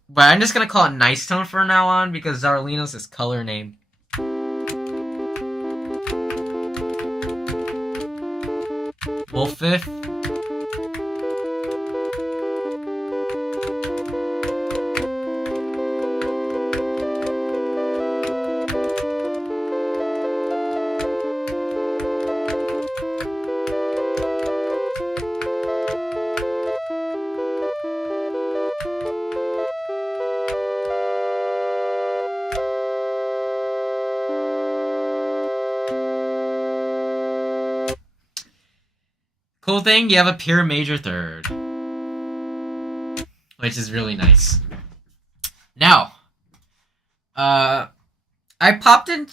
But I'm just gonna call it nice tone from now on because Zarlino's his color name. Wolf fifth. Cool thing, you have a pure major third, which is really nice. Now, I popped in.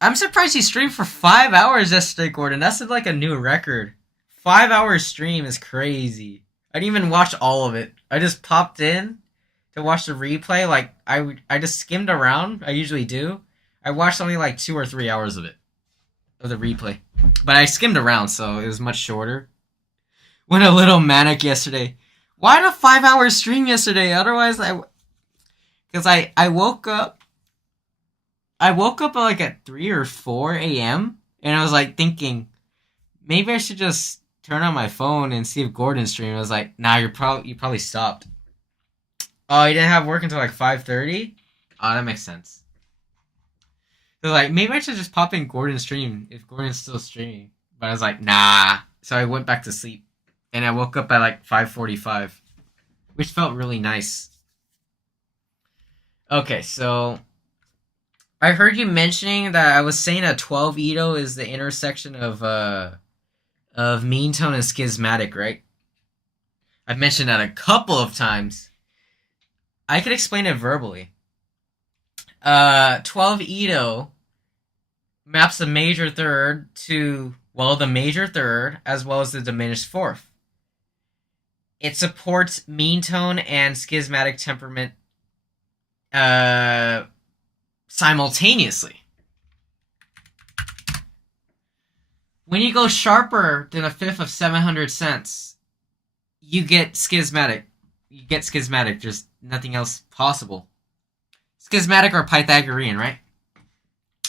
I'm surprised he streamed for 5 hours yesterday, Gordon. That's like a new record. 5 hour stream is crazy. I didn't even watch all of it. I just popped in to watch the replay. Like I just skimmed around. I usually do. I watched only like 2 or 3 hours of it, of the replay, but I skimmed around, so it was much shorter. Went a little manic yesterday. Why a 5 hour stream yesterday? Otherwise, because I woke up. I woke up like at 3 or 4 a.m. and I was like thinking, maybe I should just turn on my phone and see if Gordon's streaming. I was like, nah, you probably stopped. Oh, you didn't have work until like 5:30? Oh, that makes sense. So like, maybe I should just pop in Gordon's stream if Gordon's still streaming. But I was like, nah. So I went back to sleep. And I woke up at like 5:45, which felt really nice. Okay, so I heard you mentioning that I was saying that 12 Ito is the intersection of mean tone and schismatic, right? I've mentioned that a couple of times. I could explain it verbally. 12 Ito maps the major third to, well, the major third as well as the diminished fourth. It supports mean tone and schismatic temperament simultaneously. When you go sharper than a fifth of 700 cents, you get schismatic. You get schismatic. There's nothing else possible. Schismatic or Pythagorean, right?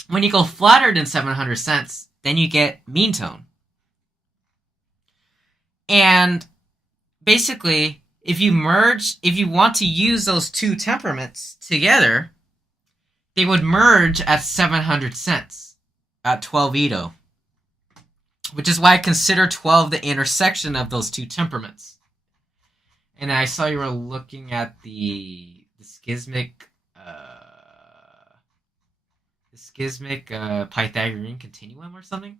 When you go flatter than 700 cents, then you get mean tone. And basically, if you want to use those two temperaments together, they would merge at 700 cents at 12 Ito, which is why I consider 12 the intersection of those two temperaments. And I saw you were looking at the schismic Pythagorean continuum or something.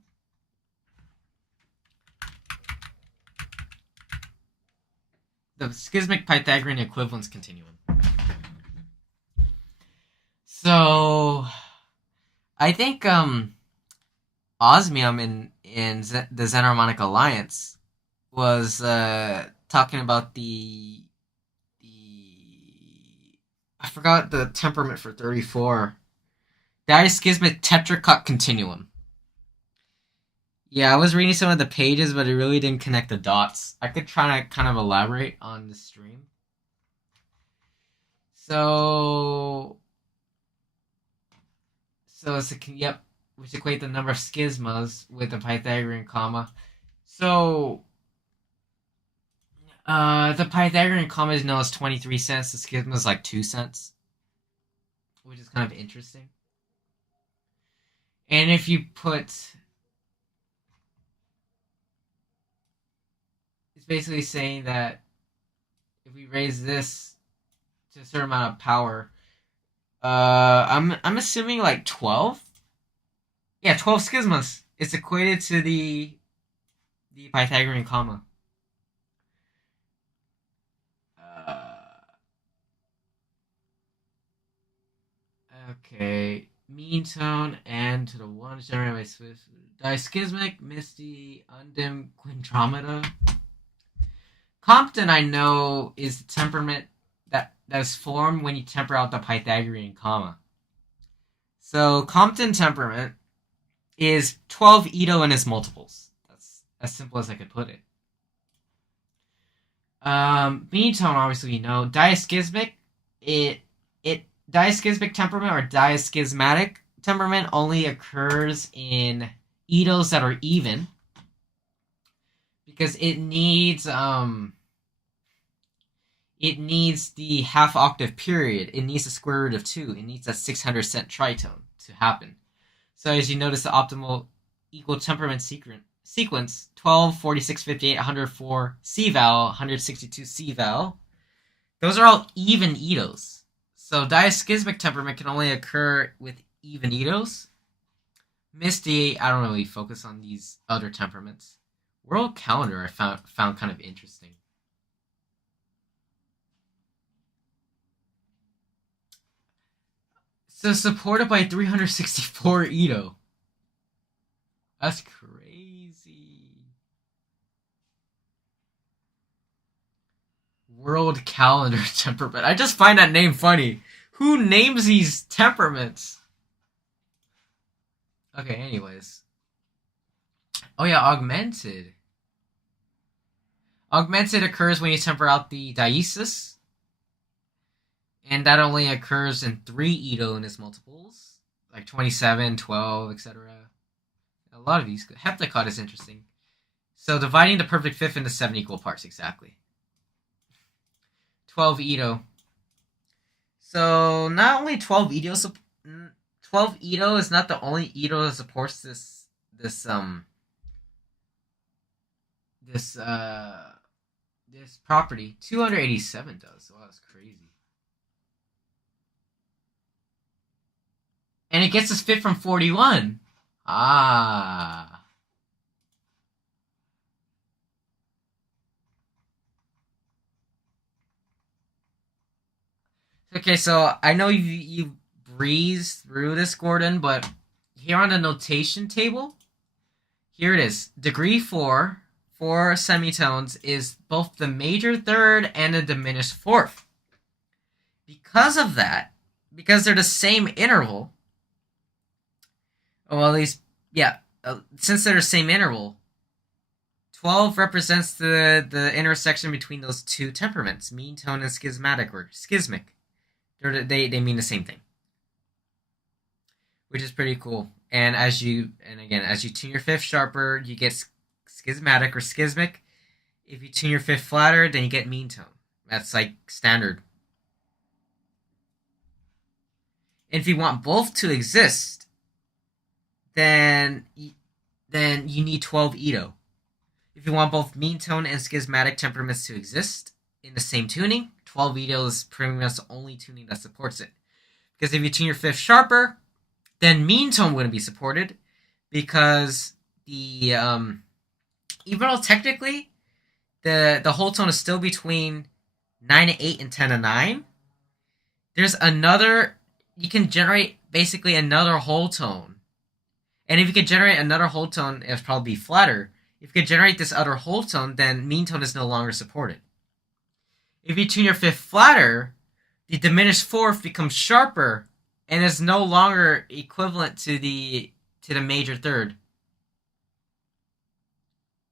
the schismic Pythagorean equivalence continuum. So I think osmium in the xenharmonic alliance was talking about the I forgot the temperament for 34. Diaschismic tetracut continuum. Yeah, I was reading some of the pages, but it really didn't connect the dots. I could try to kind of elaborate on the stream. So it's yep, which equate the number of schismas with the Pythagorean comma. So the Pythagorean comma is known as 23 cents. The schisma is like 2 cents, which is kind of interesting. And if you put, it's basically saying that if we raise this to a certain amount of power, I'm assuming like 12. Yeah, 12 schismas. It's equated to the Pythagorean comma. Okay, mean tone and to the one generated by Swift. Dischismic, misty, undimmed quintrometer. Compton, I know, is the temperament that's formed when you temper out the Pythagorean comma. So Compton temperament is 12 Ito and its multiples. That's as simple as I could put it. Mean tone, obviously, you know. Diaschismic, diaschismic temperament or diaschismatic temperament only occurs in Itos that are even, because it needs the half octave period. It needs the square root of 2. It needs that 600 cent tritone to happen. So as you notice, the optimal equal temperament sequence 12, 46, 58, 104 C-val, 162 C-val. Those are all even Itos. So diaschismic temperament can only occur with even Itos. Misty, I don't really focus on these other temperaments. World calendar I found kind of interesting. So supported by 364 Ito. That's crazy. World calendar temperament. I just find that name funny. Who names these temperaments? Okay, anyways. Oh yeah, augmented. Augmented occurs when you temper out the diesis. And that only occurs in 3 Ito and its multiples. Like 27, 12, etc. A lot of these. Heptacot is interesting. So dividing the perfect fifth into 7 equal parts, exactly. 12 Ito. So not only 12 Ito 12 Ito is not the only Ito that supports this property. 287 does. Wow, that's crazy. And it gets us fit from 41. Ah. Okay, so I know you breezed through this, Gordon, but here on the notation table, here it is. Degree 4 for semitones is both the major third and the diminished fourth. Because of that, because they're the same interval, well, at least, yeah, since they're the same interval, 12 represents the intersection between those two temperaments, mean tone and schismatic or schismic. They mean the same thing, which is pretty cool. And as you tune your fifth sharper, you get schismatic or schismic. If you tune your fifth flatter, then you get mean tone. That's like standard. And if you want both to exist, then you need 12 Ito. If you want both mean tone and schismatic temperaments to exist in the same tuning, 12 Ito is pretty much the only tuning that supports it. Because if you tune your fifth sharper, then mean tone wouldn't be supported, because the even though technically the whole tone is still between 9 to 8, and 10 to 9, there's another, you can generate basically another whole tone. And if you could generate another whole tone, it would probably be flatter. If you could generate this other whole tone, then mean tone is no longer supported. If you tune your fifth flatter, the diminished fourth becomes sharper and is no longer equivalent to the major third.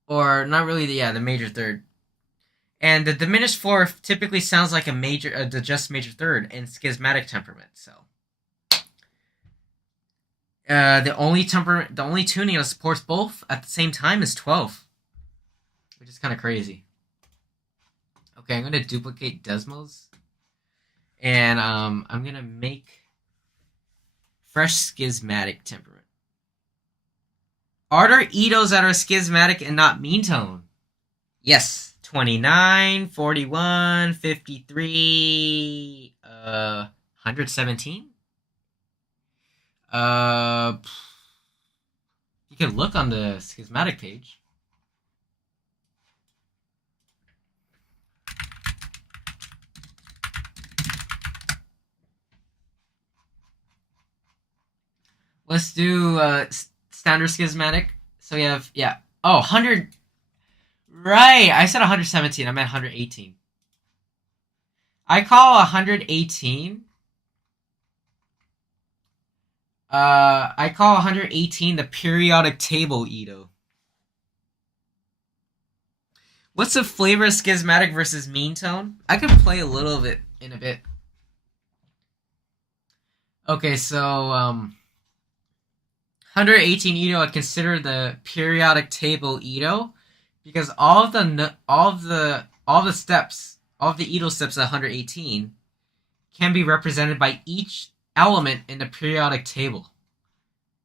Or not really the major third. And the diminished fourth typically sounds like the just major third in schismatic temperament. So the only tuning that supports both at the same time is 12, which is kind of crazy. Okay, I'm gonna duplicate Desmos, and I'm gonna make fresh schismatic temperament. Are there Edos that are schismatic and not mean tone? Yes. 29, 41, 53, 117. You can look on the schismatic page. Let's do standard schismatic. So we have, oh, 100. Right, I said 117. I meant 118. I call 118. I call 118 the periodic table Edo. What's the flavor of schismatic versus mean tone? I could play a little of it in a bit. Okay, so 118 Edo I consider the periodic table Edo because all of the steps, all of the Edo steps at 118 can be represented by each element in the periodic table.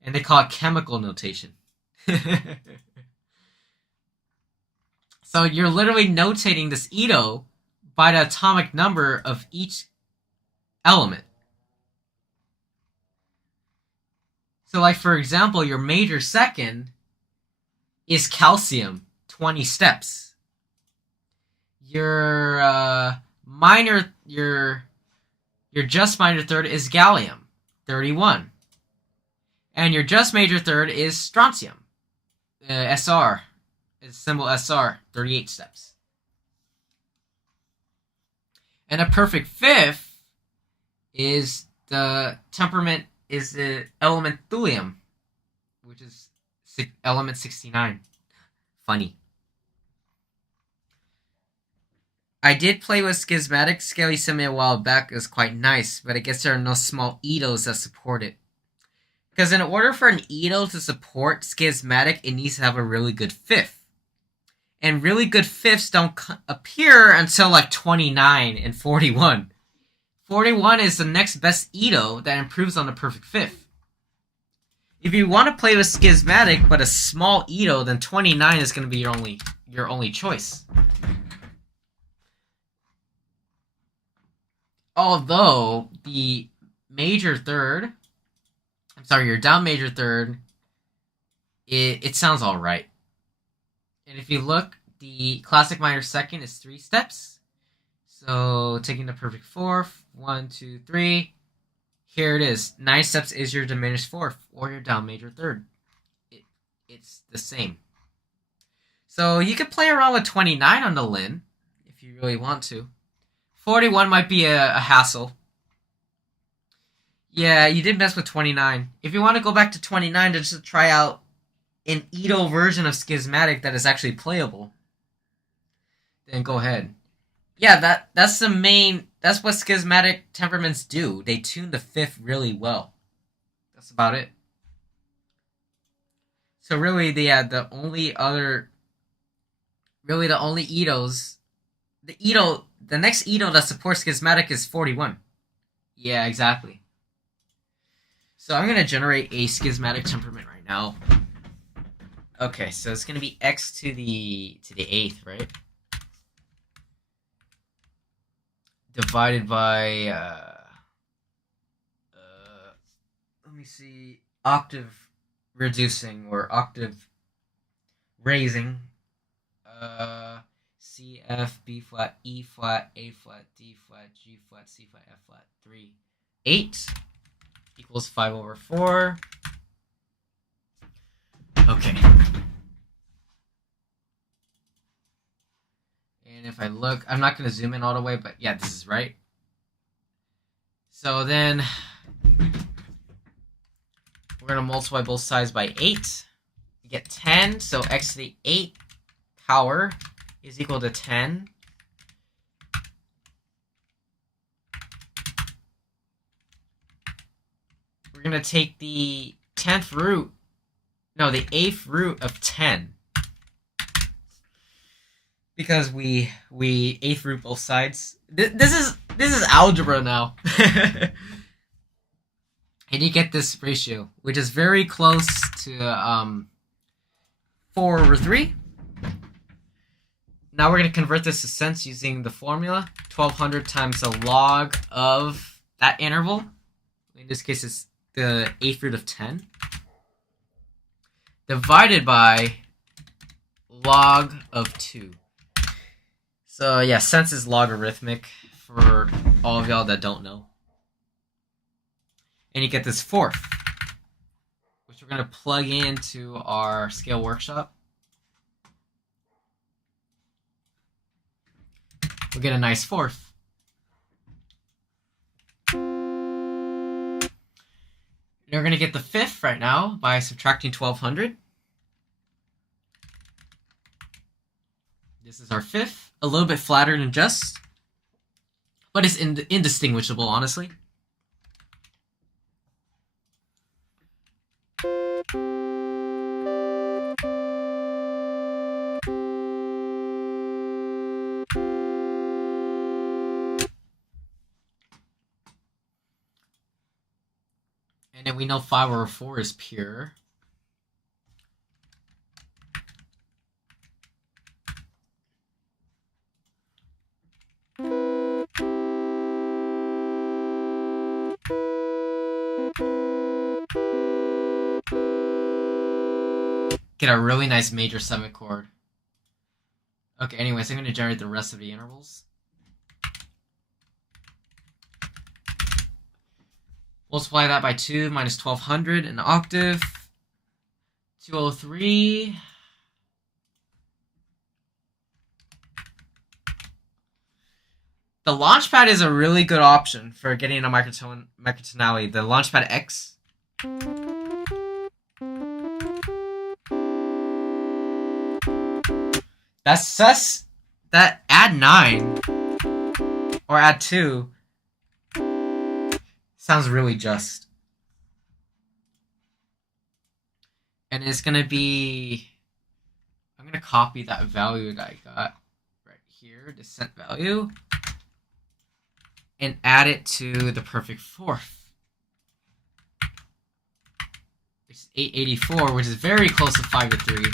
And they call it chemical notation. So you're literally notating this Edo by the atomic number of each element. So like for example, your major second is calcium, 20 steps. Your minor, your just minor third is gallium, 31. And your just major third is strontium, SR, is symbol SR, 38 steps. And a perfect fifth is the temperament, is the element thulium, which is element 69. Funny. I did play with schismatic scaly semi a while back. It was quite nice, but I guess there are no small Edos that support it. Because in order for an Edo to support schismatic, it needs to have a really good fifth. And really good fifths don't appear until like 29 and 41. 41 is the next best Edo that improves on the perfect fifth. If you want to play with schismatic but a small Edo, then 29 is going to be your only choice. Although the major third, your down major third, it sounds all right. And if you look, the classic minor second is 3 steps. So taking the perfect fourth, 1, 2, 3. Here it is. 9 steps is your diminished fourth or your down major third. It's the same. So you could play around with 29 on the Lin if you really want to. 41 might be a hassle. Yeah, you did mess with 29. If you want to go back to 29 to just try out an Edo version of schismatic that is actually playable, then go ahead. Yeah, that's the main. That's what schismatic temperaments do. They tune the fifth really well. That's about it. So really, the only Edos, the next Edo that supports schismatic is 41. Yeah, exactly. So I'm gonna generate a schismatic temperament right now. Okay, so it's gonna be x to the 8th, right? Divided by let me see, octave reducing or octave raising, C, F, B flat, E flat, A flat, D flat, G flat, C flat, F flat, 3, 8 equals 5/4. Okay. And if I look, I'm not going to zoom in all the way, but yeah, this is right. So then we're going to multiply both sides by 8. We get 10, so x to the 8 power is equal to 10. We're going to take the 10th root, no, the 8th root of 10. Because we 8th root both sides. This is algebra now. And you get this ratio, which is very close to 4/3. Now we're going to convert this to cents using the formula. 1200 times the log of that interval. In this case, it's the 8th root of 10. Divided by log of 2. So yeah, cents is logarithmic for all of y'all that don't know. And you get this 4th, which we're going to plug into our scale workshop. We'll get a nice 4th. And we're going to get the 5th right now by subtracting 1200. This is our 5th. A little bit flatter than just, but it's indistinguishable, honestly. And then we know 5/4 is pure. Get a really nice major 7 chord. Okay, anyways, I'm going to generate the rest of the intervals. Multiply that by 2 minus 1200 in octave. 203. The Launchpad is a really good option for getting a microtonality. The Launchpad X. That add 9 or add 2 sounds really just. And it's going to be, I'm going to copy that value that I got right here, the cent value, and add it to the perfect 4th. Which is 884, which is very close to 5/3.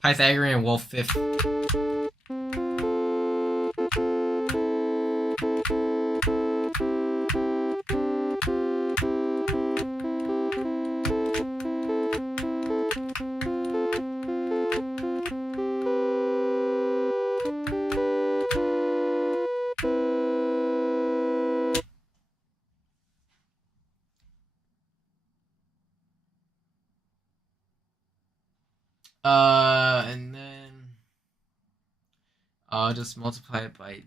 Pythagorean wolf 5th. And then I'll just multiply it by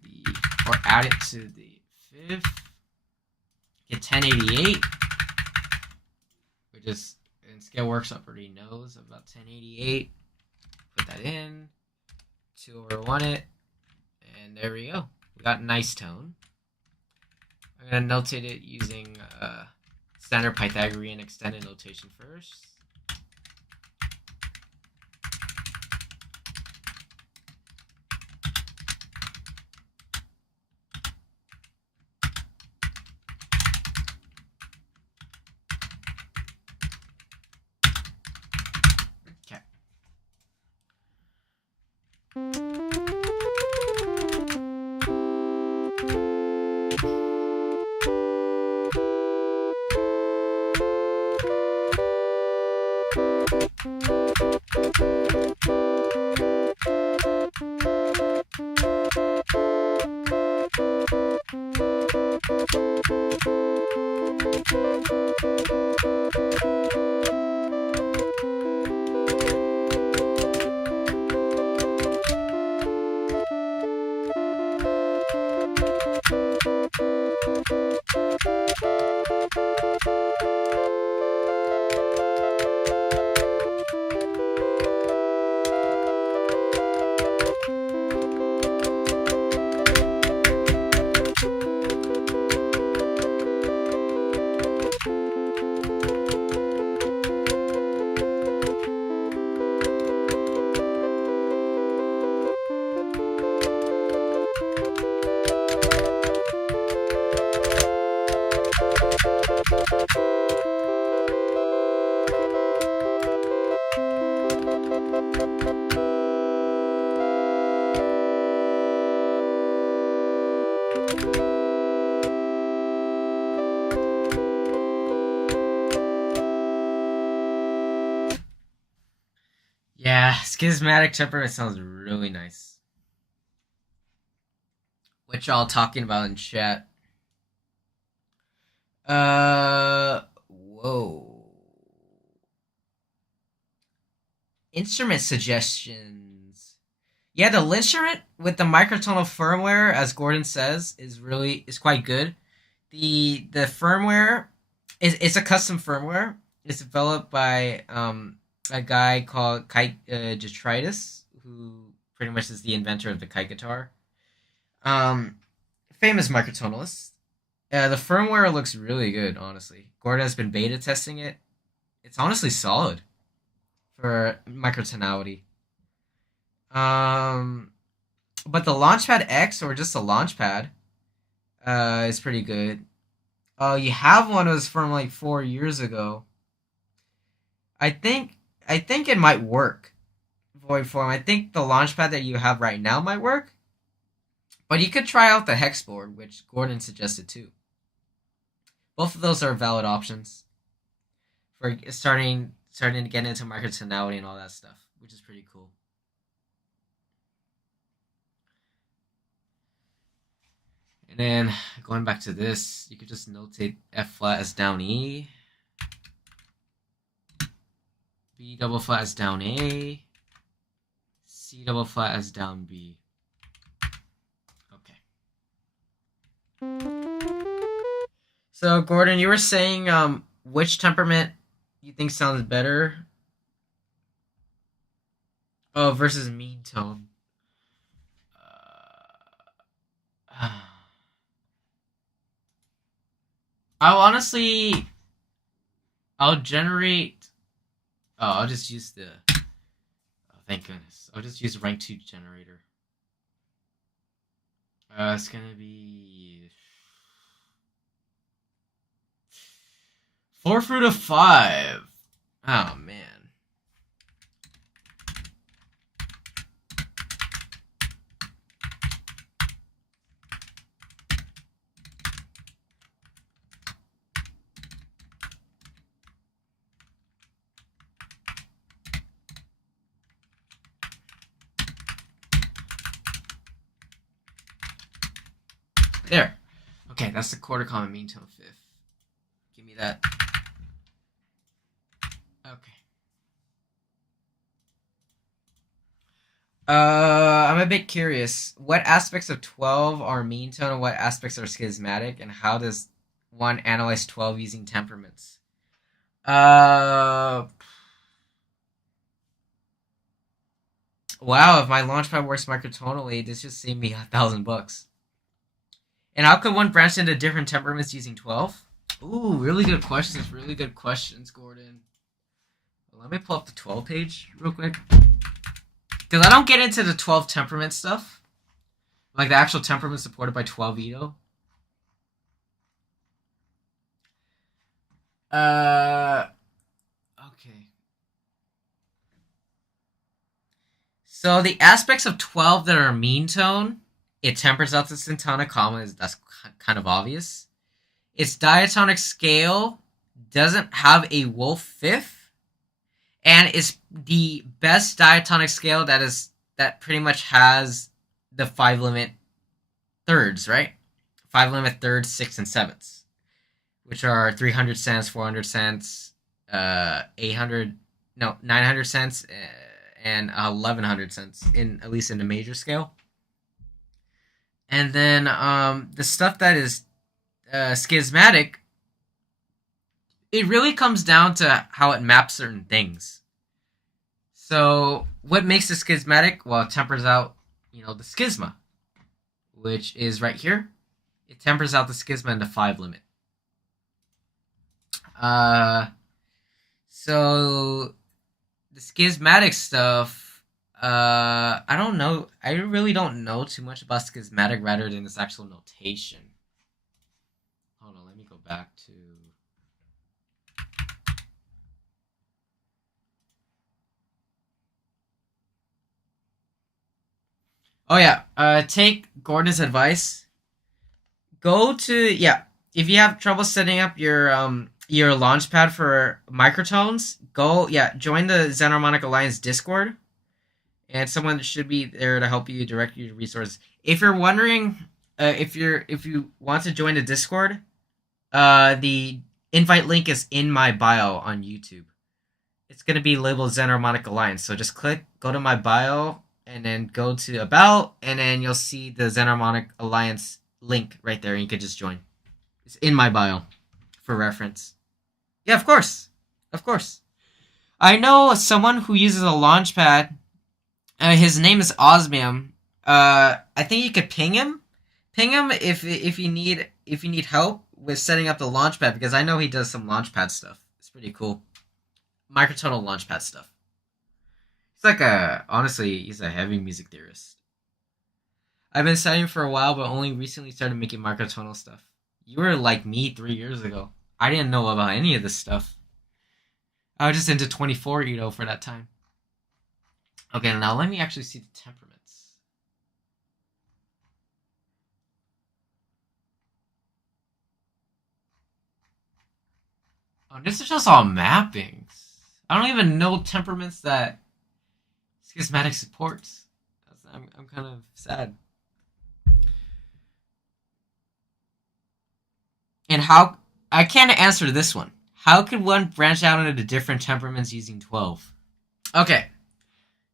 or add it to the 5th. Get 1088, which is, and Scale Workshop already knows about 1088. Put that in, 2/1 it, and there we go. We got a nice tone. I'm going to notate it using standard Pythagorean extended notation first. Yeah, schismatic temperament sounds really nice. What y'all talking about in chat? Whoa. Instrument suggestions. Yeah, the instrument with the microtonal firmware, as Gordon says, is quite good. The firmware is it's a custom firmware. It's developed by a guy called Kite Detritus, who pretty much is the inventor of the kite guitar. Um, famous microtonalist. The firmware looks really good, honestly. Gordon has been beta testing it. It's honestly solid for microtonality. Um, but the Launchpad X or just a Launchpad is pretty good. Oh, you have one that was from like 4 years ago. I think it might work. Void form. I think the Launchpad that you have right now might work. But you could try out the hex board, which Gordon suggested too. Both of those are valid options for starting to get into microtonality and all that stuff, which is pretty cool. And then going back to this, you could just notate F flat as down E, B double flat as down A, C double flat as down B. Okay. So Gordon, you were saying which temperament you think sounds better? Oh, versus mean tone. I'll honestly, I'll generate. Oh, I'll just use the. Oh, thank goodness. I'll just use rank 2 generator. It's gonna be 4 fruit of 5. Oh man. There. Okay, that's the quarter common mean tone fifth. Give me that. Okay. I'm a bit curious. What aspects of 12 are mean tone and what aspects are schismatic, and how does one analyze 12 using temperaments? Wow, if my launchpad works microtonally, this just saved me $1,000. And how could one branch into different temperaments using 12? Ooh, really good questions. Really good questions, Gordon. Let me pull up the 12 page real quick. Because I don't get into the 12 temperament stuff. Like the actual temperament supported by 12 Edo. Okay. So the aspects of 12 that are mean tone, it tempers out the syntonic comma. That's kind of obvious. Its diatonic scale doesn't have a wolf fifth, and it's the best diatonic scale that pretty much has the five limit thirds, right? Five limit thirds, sixths, and sevenths, which are 300 cents, 400 cents, 800, no, 900 cents, and 1100 cents in at least in the major scale. And then the stuff that is schismatic, it really comes down to how it maps certain things. So what makes a schismatic? Well, it tempers out, the schisma, which is right here. It tempers out the schisma into 5 limit. So the schismatic stuff, I don't know. I really don't know too much about schismatic rather than its actual notation. Hold on, let me go back to. Oh yeah, take Gordon's advice. Go to if you have trouble setting up your launchpad for microtones, join the Xenharmonic Alliance Discord, and someone should be there to help you direct you to resources. If you're wondering, if you want to join the Discord, the invite link is in my bio on YouTube. It's gonna be labeled Xenharmonic Alliance, so just go to my bio, and then go to About, and then you'll see the Xenharmonic Alliance link right there, and you can just join. It's in my bio for reference. Yeah, of course. Of course. I know someone who uses a launchpad. His name is Osmium. I think you could ping him. Ping him if you need help with setting up the launchpad, because I know he does some launchpad stuff. It's pretty cool. Microtonal launchpad stuff. He's a heavy music theorist. I've been studying for a while, but only recently started making microtonal stuff. You were like me 3 years ago. I didn't know about any of this stuff. I was just into 24 Edo for that time. Okay, now let me actually see the temperaments. Oh, this is just all mappings. I don't even know temperaments that schismatic supports. I'm kind of sad. And how I can't answer this one. How could one branch out into the different temperaments using 12? Okay.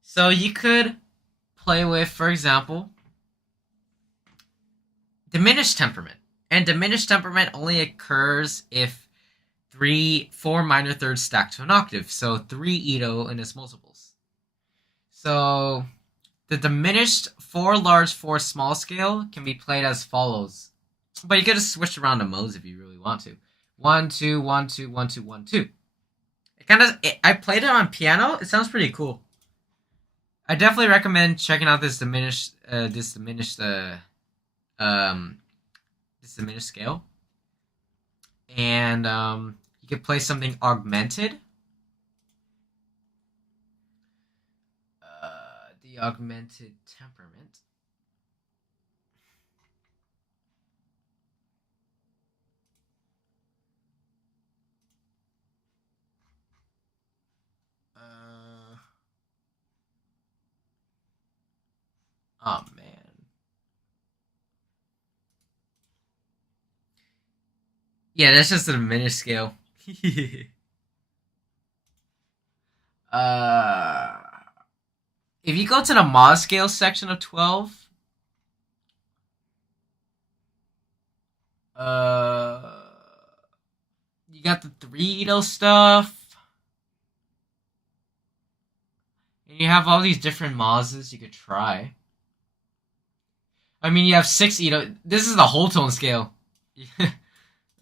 So you could play with, for example, diminished temperament. And diminished temperament only occurs if 4 minor thirds stack to an octave. So 3 Edo and its multiples. So the diminished 4 large, 4 small scale can be played as follows. But you could just switch around the modes if you really want to. 1, 2, 1, 2, 1, 2, 1, 2. I played it on piano. It sounds pretty cool. I definitely recommend checking out this diminished scale. And you could play something augmented. The augmented temperament. Oh man. Yeah, that's just a diminished scale. uh, if you go to the mod scale section of 12, you got the 3 Edo stuff. And you have all these different Mazes you could try. I mean, you have 6 Edo. This is the whole tone scale. You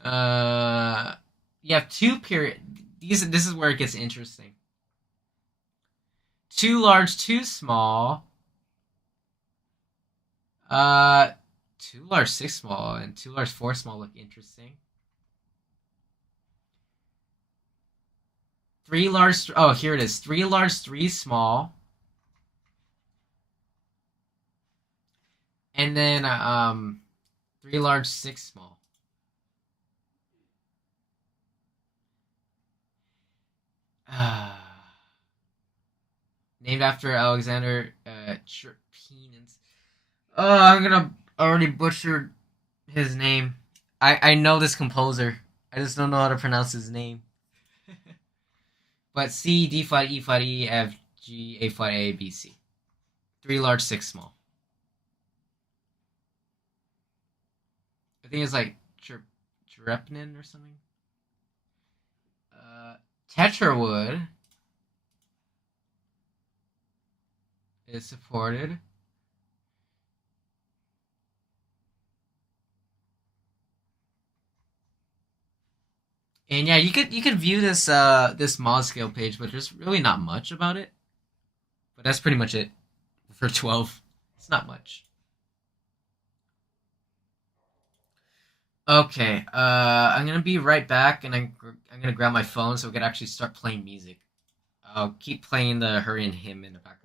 have 2 period. This is where it gets interesting. 2 large, 2 small. 2 large, 6 small, and 2 large, 4 small look interesting. 3 large. Oh, here it is. 3 large, 3 small. And then 3 large, 6 small. named after Alexander Chirpinins. Oh, I'm gonna already butcher his name. I know this composer. I just don't know how to pronounce his name. But C, D flat, E flat, E, F, G, A flat, A, B, C. 3 large, 6 small. I think it's like Trepnin or something. Tetrawood is supported. And yeah, you could view this mod scale page, but there's really not much about it. But that's pretty much it for 12. It's not much. Okay, I'm gonna be right back, and I'm gonna grab my phone so we can actually start playing music. I'll keep playing the Hurry and Hymn in the background.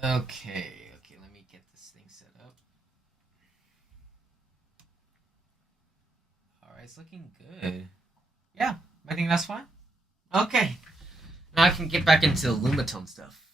Okay, let me get this thing set up. Alright, it's looking good. Yeah, I think that's fine. Okay, now I can get back into lumatone stuff.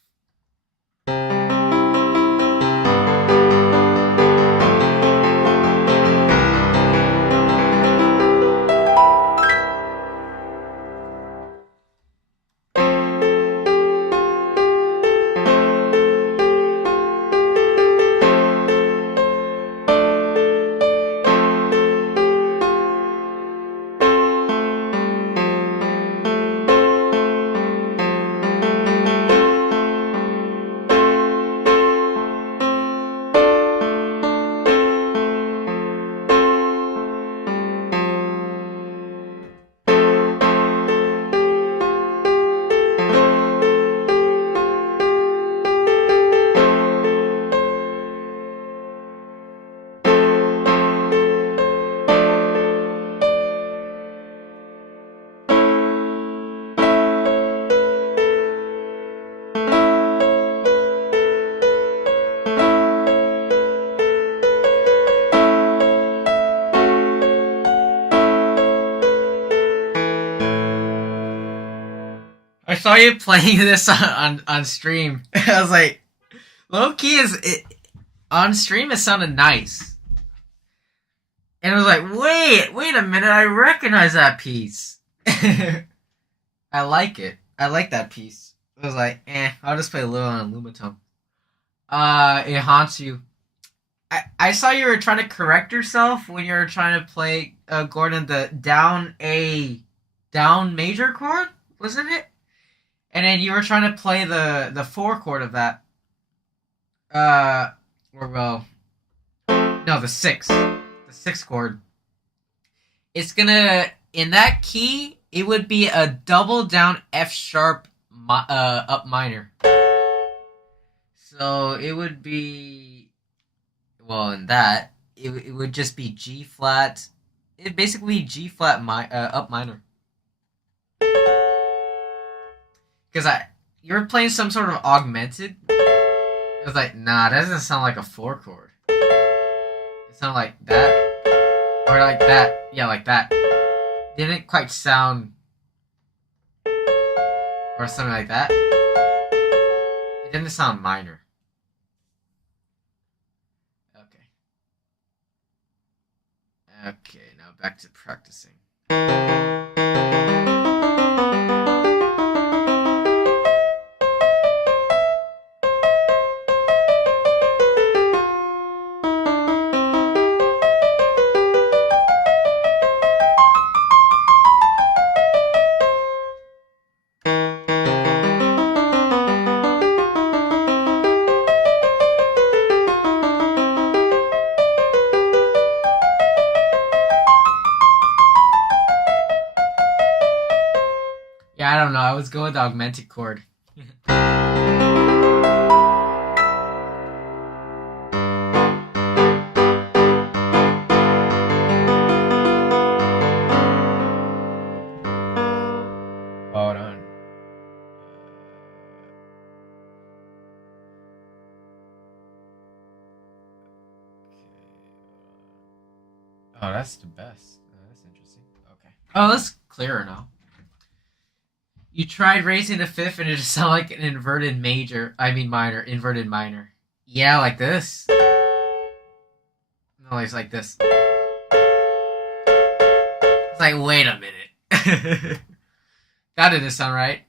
saw you playing this on stream. I was like, low key is it on stream. It sounded nice, and I was like, wait a minute, I recognize that piece. I like it. I like that piece. I was like, I'll just play a little on lumatone. It haunts you. I saw you were trying to correct yourself when you were trying to play Gordon the down major chord, wasn't it? And then you were trying to play the 4 chord of that. Or well, no, the 6. The 6 chord. It's gonna, in that key, it would be a double down F sharp up minor. So it would be, well, in that, it would just be G flat. It basically G flat up minor. Because you were playing some sort of augmented. I was like, nah, that doesn't sound like a 4 chord. It sounded like that. Or like that. Yeah, like that. Didn't quite sound. Or something like that. It didn't sound minor. Okay. Okay, now back to practicing. Yeah, I don't know. I was going with the augmented chord. Hold on. Oh, that's the best. Oh, that's interesting. Okay. Oh, that's clearer now. You tried raising the 5th and it just sounded like an inverted major. I mean minor. Inverted minor. Yeah, like this. No, it's like this. It's like, wait a minute. That didn't sound right.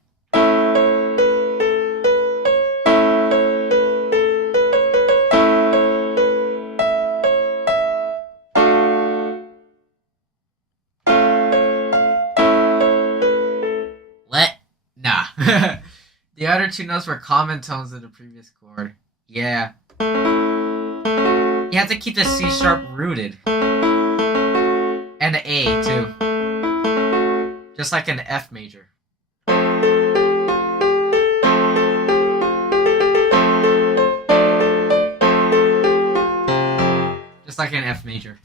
Nah. The other 2 notes were common tones of the previous chord. Yeah. You have to keep the C sharp rooted. And the A, too. Just like an F major. Just like an F major.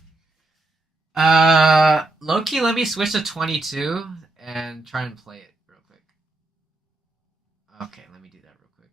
Low-key, let me switch to 22 and try and play it real quick. Okay, let me do that real quick.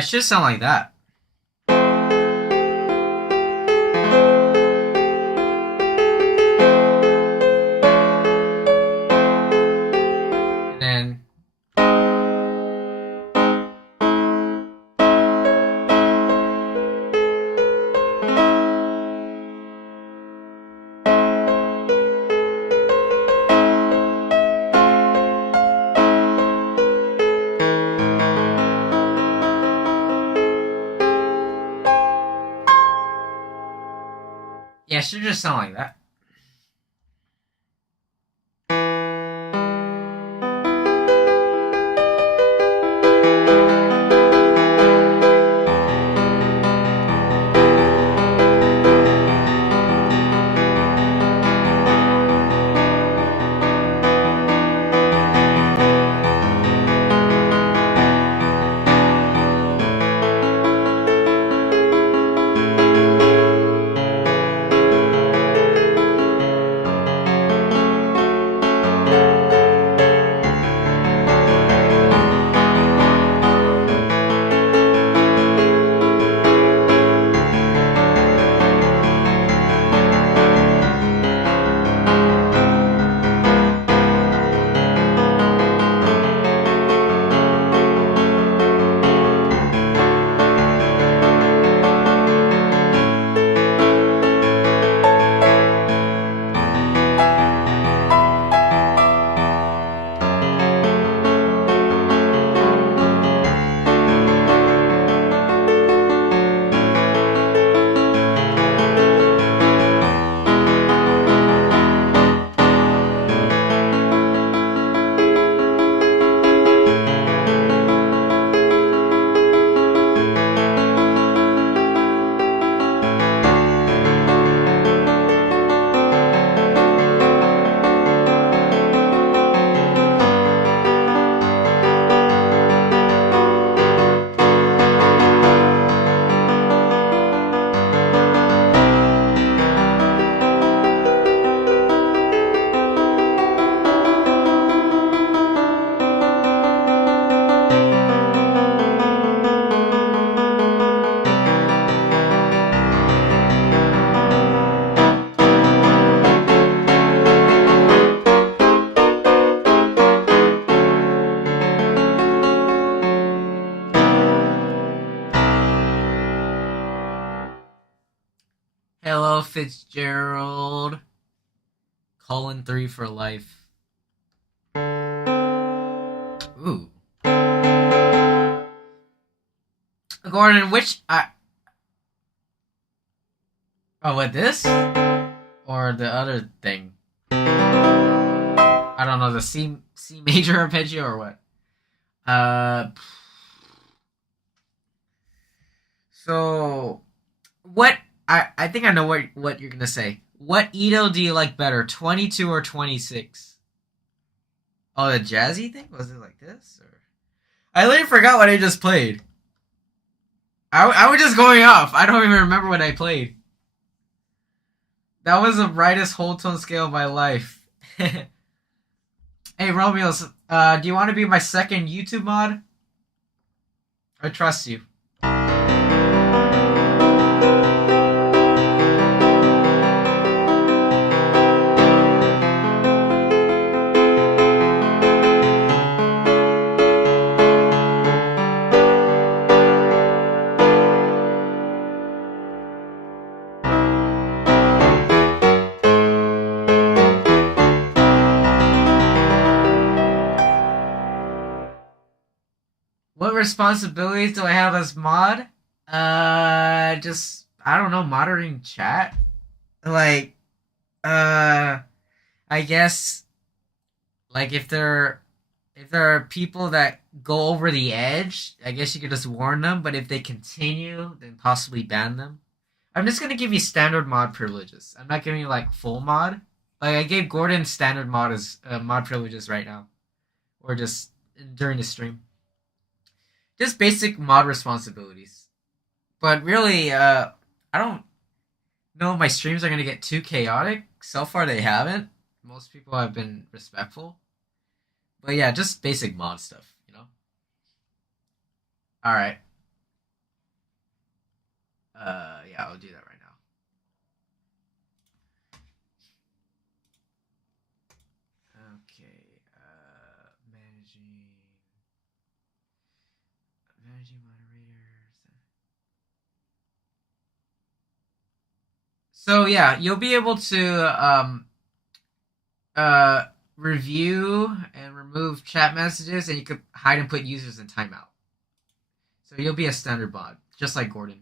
it should sound like that. And then yeah, it should just sound like that. Hello, Fitzgerald. Colon 3 for life. Ooh. Gordon, which oh, what, this? Or the other thing? I don't know, the C major arpeggio or what? So what I think I know what you're gonna say. What Edo do you like better, 22 or 26? Oh, the jazzy thing? Was it like this? Or I literally forgot what I just played. I was just going off. I don't even remember what I played. That was the brightest whole tone scale of my life. Hey, Romeo, do you want to be my second YouTube mod? I trust you. What responsibilities do I have as mod? Just I don't know, monitoring chat. Like, I guess, like if there are people that go over the edge, I guess you could just warn them. But if they continue, then possibly ban them. I'm just gonna give you standard mod privileges. I'm not giving you like full mod. Like I gave Gordon standard mod privileges right now, or just during the stream. Just basic mod responsibilities. But really, I don't know if my streams are gonna get too chaotic. So far, they haven't. Most people have been respectful. But yeah, just basic mod stuff, you know. All right. Yeah, I'll do that right now. Okay. Managing moderators. So yeah, you'll be able to uh review and remove chat messages, and you could hide and put users in timeout. So you'll be a standard bot, just like Gordon.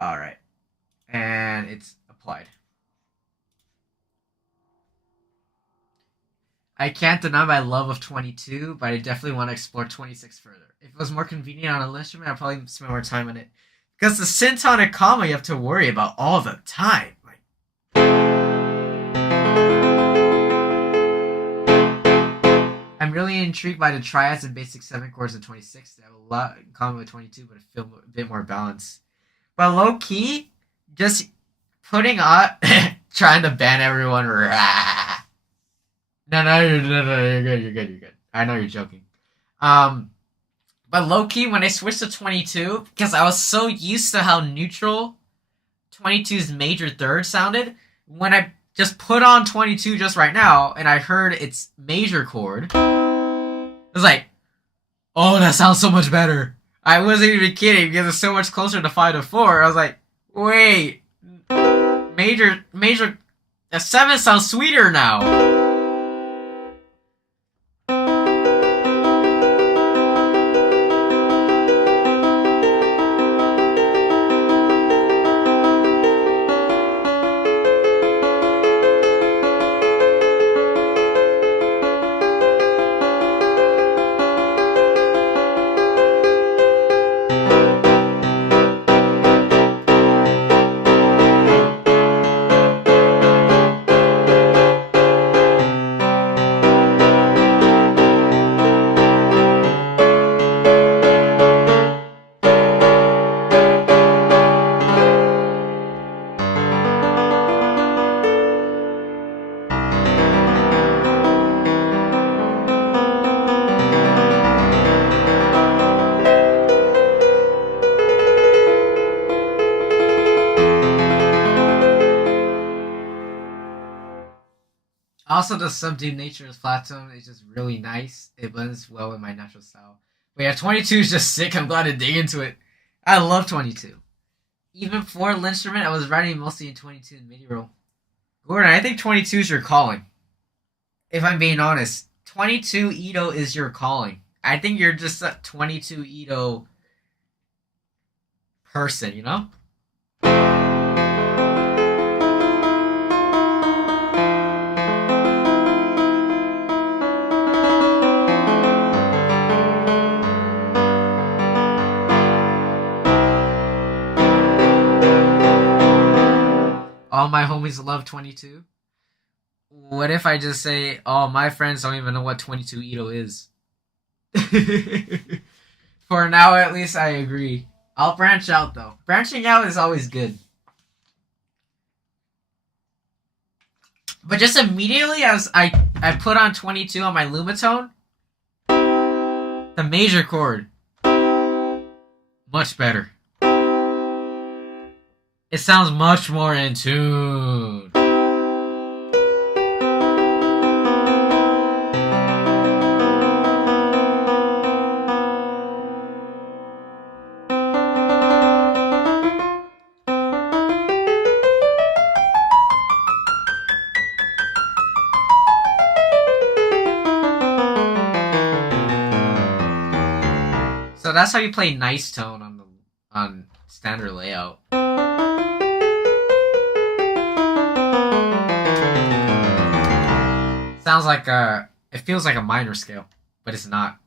All right, and it's applied. I can't deny my love of 22, but I definitely want to explore 26 further. If it was more convenient on an instrument, I'd probably spend more time on it. Because the syntonic comma you have to worry about all the time. Like, I'm really intrigued by the triads and basic 7 chords in 26. They have a lot in common with 22, but I feel a bit more balanced. But low key, just putting on, trying to ban everyone. No, you're good, you're good, you're good. I know you're joking. But low key, when I switched to 22, because I was so used to how neutral 22's major third sounded, when I just put on 22 just right now, and I heard its major chord, I was like, oh, that sounds so much better. I wasn't even kidding, because it's so much closer to 5 to 4. I was like, wait, major, the 7 sounds sweeter now. Also, the subdued nature of flat tone is just really nice. It blends well with my natural style. But yeah, 22 is just sick. I'm glad to dig into it. I love 22. Even before Lynchman, I was writing mostly in 22 in MIDI roll. Gordon, I think 22 is your calling. If I'm being honest, 22 Ito is your calling. I think you're just a 22 Ito person, you know? All my homies love 22. What if I just say, oh, my friends don't even know what 22 Ito is? For now, at least, I agree. I'll branch out, though. Branching out is always good. But just immediately as I put on 22 on my lumatone, the major chord, much better. It sounds much more in tune. So that's how you play nice tone on standard layout. Sounds like it feels like a minor scale, but it's not.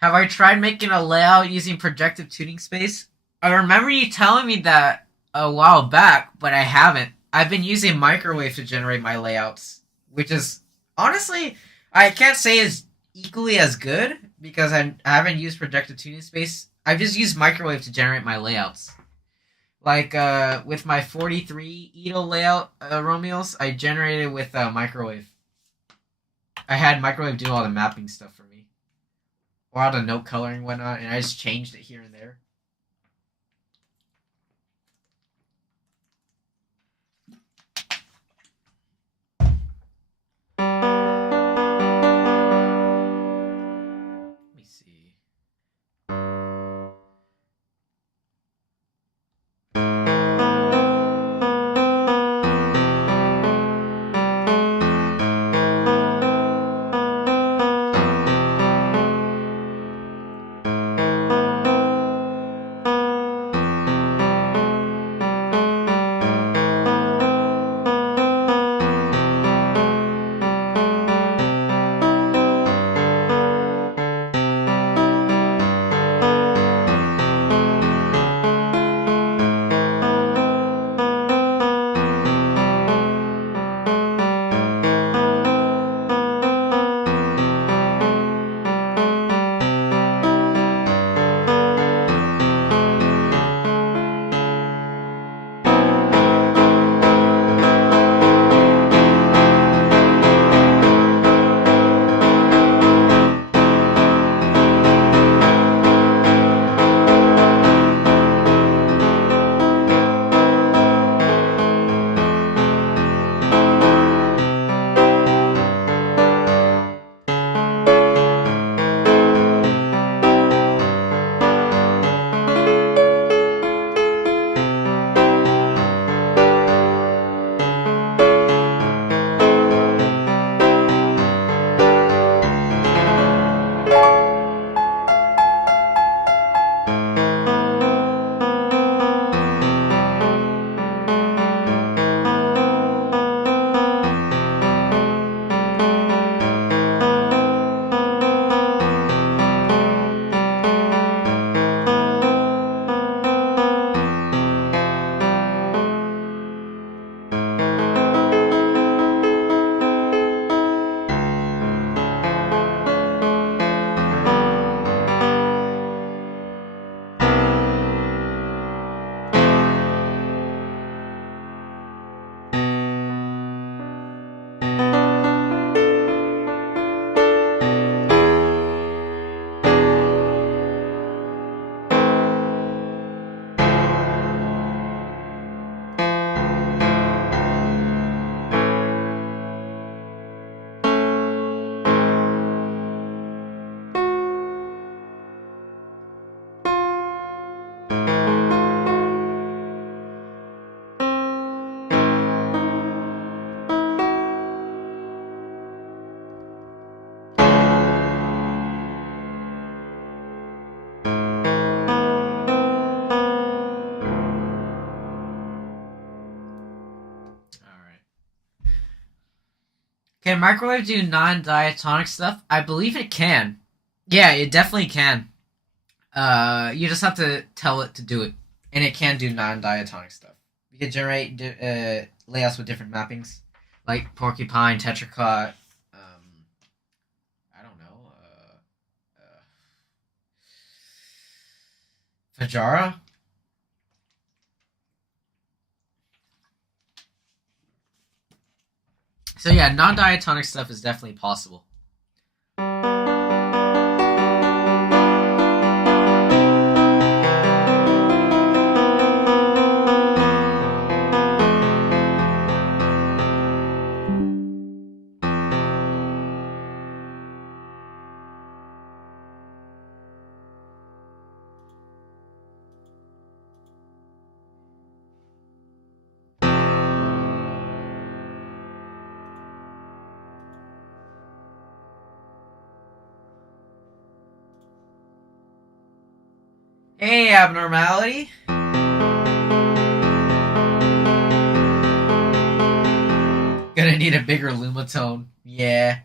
Have I tried making a layout using projective tuning space? I remember you telling me that a while back, but I haven't. I've been using microwave to generate my layouts, which is honestly, I can't say is equally as good because I haven't used projective tuning space. I've just used microwave to generate my layouts. Like with my 43 Edo layout Romeos, I generated with microwave. I had microwave do all the mapping stuff for me, or all the note coloring and whatnot, and I just changed it here and there. Let me see. Can microwave do non-diatonic stuff? I believe it can. Yeah, it definitely can. You just have to tell it to do it, and it can do non-diatonic stuff. You can generate layouts with different mappings, like porcupine, tetracot. I don't know. Fajara. So yeah, non-diatonic stuff is definitely possible. Hey, abnormality. Gonna need a bigger lumatone. Yeah.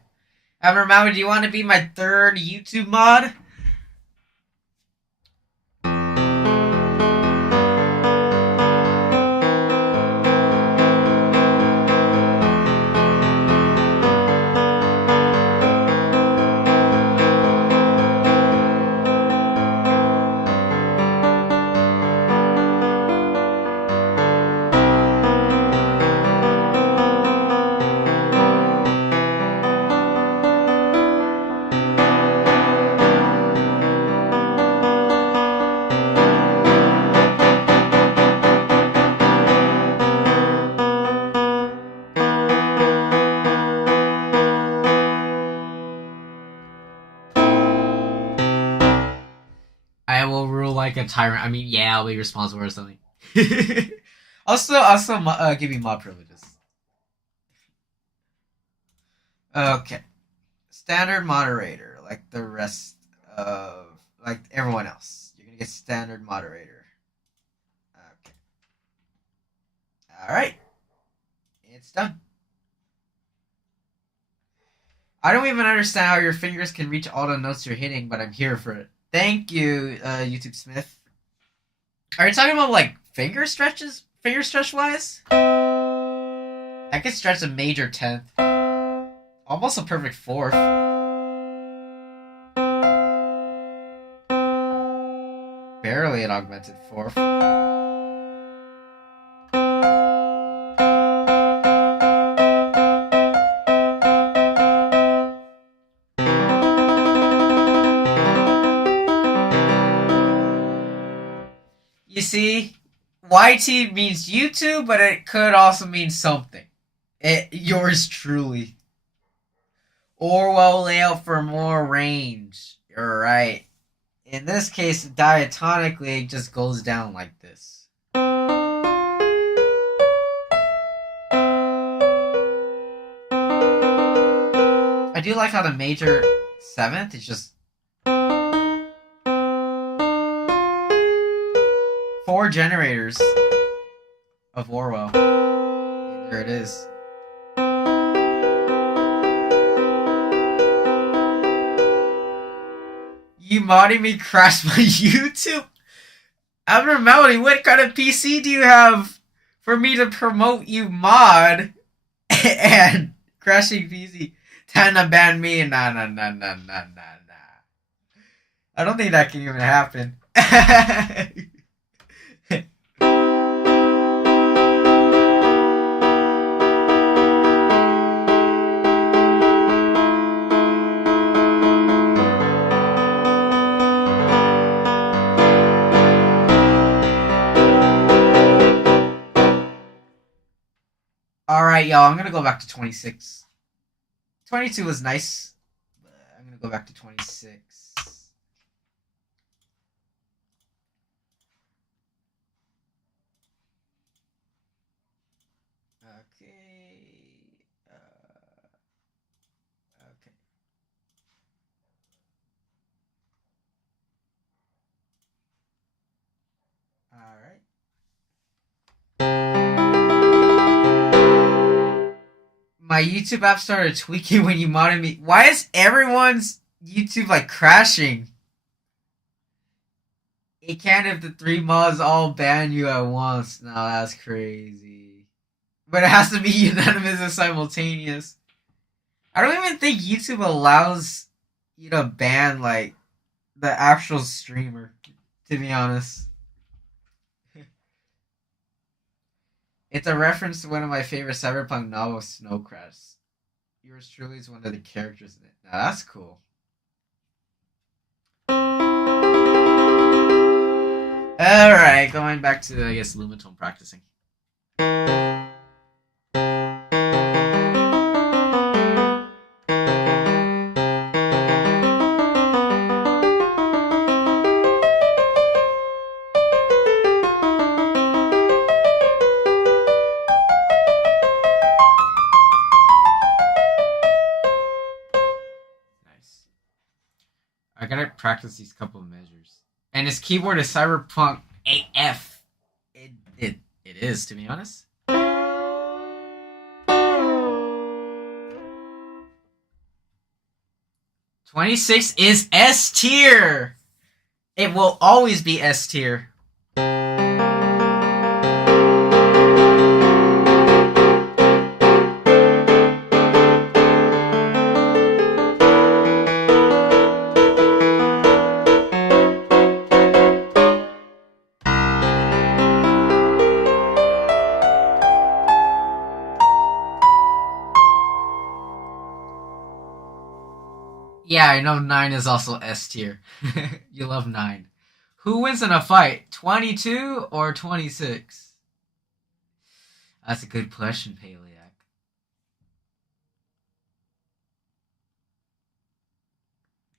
Abnormality, do you want to be my third YouTube mod? I will rule like a tyrant. I mean, yeah, I'll be responsible or something. I'll still give you mod privileges. Okay. Standard moderator, like the rest of like everyone else. You're gonna get standard moderator. Okay. All right. It's done. I don't even understand how your fingers can reach all the notes you're hitting, but I'm here for it. Thank you, YouTube Smith. Are you talking about like finger stretches? Finger stretch wise? I could stretch a major 10th. Almost a perfect 4th. Barely an augmented 4th. You see, YT means YouTube, but it could also mean something. Yours truly. Orwell layout for more range. You're right. In this case, diatonically, it just goes down like this. I do like how the major 7th is just 4 generators of Orwell. And there it is. You modding me crashed my YouTube? Abnormality, what kind of PC do you have for me to promote you mod and crashing PC? Time to ban me? Nah, nah, nah, nah, nah, nah, nah. I don't think that can even happen. Alright, y'all, I'm gonna go back to 26. 22 was nice. I'm gonna go back to 26. Okay. Okay. Alright. My YouTube app started tweaking when you modded me. Why is everyone's YouTube like crashing? It can't if the 3 mods all ban you at once. No, that's crazy. But it has to be unanimous and simultaneous. I don't even think YouTube allows you to ban like the actual streamer, to be honest. It's a reference to one of my favorite cyberpunk novels, Snow Crash. Yours truly is one of the characters in it. Now that's cool. Alright, going back to, I guess, lumatone practicing. Nice. I gotta practice these couple of measures. And his keyboard is Cyberpunk AF. It is, to be honest. 26 is S tier. It will always be S tier. Yeah, I know 9 is also S tier. You love 9. Who wins in a fight, 22 or 26? That's a good question, Paleac.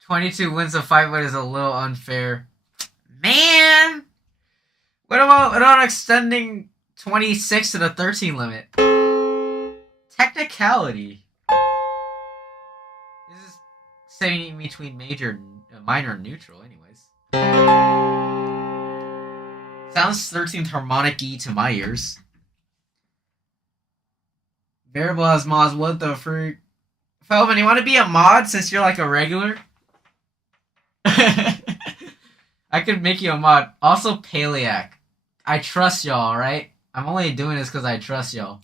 22 wins a fight, but is a little unfair. man. What about extending 26 to the 13 limit? Technicality. This is saying between minor, and neutral, anyways. Sounds 13th harmonic-y to my ears. Variable as mods, what the freak? Felvin, you want to be a mod since you're like a regular? I could make you a mod. Also, Paleac. I trust y'all, right? I'm only doing this because I trust y'all.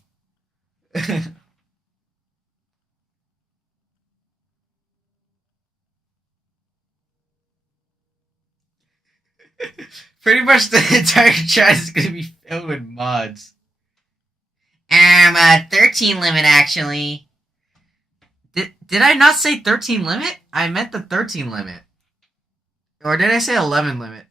Pretty much the entire chat is going to be filled with mods. 13 limit, actually. Did I not say 13 limit? I meant the 13 limit. Or did I say 11 limit?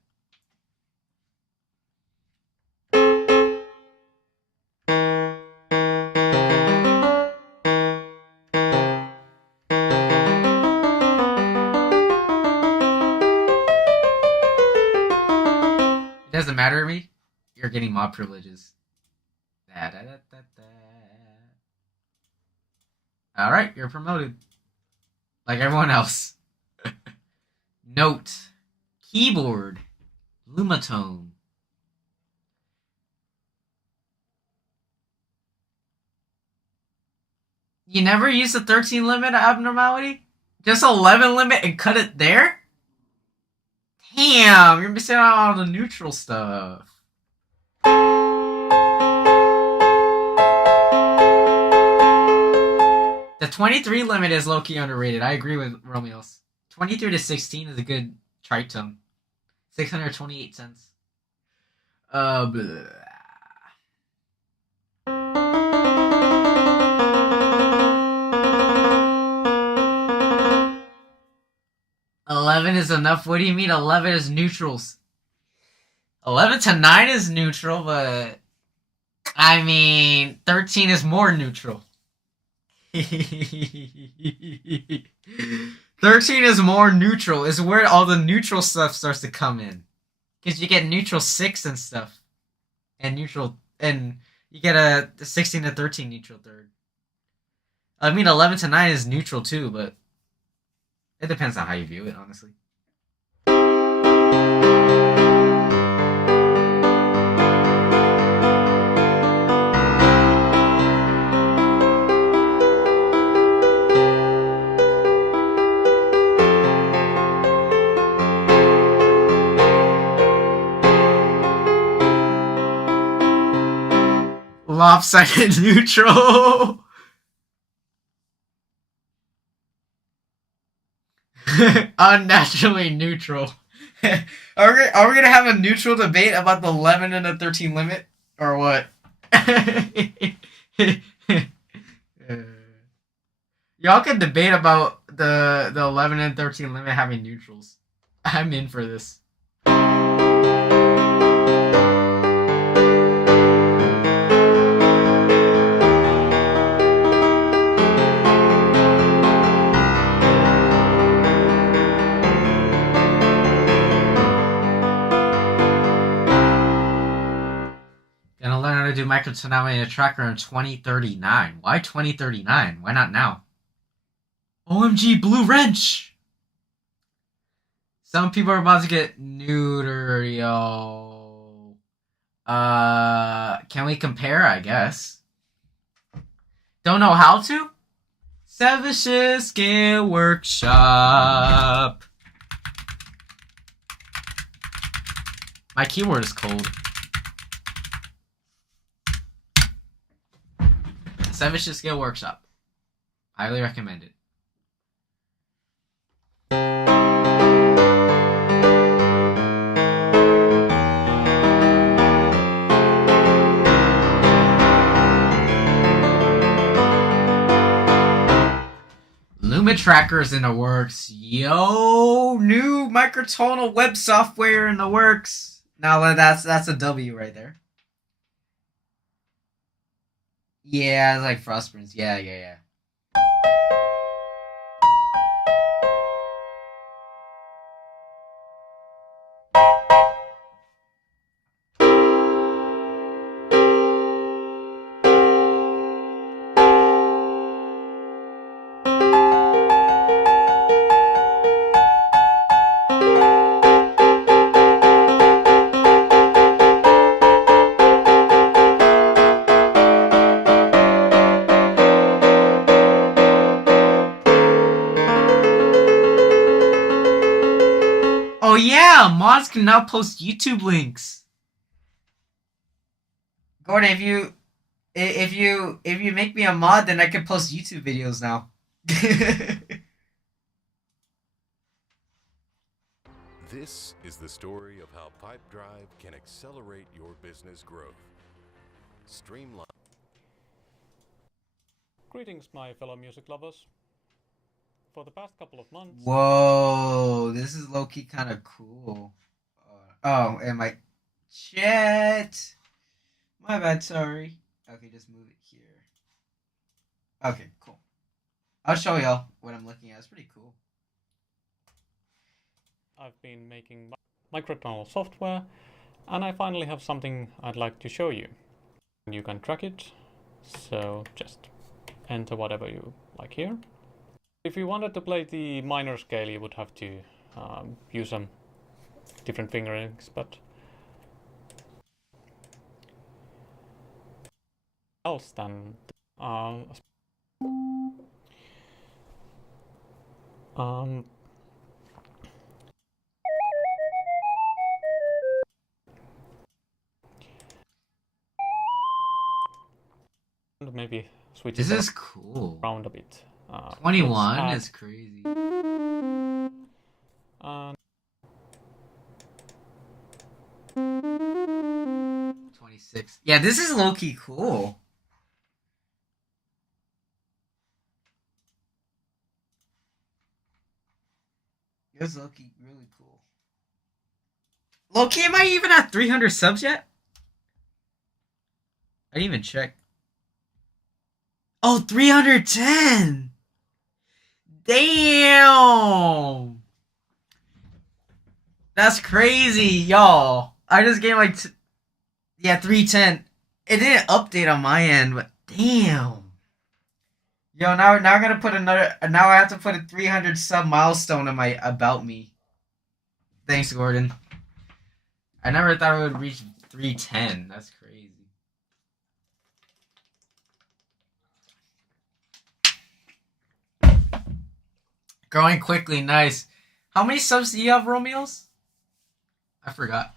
It doesn't matter to me. You're getting mod privileges. Alright, you're promoted. Like everyone else. Note. Keyboard. Lumatone. You never use the 13 limit abnormality? Just 11 limit and cut it there? Damn, you're missing out on all the neutral stuff. The 23 limit is low-key underrated. I agree with Romeos. 23 to 16 is a good tritone. 628 cents. Blah. 11 is enough? What do you mean 11 is neutrals? 11 to 9 is neutral, but... I mean, 13 is more neutral. 13 is more neutral. Is where all the neutral stuff starts to come in. Because you get neutral 6 and stuff. And neutral... And you get a 16 to 13 neutral third. I mean, 11 to 9 is neutral too, but... It depends on how you view it, honestly. Lopsided neutral. Unnaturally neutral. Are we gonna have a neutral debate about the 11 and the 13 limit, or what? Y'all can debate about the 11 and 13 limit having neutrals. I'm in for this. Gonna learn how to do microtonality in a tracker in 2039. Why 2039? Why not now? OMG, Blue Wrench! Some people are about to get neutered, yo. Can we compare? I guess. Don't know how to? Savage Scale Workshop. My keyboard is cold. Savage Scale Workshop. Highly recommend it. Luma trackers in the works. Yo, new microtonal web software in the works. Now that's a W right there. Yeah, it's like Frostburns. Yeah. yeah, mods can now post YouTube links. Gordon, if you make me a mod, then I can post YouTube videos now. This is the story of how Pipedrive can accelerate your business growth. Streamline. Greetings, my fellow music lovers. For the past couple of months... Whoa, this is low-key kind of cool. Oh, and my chat. My bad, sorry. Okay, just move it here. Okay, cool. I'll show y'all what I'm looking at. It's pretty cool. I've been making microtonal software, and I finally have something I'd like to show you. You can track it, so just enter whatever you like here. If you wanted to play the minor scale, you would have to use some different fingerings, but else than maybe switch This it is cool. around a bit. 21 is crazy. 26. Yeah, this is low-key cool. This is low-key really cool. Low-key, am I even at 300 subs yet? I didn't even check. Oh, 310! Damn! That's crazy, y'all. I just gained like... yeah, 310. It didn't update on my end, but damn. Yo, now I'm gonna put another... now I have to put a 300 sub milestone in my About Me. Thanks, Gordon. I never thought it would reach 310. That's crazy. Growing quickly, nice. How many subs do you have, Romeos? I forgot.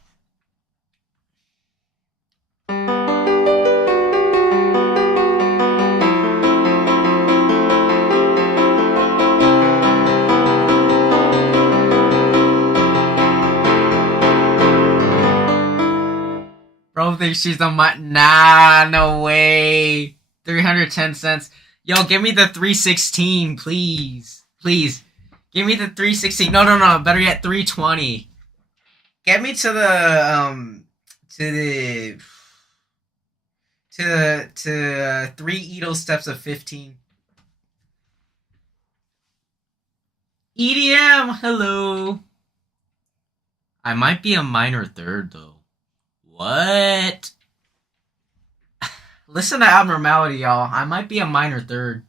Bro thinks she's on my... nah, no way. 310 cents. Yo, give me the 316, please. Please. Give me the 316. No. Better yet, 320. Get me to the, to 3 Edo steps of 15. EDM, hello. I might be a minor third, though. What? Listen to Abnormality, y'all. I might be a minor third.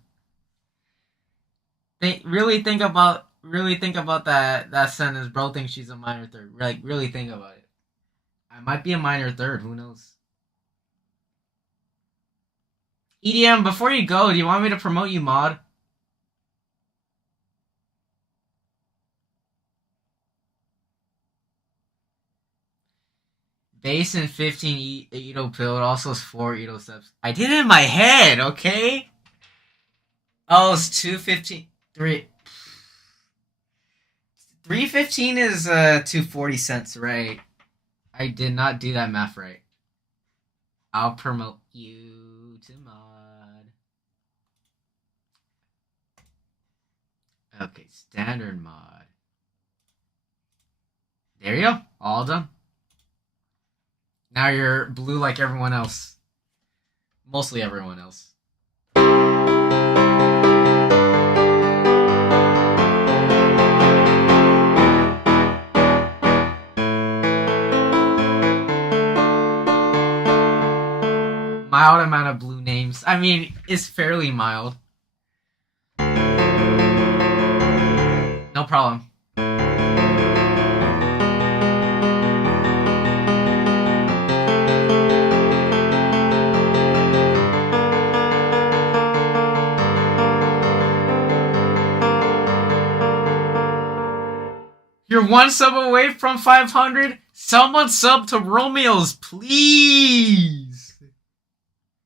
Really think about that sentence. Bro thinks she's a minor third. Like, really think about it. I might be a minor third. Who knows? EDM, before you go, do you want me to promote you, mod? Base and 15 Edo pill. It also is 4 Edo steps. I did it in my head, okay? Oh, it's 215. 315 is 240 cents, right? I did not do that math right. I'll promote you to mod. Okay, standard mod. There you go. All done. Now you're blue like everyone else. Mostly everyone else. Mild amount of blue names. I mean, it's fairly mild. No problem. You're one sub away from 500. Someone sub to Romeo's, please.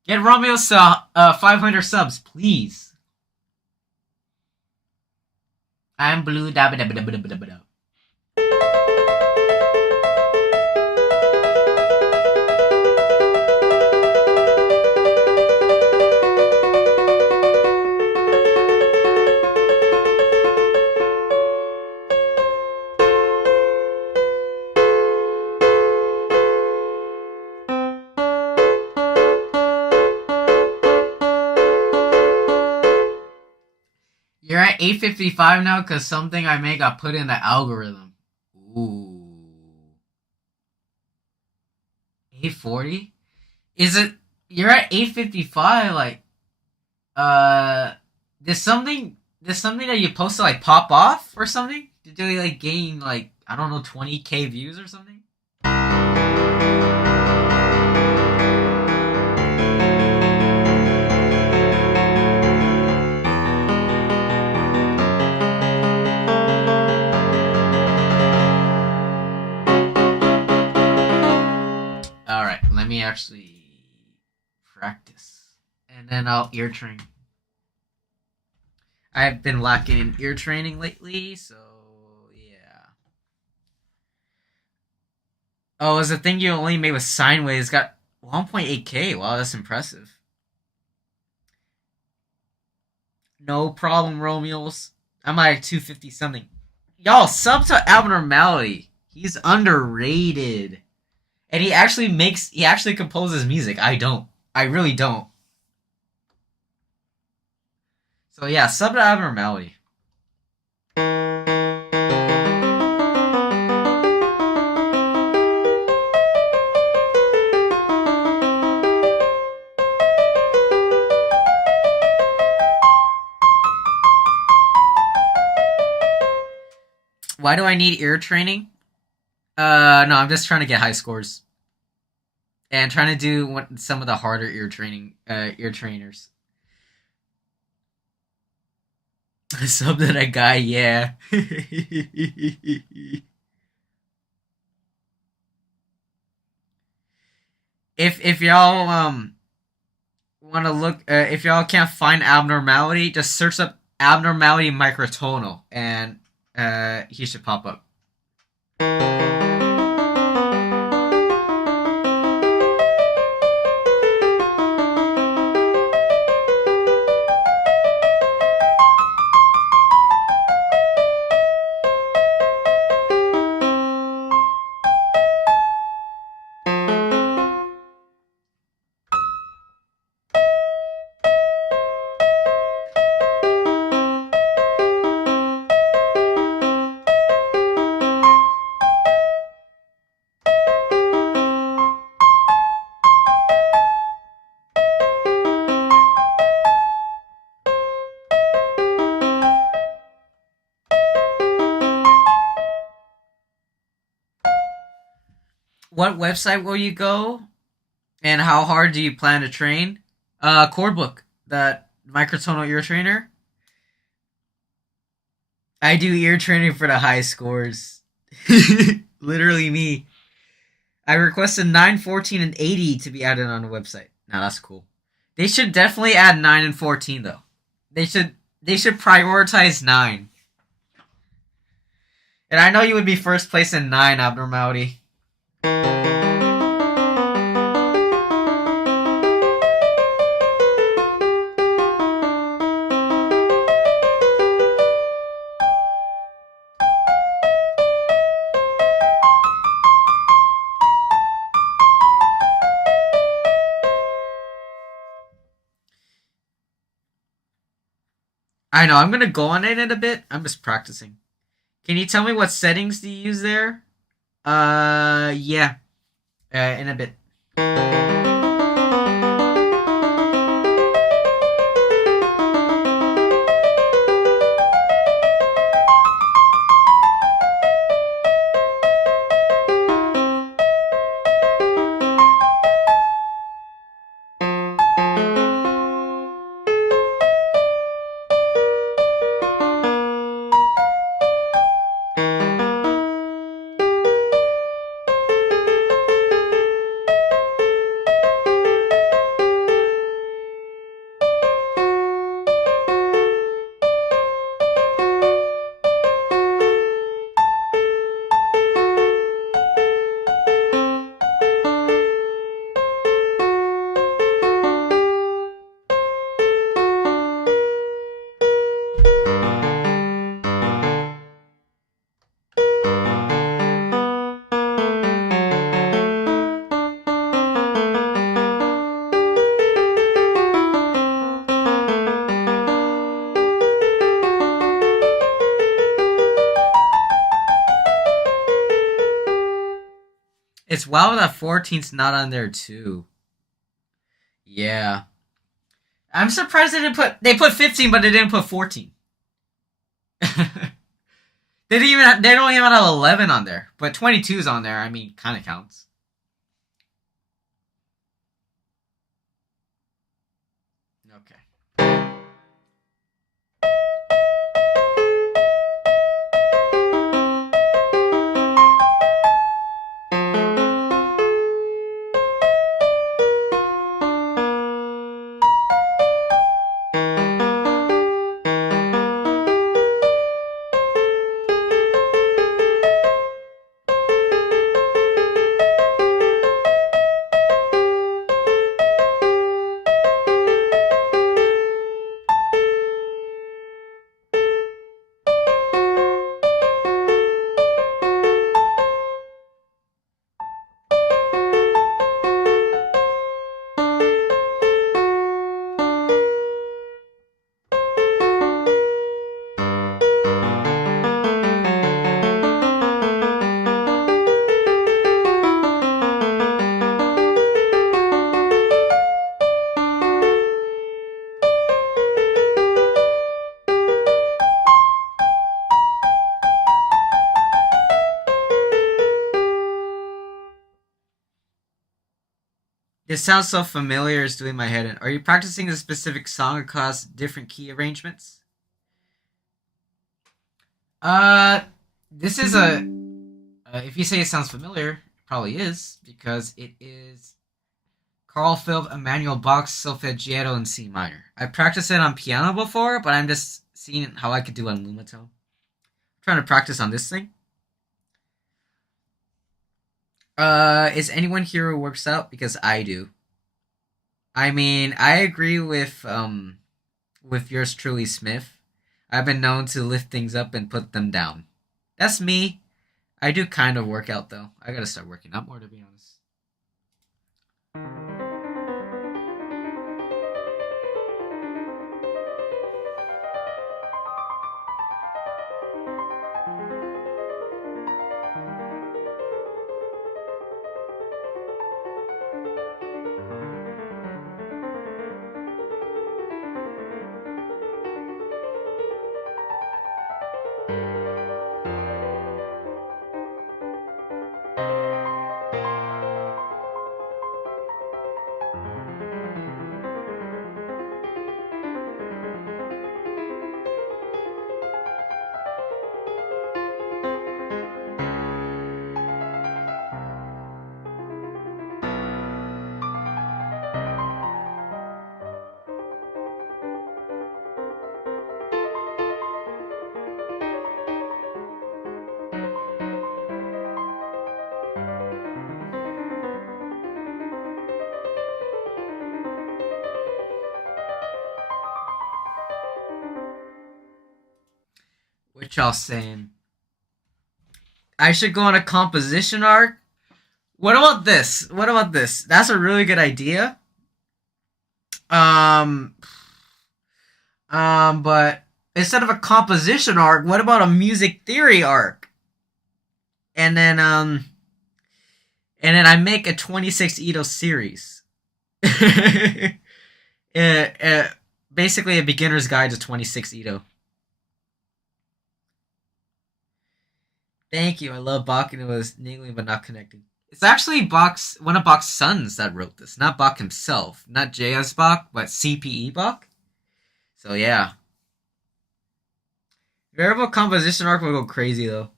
Get Romeo's 500 subs, please. I'm blue. Dabba dabba dabba dabba dabba. You're at 855 now because something I made got put in the algorithm. Ooh. 840? Is it? You're at 855. Like, did something that you posted like pop off or something? Did you like gain like I don't know 20k views or something? Alright, let me actually practice. And then I'll ear train. I've been lacking in ear training lately, so yeah. Oh, is the thing you only made with sine waves got 1.8k? Wow, that's impressive. No problem, Romeos. I'm like 250 something. Y'all, sub to Abnormality. He's underrated. And he actually composes music. I don't. I really don't. So yeah, sub to Abnormality. Why do I need ear training? No, I'm just trying to get high scores. And trying to do some of the harder ear trainers. Sub to that guy, yeah. if y'all want to look, if y'all can't find Abnormality, just search up Abnormality Microtonal, and he should pop up. What website will you go? And how hard do you plan to train? Chord book, that microtonal ear trainer. I do ear training for the high scores. Literally me. I requested 9, 14, and 80 to be added on the website. Now that's cool. They should definitely add 9 and 14 though. They should prioritize 9. And I know you would be first place in 9, Abnormality. I know, I'm gonna go on it in a bit. I'm just practicing. Can you tell me what settings do you use there? Yeah. In a bit. It's wild that 14's not on there too. Yeah. I'm surprised they put 15 but they didn't put 14. They don't even have 11 on there, but 22's on there. I mean, kind of counts. Okay. This sounds so familiar, it's doing my head in. Are you practicing a specific song across different key arrangements? Uh, this is if you say it sounds familiar, it probably is, because it is Carl Philipp Emanuel Bach's Solfeggiato in C minor. I practiced it on piano before, but I'm just seeing how I could do on lumatone. I'm trying to practice on this thing. Is anyone here who works out? Because I do. I mean, I agree with yours truly, Smith. I've been known to lift things up and put them down. That's me. I do kind of work out though. I gotta start working out more to be honest. What y'all saying? I should go on a composition arc? What about this? What about this? That's a really good idea. Um, but instead of a composition arc, what about a music theory arc? And then I make a 26 Ito series. uh, basically a beginner's guide to 26 Ito. Thank you. I love Bach and it was niggling but not connecting. It's actually Bach's one of Bach's sons that wrote this, not Bach himself, not J.S. Bach, but CPE Bach. So yeah, variable composition arc will go crazy though.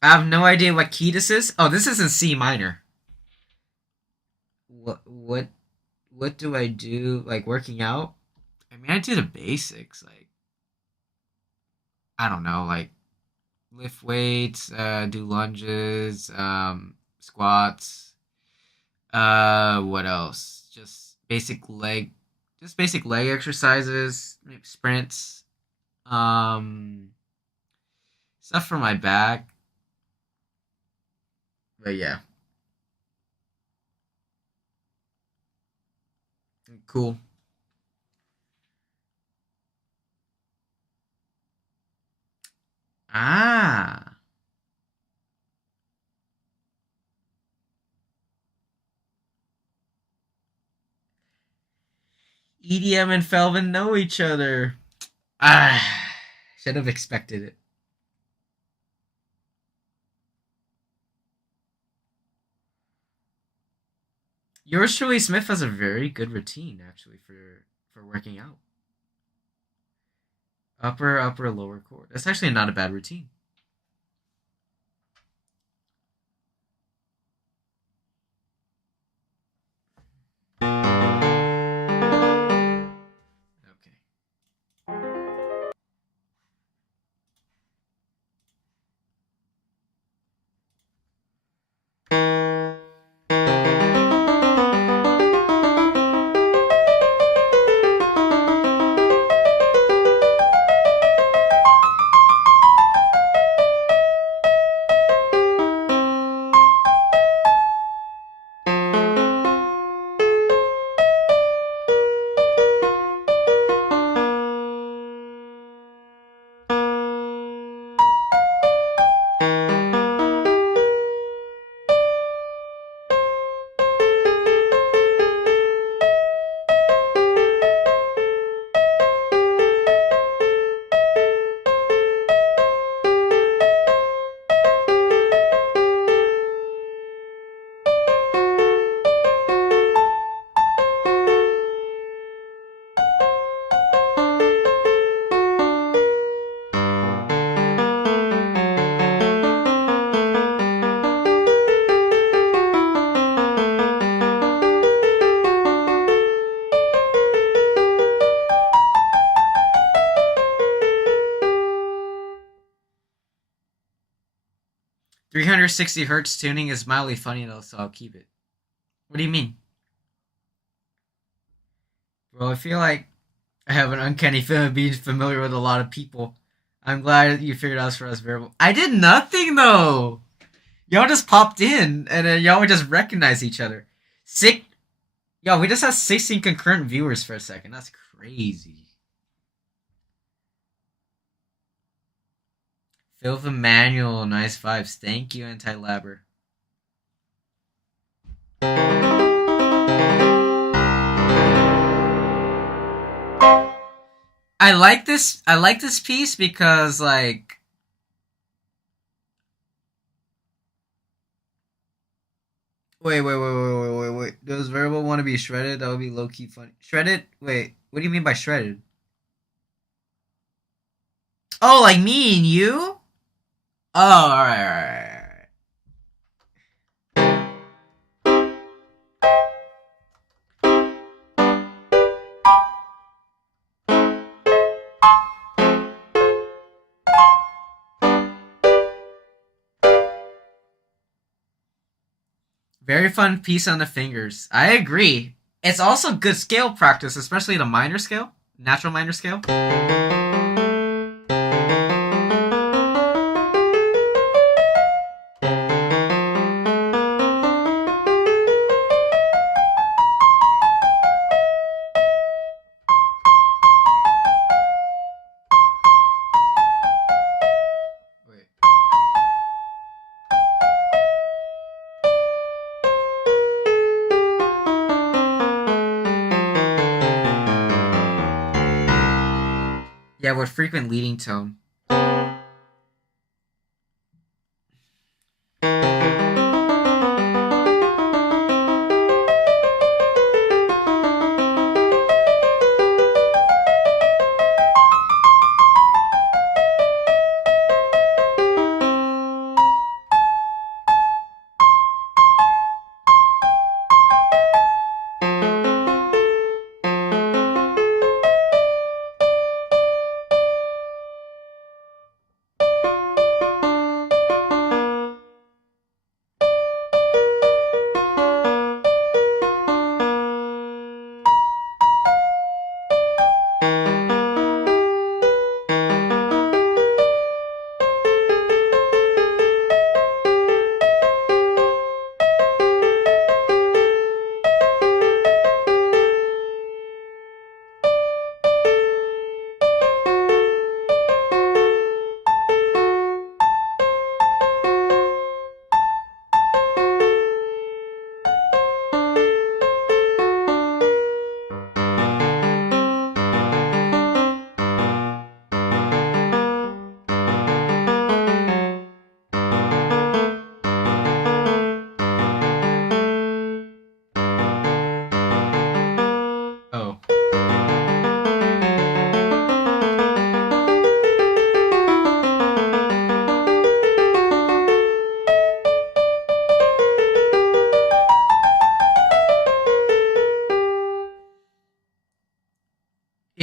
I have no idea what key this is. Oh, this is in C minor. What do I do? Like working out? I mean, I do the basics. Like I don't know, like lift weights, do lunges, squats. What else? Just basic leg exercises, maybe sprints, um, stuff for my back. But yeah, cool. Ah, EDM and Felvin know each other. Ah, should have expected it. Yours truly, Smith, has a very good routine actually for working out. Upper, lower core. That's actually not a bad routine. Okay. 360 hertz tuning is mildly funny though, so I'll keep it. What do you mean? Bro, I feel like I have an uncanny feeling of being familiar with a lot of people. I'm glad you figured out for us variable. I did nothing though. Y'all just popped in and then y'all would just recognize each other. Sick. Yo, we just had 16 concurrent viewers for a second. That's crazy. Phil Manual, nice vibes. Thank you, Anti-Labber. I like this. I like this piece because, like, wait. Does variable want to be shredded? That would be low key funny. Shredded? Wait, what do you mean by shredded? Oh, like me and you? Oh, alright. Very fun piece on the fingers. I agree. It's also good scale practice, especially the minor scale, natural minor scale. Wait. Yeah, with frequent leading tone.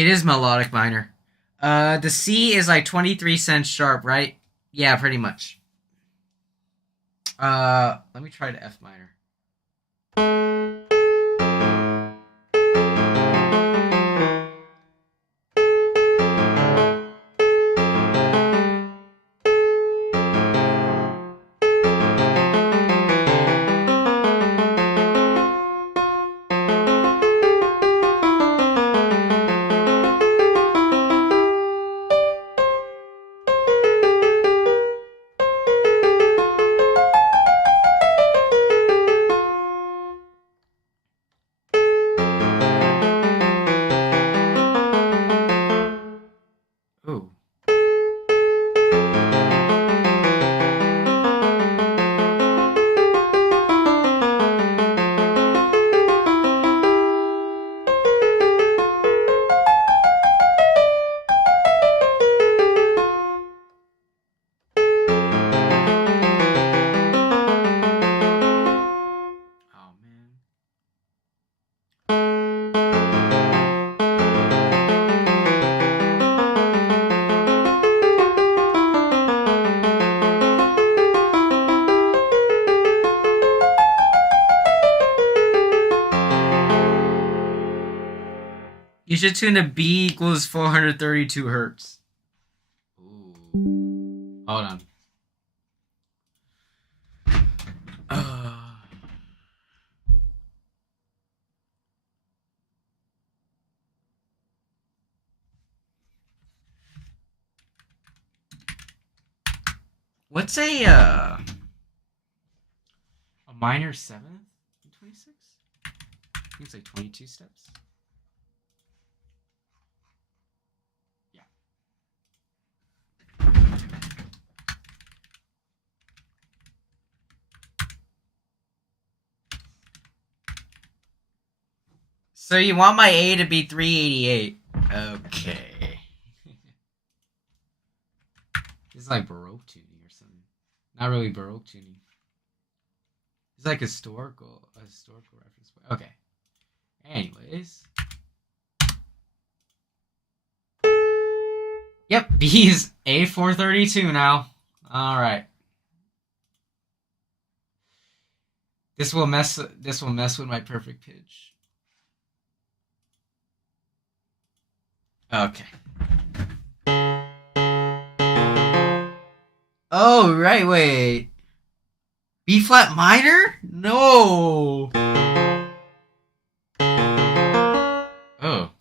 is melodic minor. The C is like 23 cents sharp, right? Yeah, pretty much. Let me try the F minor. Ooh. Oh man. You should tune to B equals 432 hertz. Ooh. Hold on. What's a minor seventh in 26? I think it's like 22 steps. Yeah. So you want my A to be 388? Okay. This is like Baroque tuning or something. Not really Baroque tuning. It's like historical reference. Okay. Anyways. Yep, B's A432 now. Alright. This will mess with my perfect pitch. Okay. Oh, right, wait. B flat minor? No. Oh.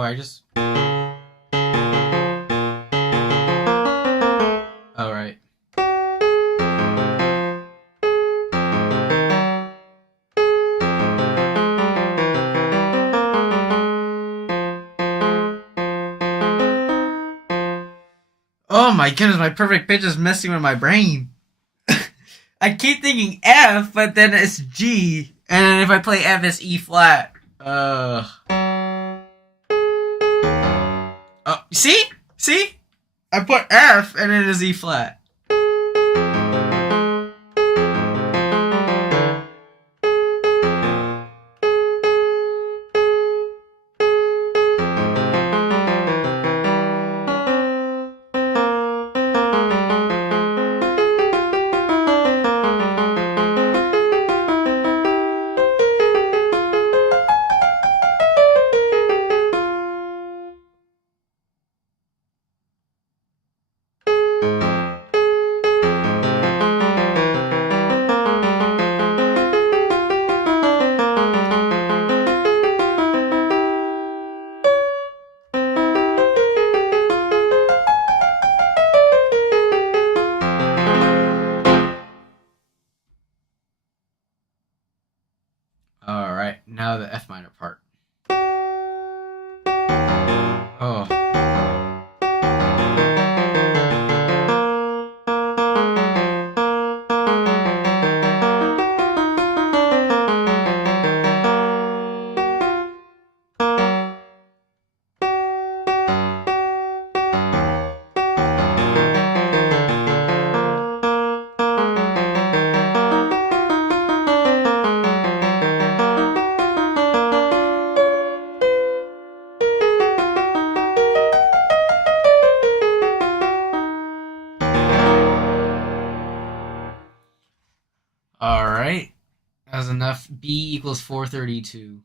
Oh, I just. All right. Oh my goodness, my perfect pitch is messing with my brain. I keep thinking F, but then it's G, and if I play F, it's E flat. Oh, see, I put F, and it is E flat. All right, now the F minor part. Oh. All right. That was enough. B equals 432.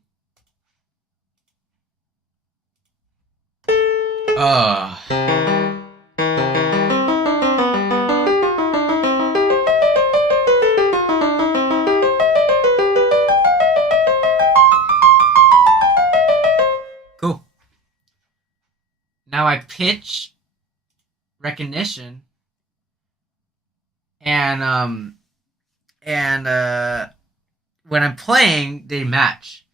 Cool. Now I pitch recognition and when I'm playing, they match.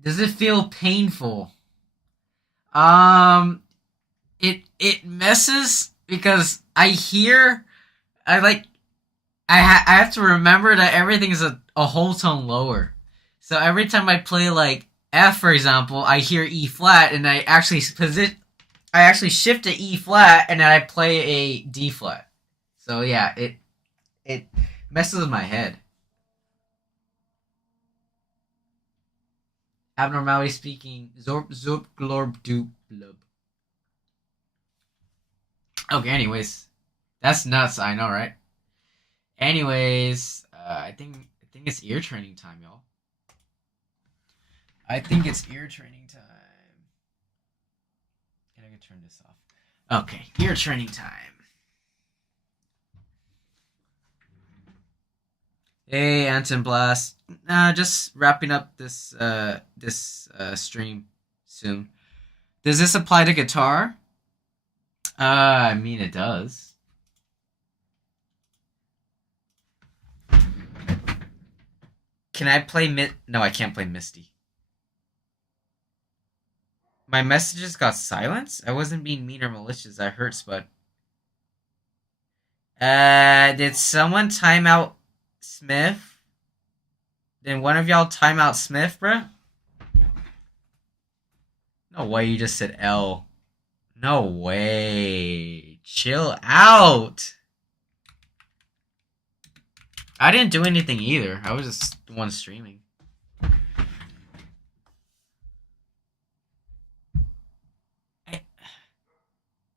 Does it feel painful? Um, it messes because I like I have to remember that everything is a whole tone lower. So every time I play like F, for example, I hear E flat, and I actually shift to E flat, and then I play a D flat. So yeah, it messes with my head. Abnormality speaking, zorp zorp glorb doop blub. Okay, anyways, that's nuts. I know, right? Anyways, I think it's ear training time, y'all. I think it's ear training time. And I can turn this off. Okay, ear training time. Hey, Anton Blast. Just wrapping up this stream soon. Does this apply to guitar? I mean it does. Can I play No, I can't play Misty. My messages got silenced? I wasn't being mean or malicious. I hurt Spud. Did someone time out Smith? Did one of y'all time out Smith, bruh? No way you just said L. No way. Chill out. I didn't do anything either. I was just the one streaming.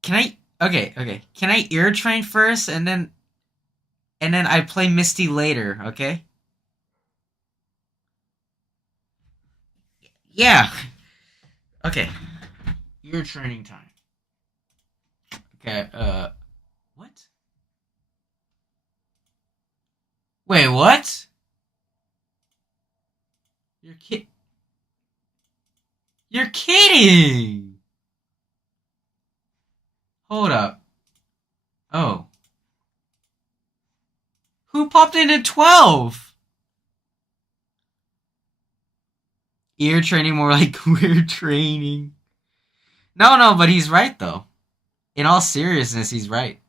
Can I? Okay. Can I ear train first and then I play Misty later? Okay. Yeah. Okay. Ear training time. Okay. What? Wait, what? Your kid. You're kidding! Hold up. Oh. Who popped in at 12? Ear training more like weird training. No, but he's right though. In all seriousness, he's right.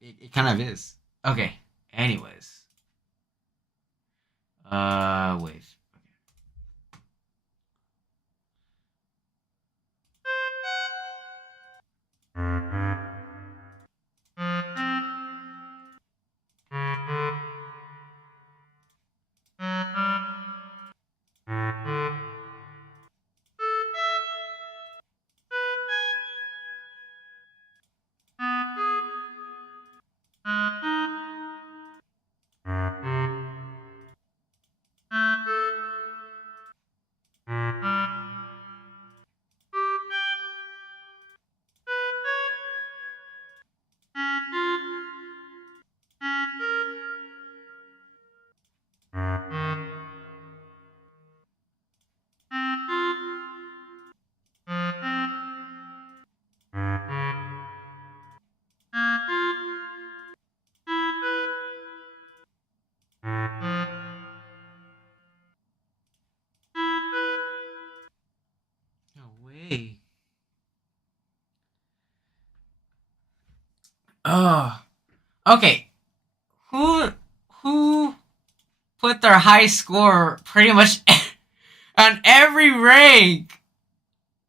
It kind of is. Okay. Anyways. Wait. No way. Oh. Okay. Who who put their high score pretty much on every rank?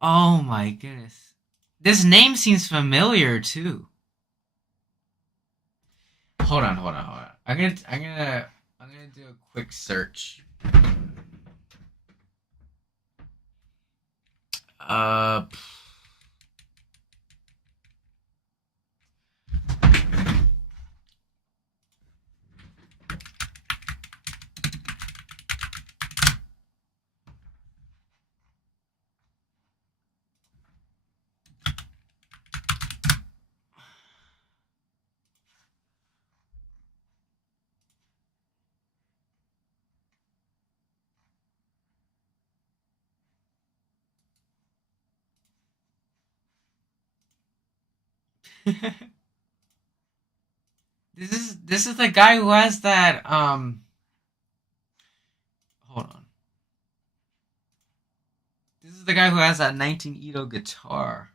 Oh my goodness. This name seems familiar too. Hold on. I'm gonna do a quick search. Uh this is the guy who has that hold on. This is the guy who has that 19 Edo guitar.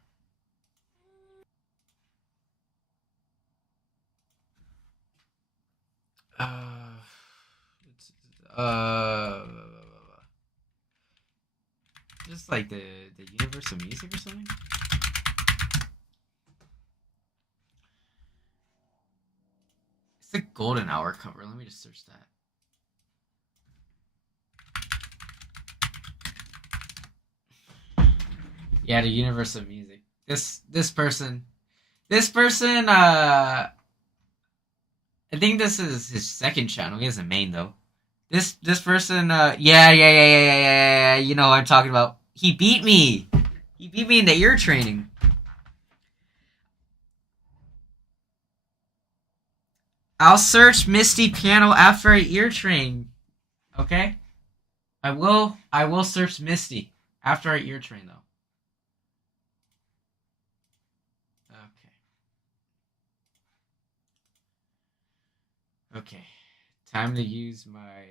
Uh, uh, just like the universe of music or something. It's the golden hour cover. Let me just search that. Yeah, the universe of music. This person. I think this is his second channel. He has a main though. This person. Yeah. You know what I'm talking about. He beat me. He beat me in the ear training. I'll search Misty piano after I ear train. Okay? I will search Misty after I ear train though. Okay. Time to use my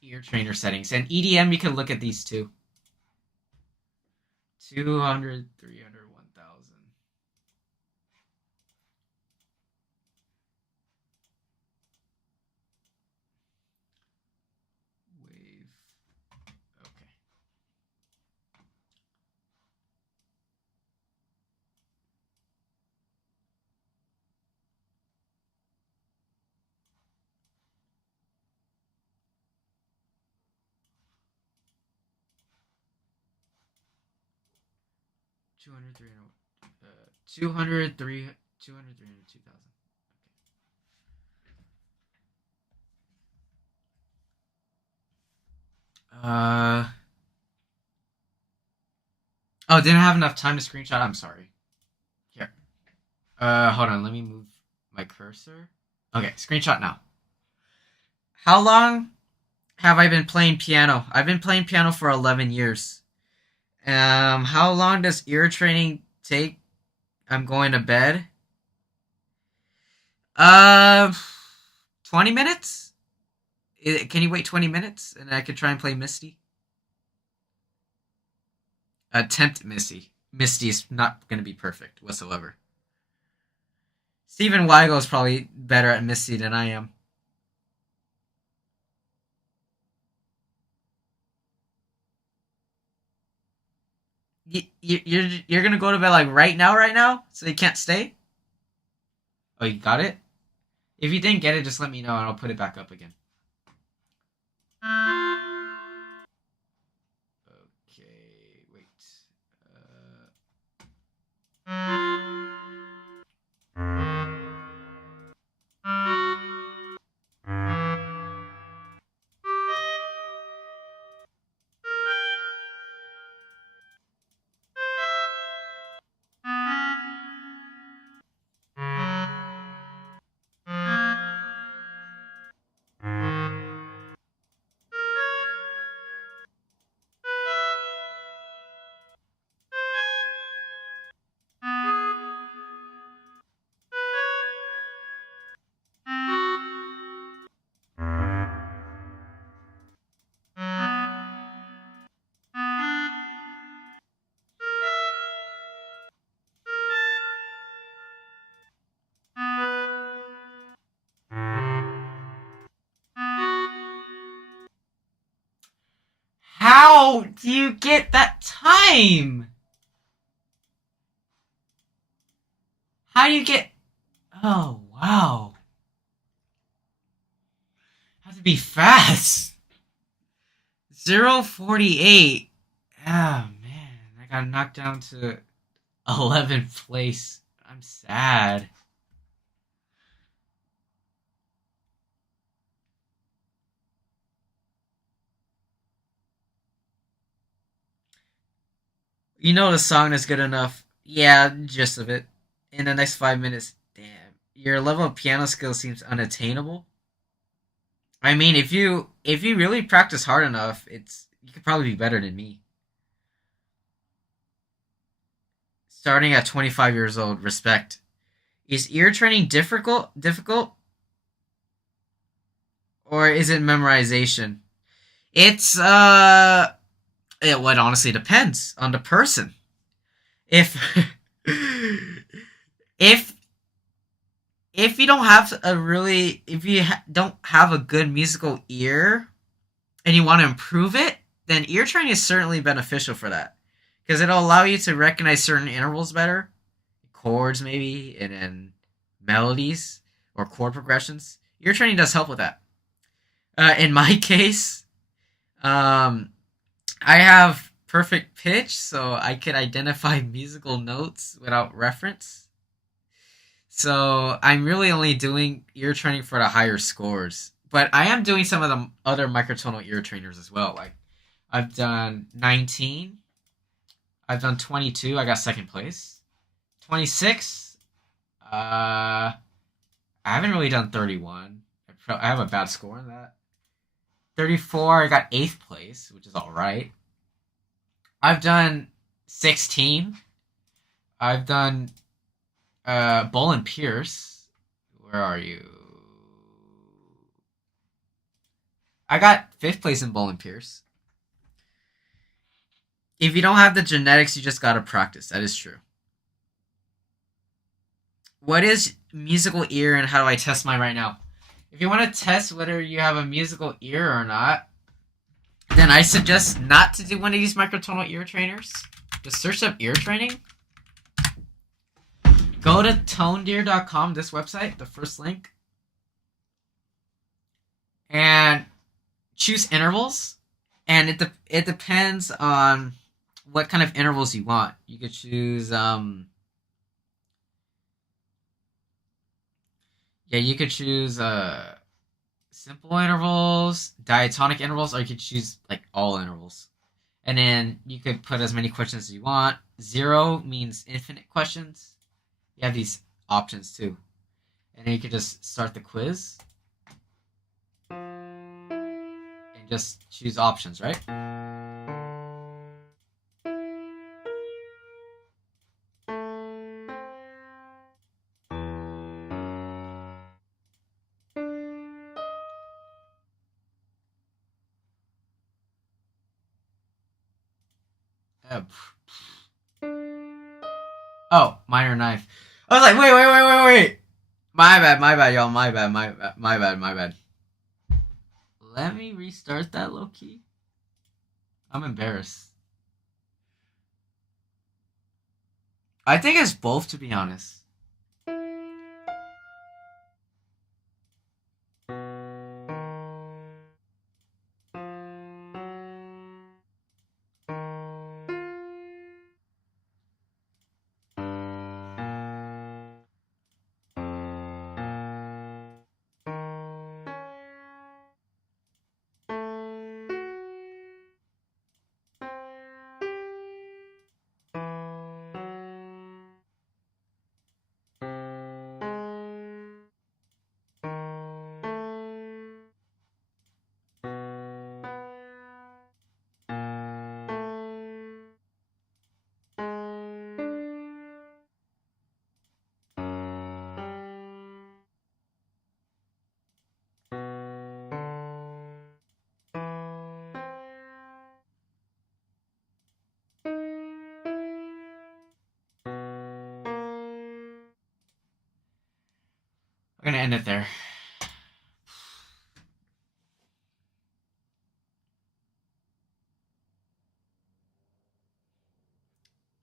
ear trainer settings. And EDM, you can look at these too. 200, 300, 1000. Wave. Okay. Two hundred, 200, 300, 200, 300, 2000. Oh, didn't have enough time to screenshot. I'm sorry. Here. Hold on. Let me move my cursor. Okay, screenshot now. How long have I been playing piano? I've been playing piano for 11 years. How long does ear training take? I'm going to bed. Uh, 20 minutes? Can you wait 20 minutes and I could try and play Misty? Attempt Misty. Misty is not going to be perfect whatsoever. Stephen Weigel is probably better at Misty than I am. You're gonna go to bed like right now, so you can't stay. Oh, you got it. If you didn't get it, just let me know and I'll put it back up again. Okay, wait. How do you get that time? How do you get? Oh wow! Have to be fast. 0:48. Oh man, I got knocked down to 11th place. I'm sad. You know the song is good enough. Yeah, gist of it. In the next 5 minutes, damn, your level of piano skill seems unattainable. I mean, if you really practice hard enough, it's you could probably be better than me. Starting at 25 years old, respect. Is ear training difficult, or is it memorization? It's it honestly depends on the person. If if if you don't have a really if you don't have a good musical ear and you want to improve it, then ear training is certainly beneficial for that because it'll allow you to recognize certain intervals better, chords maybe, and then melodies or chord progressions. Ear training does help with that. In my case, um, I have perfect pitch, so I could identify musical notes without reference. So I'm really only doing ear training for the higher scores. But I am doing some of the other microtonal ear trainers as well. Like I've done 19, I've done 22, I got second place. 26, I haven't really done 31. I have a bad score in that. 34, I got 8th place, which is alright. I've done 16. I've done Bull and Pierce. Where are you? I got 5th place in Bull and Pierce. If you don't have the genetics, you just gotta practice. That is true. What is musical ear and how do I test mine right now? If you want to test whether you have a musical ear or not, then I suggest not to do one of these microtonal ear trainers. Just search up ear training. Go to tonedeer.com, this website, the first link, and choose intervals. And it depends on what kind of intervals you want. You could choose you could choose simple intervals, diatonic intervals, or you could choose like all intervals. And then you could put as many questions as you want. 0 means infinite questions. You have these options too. And then you could just start the quiz and just choose options, right? Uh, oh, minor knife. I was like, wait. My bad, y'all. My bad. Let me restart that low key. I'm embarrassed. I think it's both, to be honest. We're gonna end it there.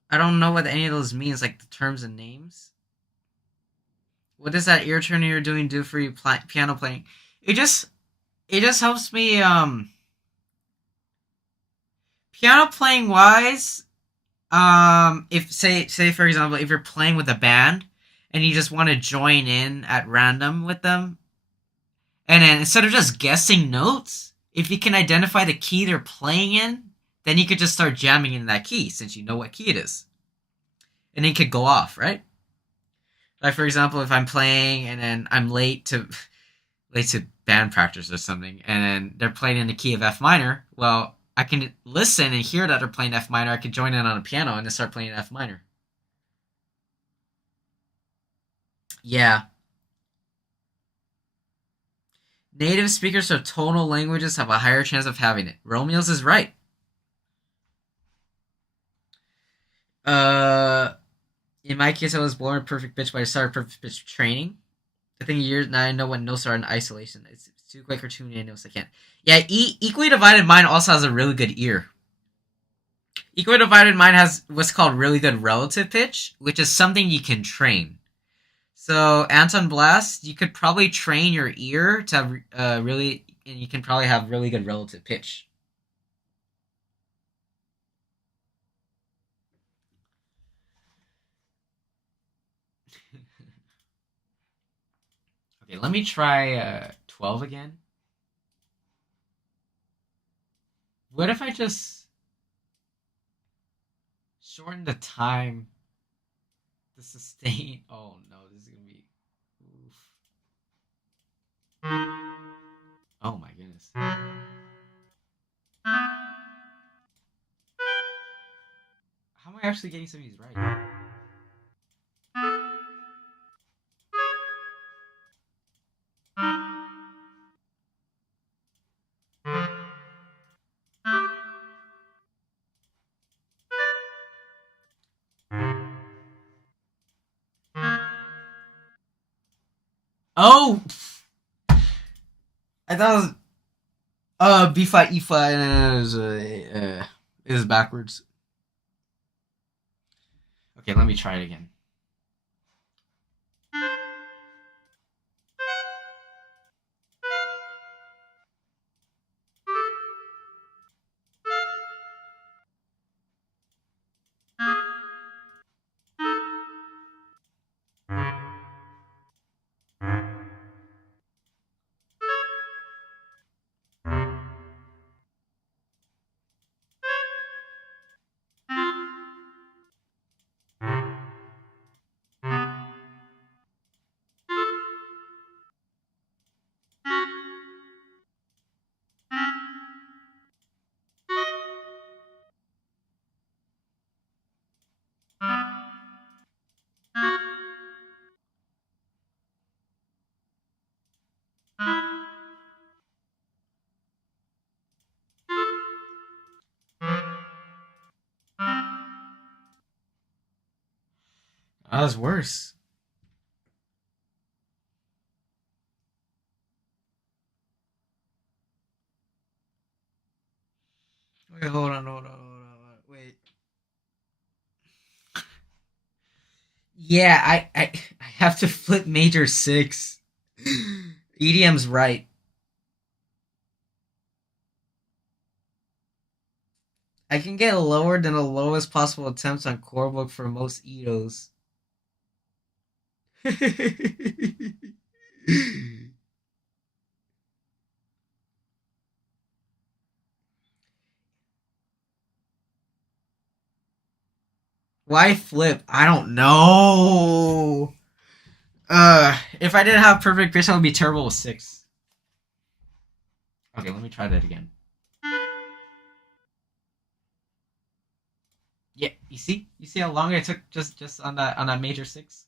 I don't know what any of those means, like the terms and names. What does that ear tuner you're doing do for you piano playing? It just helps me piano playing wise. If say for example, if you're playing with a band and you just want to join in at random with them, and then instead of just guessing notes, if you can identify the key they're playing in, then you could just start jamming in that key since you know what key it is, and then you could go off, right? Like for example, if I'm playing and then I'm late to band practice or something, and then they're playing in the key of F minor, well, I can listen and hear that they're playing F minor. I can join in on a piano and then start playing F minor. Yeah. Native speakers of tonal languages have a higher chance of having it. Romeo's is right. Uh, in my case, I was born a perfect pitch, but I started perfect pitch training. I think years now I know when notes are in isolation. It's too quick or too many notes I can't. Yeah, equally divided mind also has a really good ear. Equally divided mind has what's called really good relative pitch, which is something you can train. So Anton Blast, you could probably train your ear to have really, and you can probably have really good relative pitch. Okay, let me try 12 again. What if I just shorten the time to sustain? Oh no, this is gonna be. Oof. Oh my goodness. How am I actually getting some of these right? Oh, I thought it was B flat E flat, and it was backwards. Okay, let me try it again. Oh, that's worse. Wait, hold on. Wait. Yeah, I have to flip major 6. EDM's right. I can get lower than the lowest possible attempts on core book for most Edos. Why flip? I don't know. If I didn't have perfect pitch, I would be terrible with 6. Okay, let me try that again. Yeah, you see how long it took just on that major 6.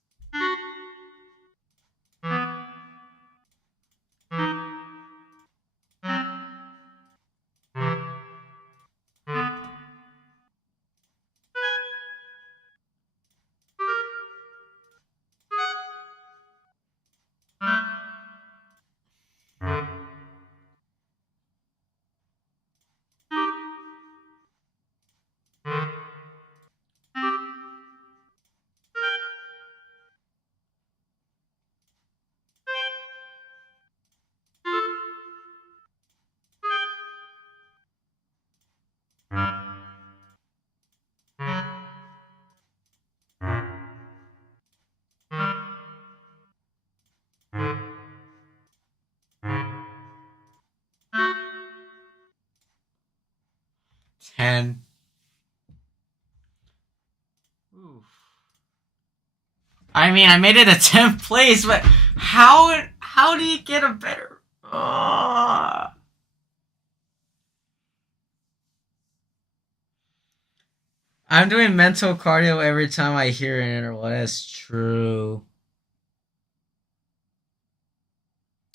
10. Oof. I mean, I made it a 10th place, but how do you get a better? I'm doing mental cardio every time I hear an interval. That's true.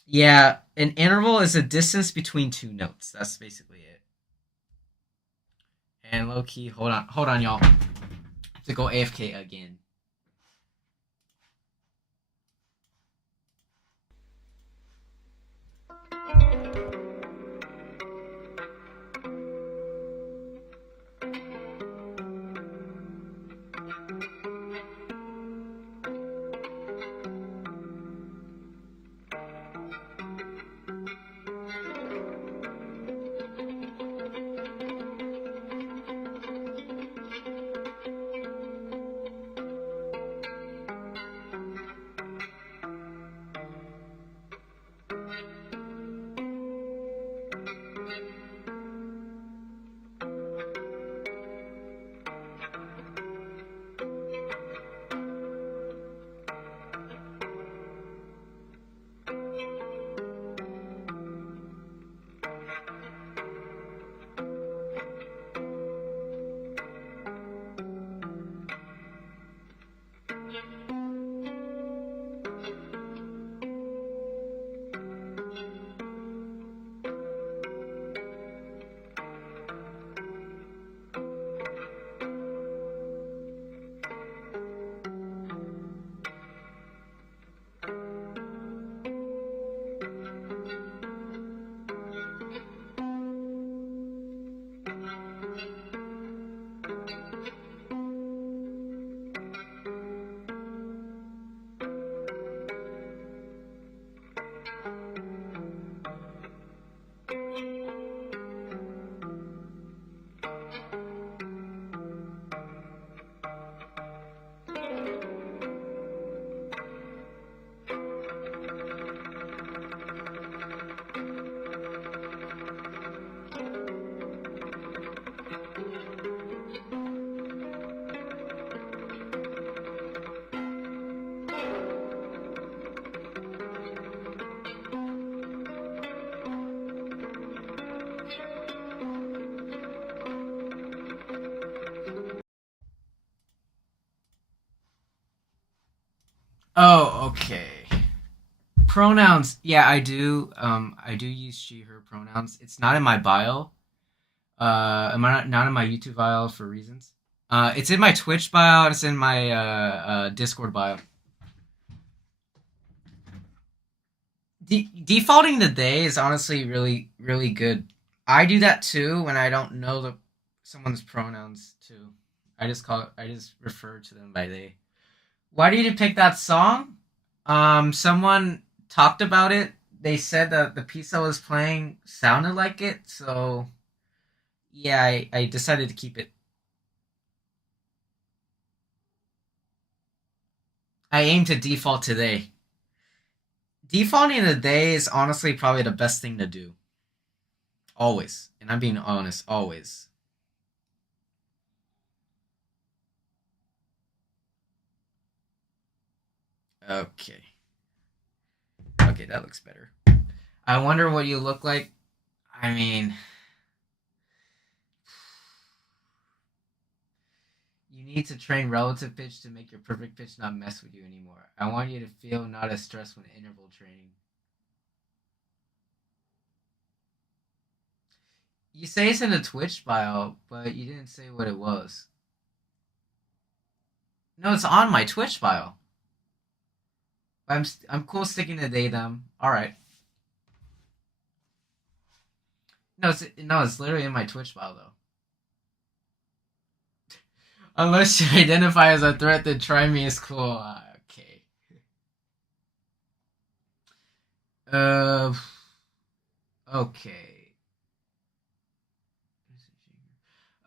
Yeah, an interval is a distance between two notes. That's basically it. And low key, hold on, y'all. I have to go AFK again. Oh, okay. Pronouns. Yeah, I do. I do use she/her pronouns. It's not in my bio. Am I not in my YouTube bio for reasons? It's in my Twitch bio. It's in my Discord bio. Defaulting the day is honestly really, really good. I do that too when I don't know someone's pronouns too. I just refer to them by they. Why did you pick that song? Someone talked about it. They said that the piece I was playing sounded like it, so yeah, I decided to keep it. I aim to default today. Defaulting the day is honestly probably the best thing to do. Always. And I'm being honest, always. Okay. Okay, that looks better. I wonder what you look like. I mean, you need to train relative pitch to make your perfect pitch not mess with you anymore. I want you to feel not as stressed when interval training. You say it's in the Twitch bio, but you didn't say what it was. No, it's on my Twitch bio. I'm cool sticking to datum. All right. No, it's literally in my Twitch bio though. Unless you identify as a threat, then try me is cool. Okay. Uh. Okay.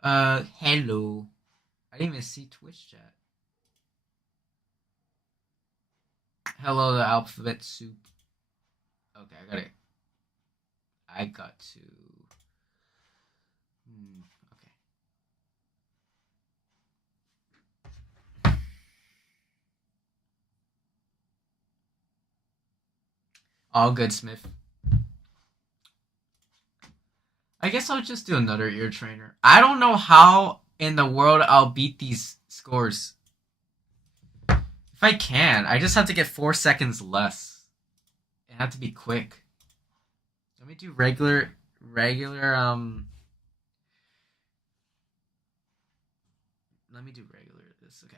Hello. I didn't even see Twitch chat. Hello, the alphabet soup. Okay, I got it. I got to. Okay. All good, Smith. I guess I'll just do another ear trainer. I don't know how in the world I'll beat these scores. If I can, I just have to get 4 seconds less. It have to be quick. Let me do regular. Let me do regular. This okay.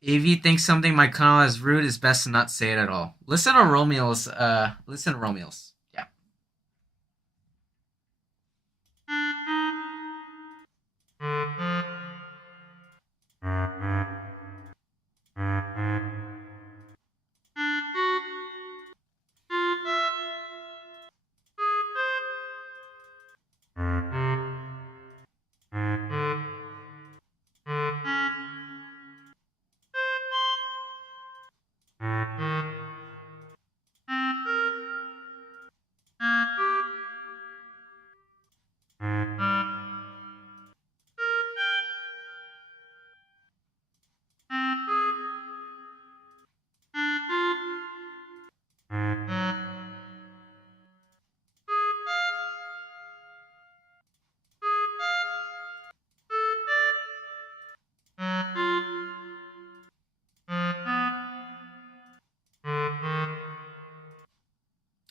If you think something might come out as rude, it's best to not say it at all. Listen to Romeo's. Listen to Romeo's. Yeah.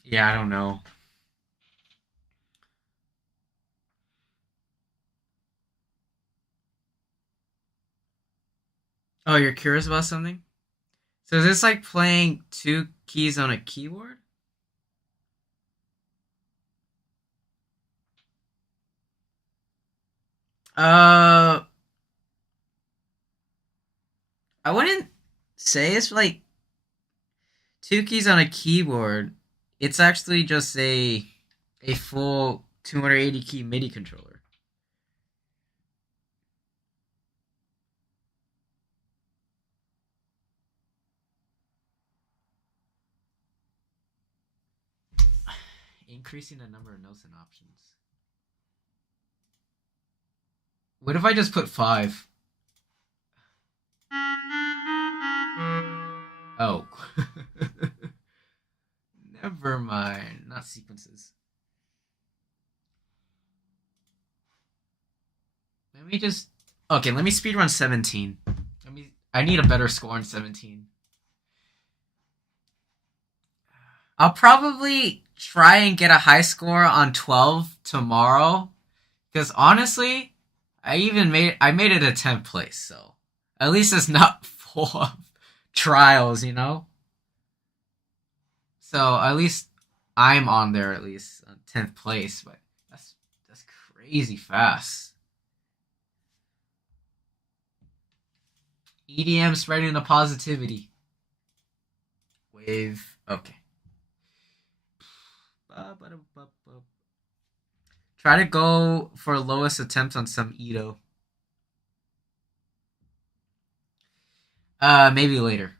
Yeah, I don't know. Oh, you're curious about something? So is this like playing 2 keys on a keyboard? Uh, I wouldn't say it's like 2 keys on a keyboard. It's actually just a full 280 key MIDI controller. Increasing the number of notes and options. What if I just put 5? Oh. Never mind. Not sequences. Let me just. Okay, let me speedrun 17. I need a better score in 17. I'll probably try and get a high score on 12 tomorrow. Because honestly, I made it a 10th place, so at least it's not full of trials, you know. So at least I'm on there at least 10th place, but that's crazy fast. EDM spreading the positivity wave. Okay. Try to go for lowest attempt on some Edo. Maybe later.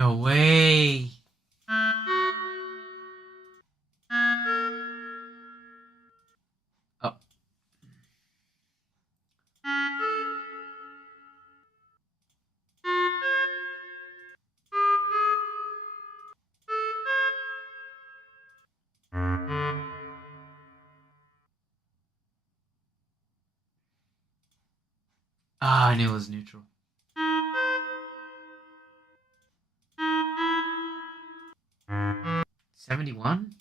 No way. Oh. Ah, I knew it was neutral. 71?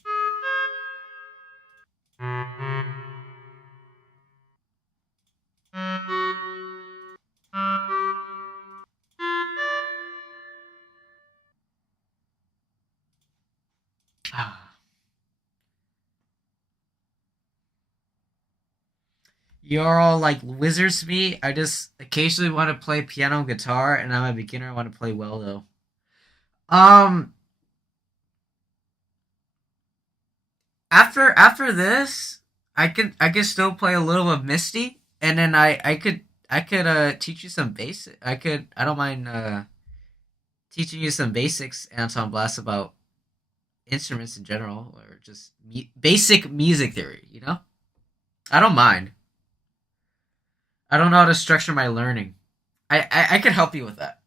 Ah. You're all like wizards to me. I just occasionally want to play piano and guitar, and I'm a beginner. I want to play well though. Um, after this, I could still play a little of Misty, and then I could teach you some basic. I don't mind teaching you some basics, Anton Blast, about instruments in general, or just basic music theory. You know, I don't mind. I don't know how to structure my learning. I could help you with that.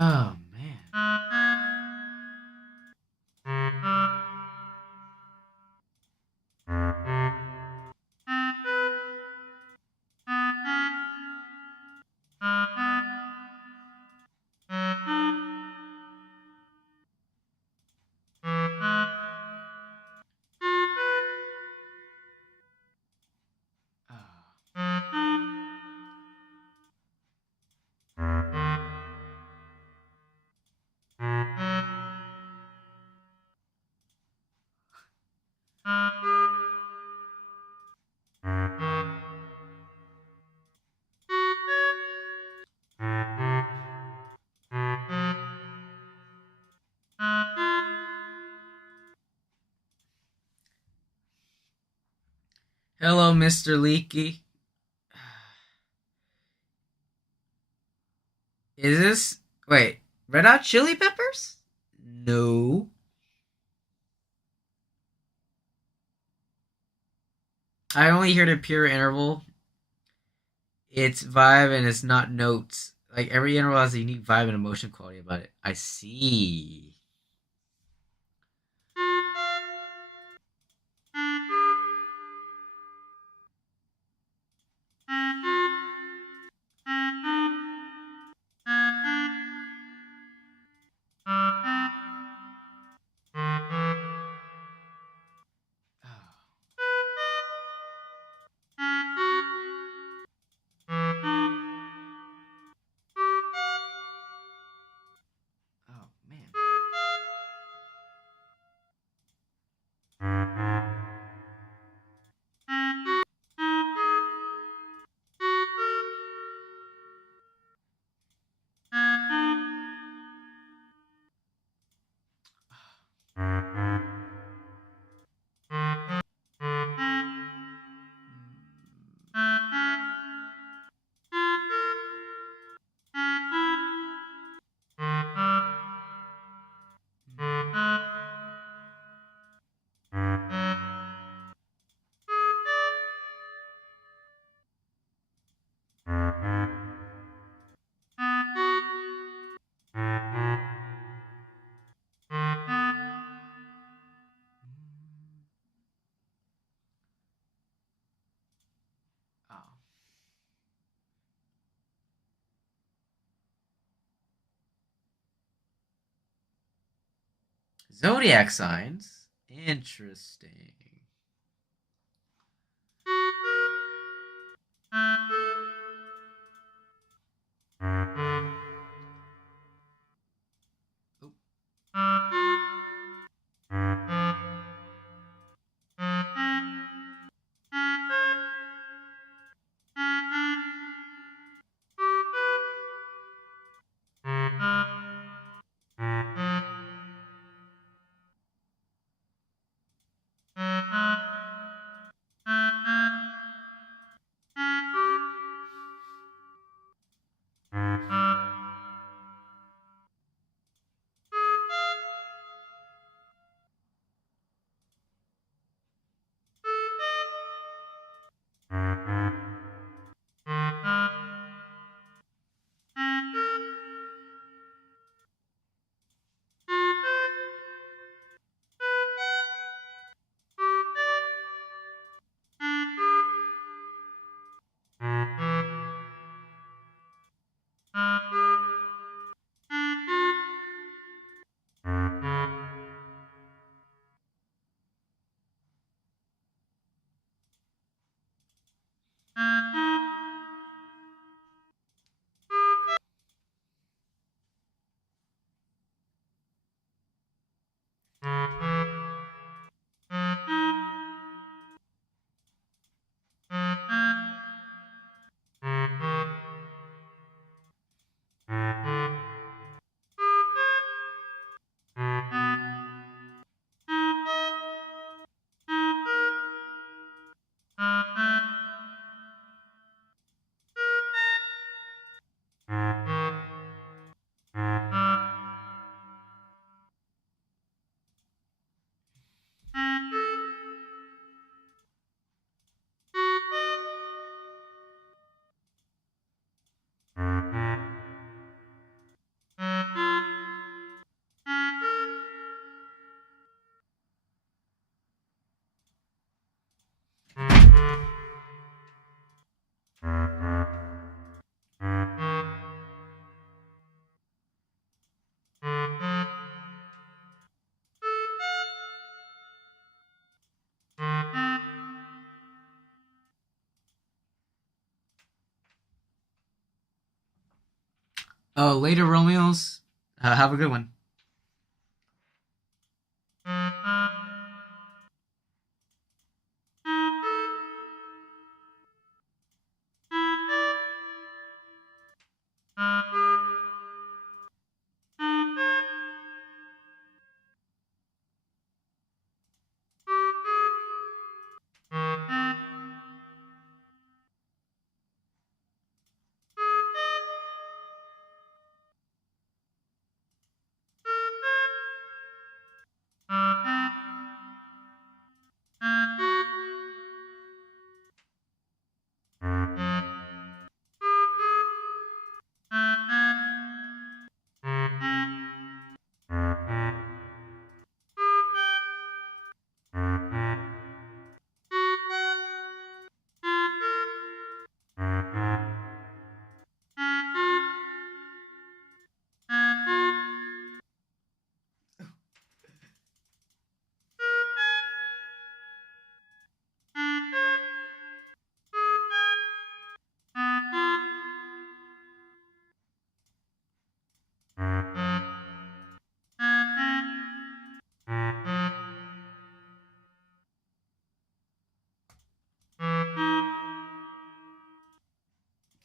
Oh man. Hello, Mr. Leaky. Is this wait, Red Hot Chili Peppers? No. I only hear the pure interval. It's vibe and it's not notes. Like every interval has a unique vibe and emotion quality about it. I see. Oh man. Zodiac signs. Interesting. Oh, later Romeos. Have a good one.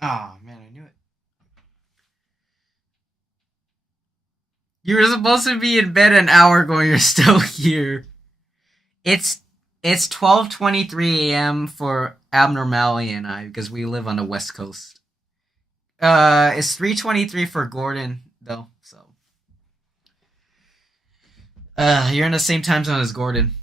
Oh man, I knew it. You were supposed to be in bed an hour ago. You're still here. It's it's 12:23 a.m. for Abnormality and I because we live on the West Coast. It's 3:23 for Gordon though. So, you're in the same time zone as Gordon.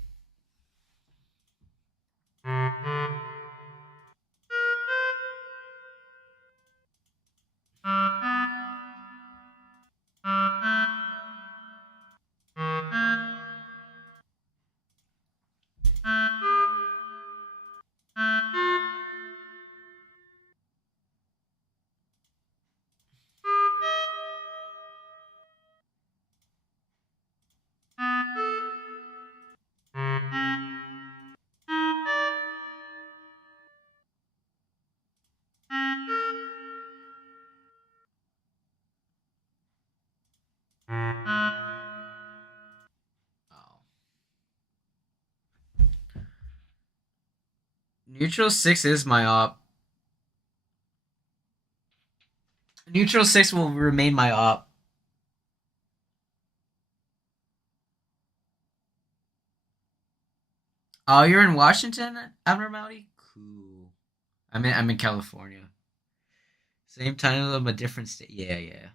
Neutral 6 is my op. Neutral 6 will remain my op. Oh, you're in Washington, Abnormality? Cool. I'm in California. Same time zone, but different state. Yeah, yeah.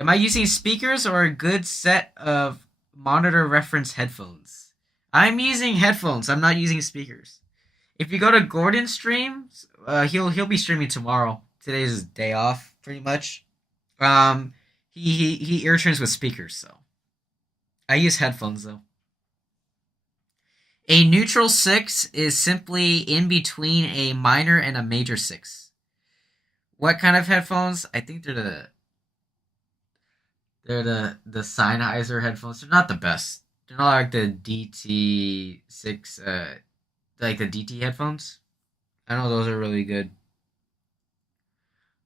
Am I using speakers or a good set of monitor reference headphones? I'm using headphones. I'm not using speakers. If you go to Gordon's streams, he'll be streaming tomorrow. Today's his day off, pretty much. Um, he ear tunes with speakers, so I use headphones though. A neutral six is simply in between a minor and a major six. What kind of headphones? I think they're the Sennheiser headphones. They're not the best. They're not like the DT6, like the DT headphones. I know those are really good.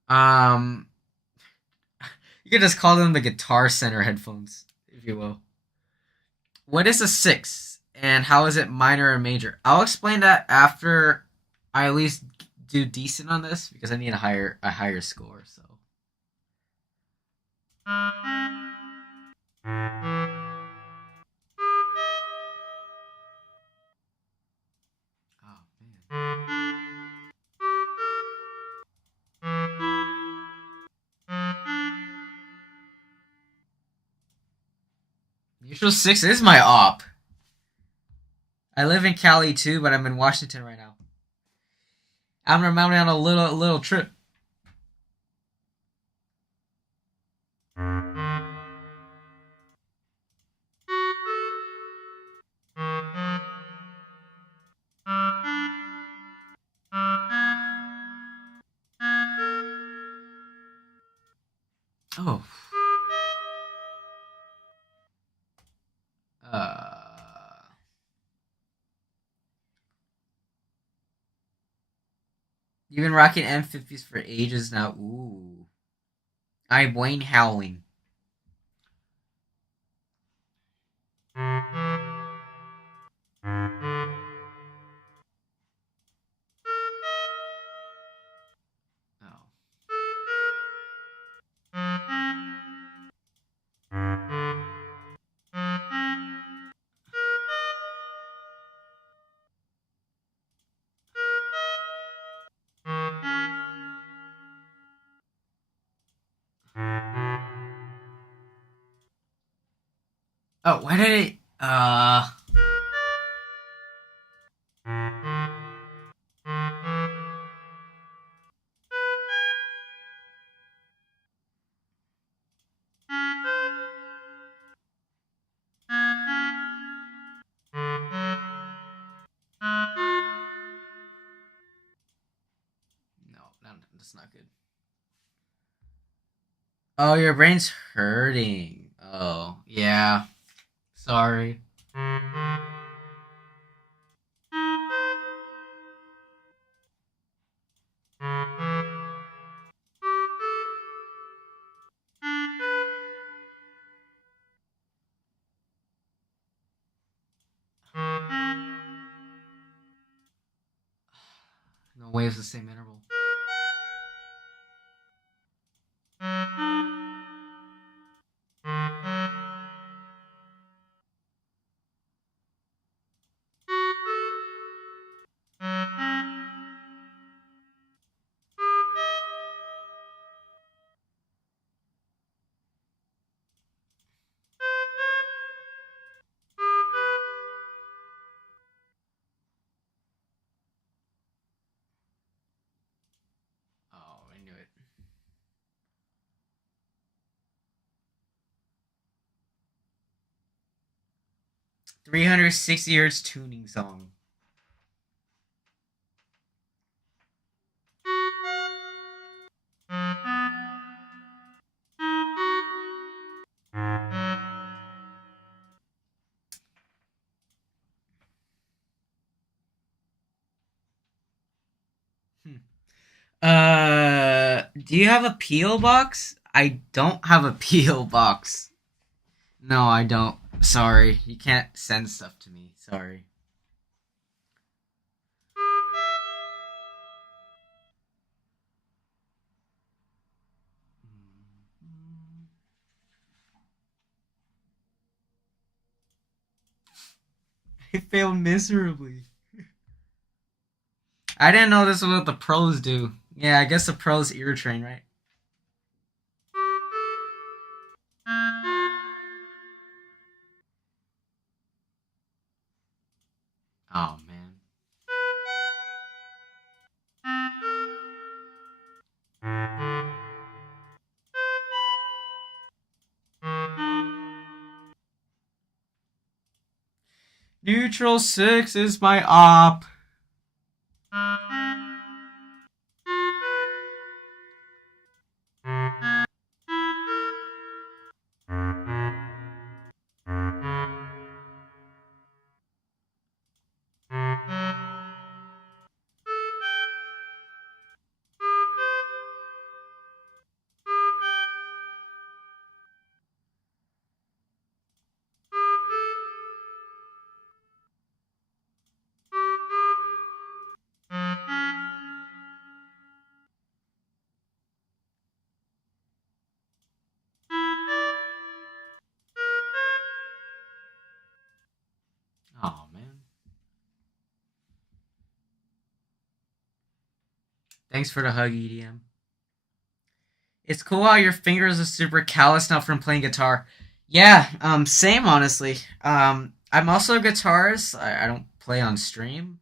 Um, you could just call them the Guitar Center headphones, if you will. What is a six, and how is it minor or major? I'll explain that after I at least do decent on this because I need a higher score. So. Oh man. Neutral six is my op. I live in Cali too, but I'm in Washington right now. I'm on a little trip. Oh. You've been rocking M50s for ages now. Ooh. I'm Wayne Howling. Oh. Oh, why did it? No, that's not good. Oh, your brain's hurting. Oh, yeah. Sorry. No way it's the same interval. Oh, I knew it. 360 hertz tuning song. Hmm. Do you have a PO box? I don't have a PO box. No, I don't. Sorry, you can't send stuff to me. Sorry. I failed miserably. I didn't know this was what the pros do. Yeah, I guess the pros ear train, right? Oh man. Neutral 6 is my op. Oh man. Thanks for the hug, EDM. It's cool how your fingers are super callous now from playing guitar. Yeah, same honestly. I'm also a guitarist. I don't play on stream,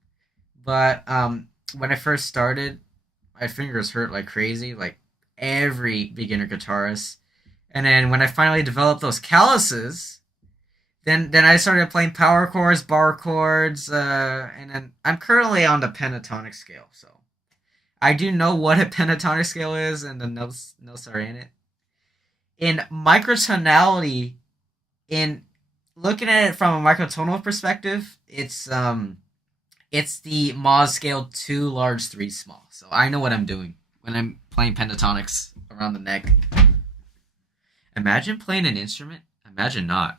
but when I first started, my fingers hurt like crazy, like every beginner guitarist. And then when I finally developed those calluses, then I started playing power chords, bar chords, and then I'm currently on the pentatonic scale. So I do know what a pentatonic scale is, and the notes are in it. In microtonality, in looking at it from a microtonal perspective, it's the Moz scale 2 large 3 small. So I know what I'm doing when I'm playing pentatonics around the neck. Imagine playing an instrument. Imagine not.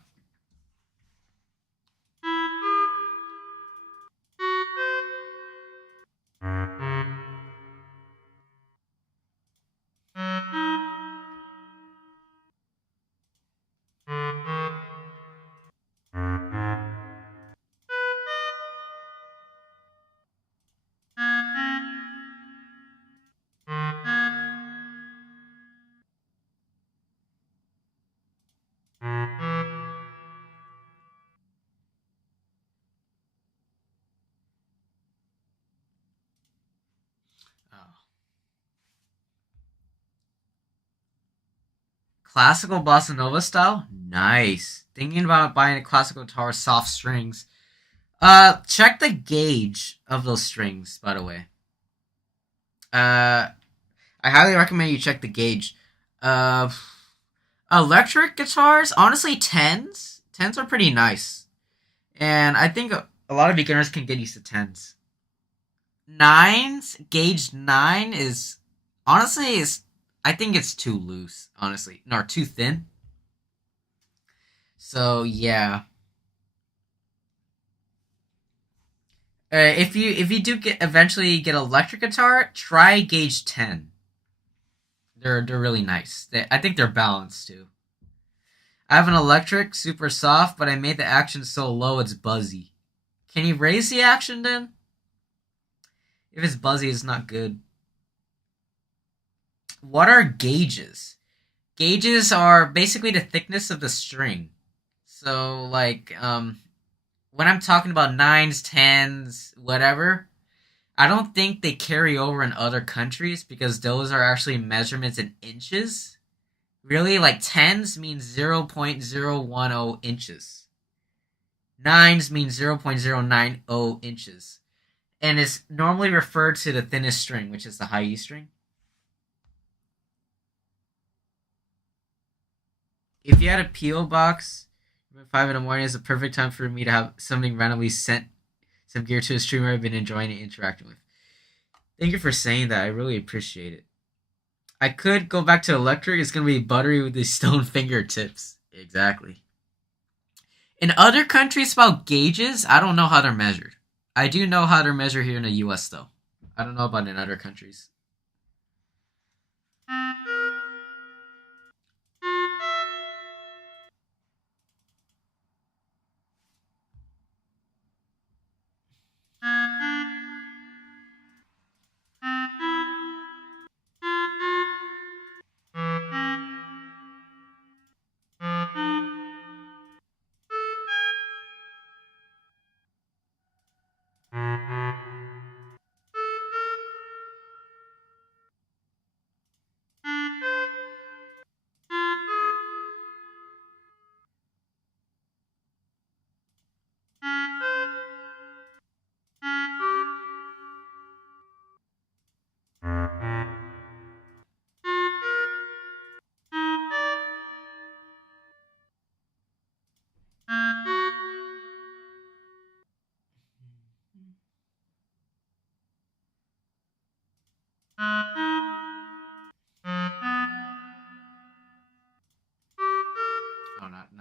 Oh. Classical bossa nova style? Nice. Thinking about buying a classical guitar with soft strings. Check the gauge of those strings, by the way. Uh, I highly recommend you check the gauge. Uh, Electric guitars, honestly, tens. Tens are pretty nice. And I think a lot of beginners can get used to tens. Nines, gauge 9 is, honestly, is I think it's too loose, honestly. No, too thin. So, yeah. If you do get eventually get electric guitar, try gauge 10. They're really nice. I think they're balanced too. I have an electric, super soft, but I made the action so low it's buzzy. Can you raise the action then? If it's buzzy, it's not good. What are gauges? Gauges are basically the thickness of the string. So like when I'm talking about nines, tens, whatever, I don't think they carry over in other countries because those are actually measurements in inches. Really, like tens means 0.010 inches. Nines means 0.090 inches. And is normally referred to the thinnest string, which is the high E string. If you had a P.O. box, 5 in the morning is the perfect time for me to have something randomly sent some gear to a streamer I've been enjoying and interacting with. Thank you for saying that. I really appreciate it. I could go back to electric. It's going to be buttery with these stone fingertips. Exactly. In other countries about gauges, I don't know how they're measured. I do know how they're measured here in the US, though. I don't know about in other countries.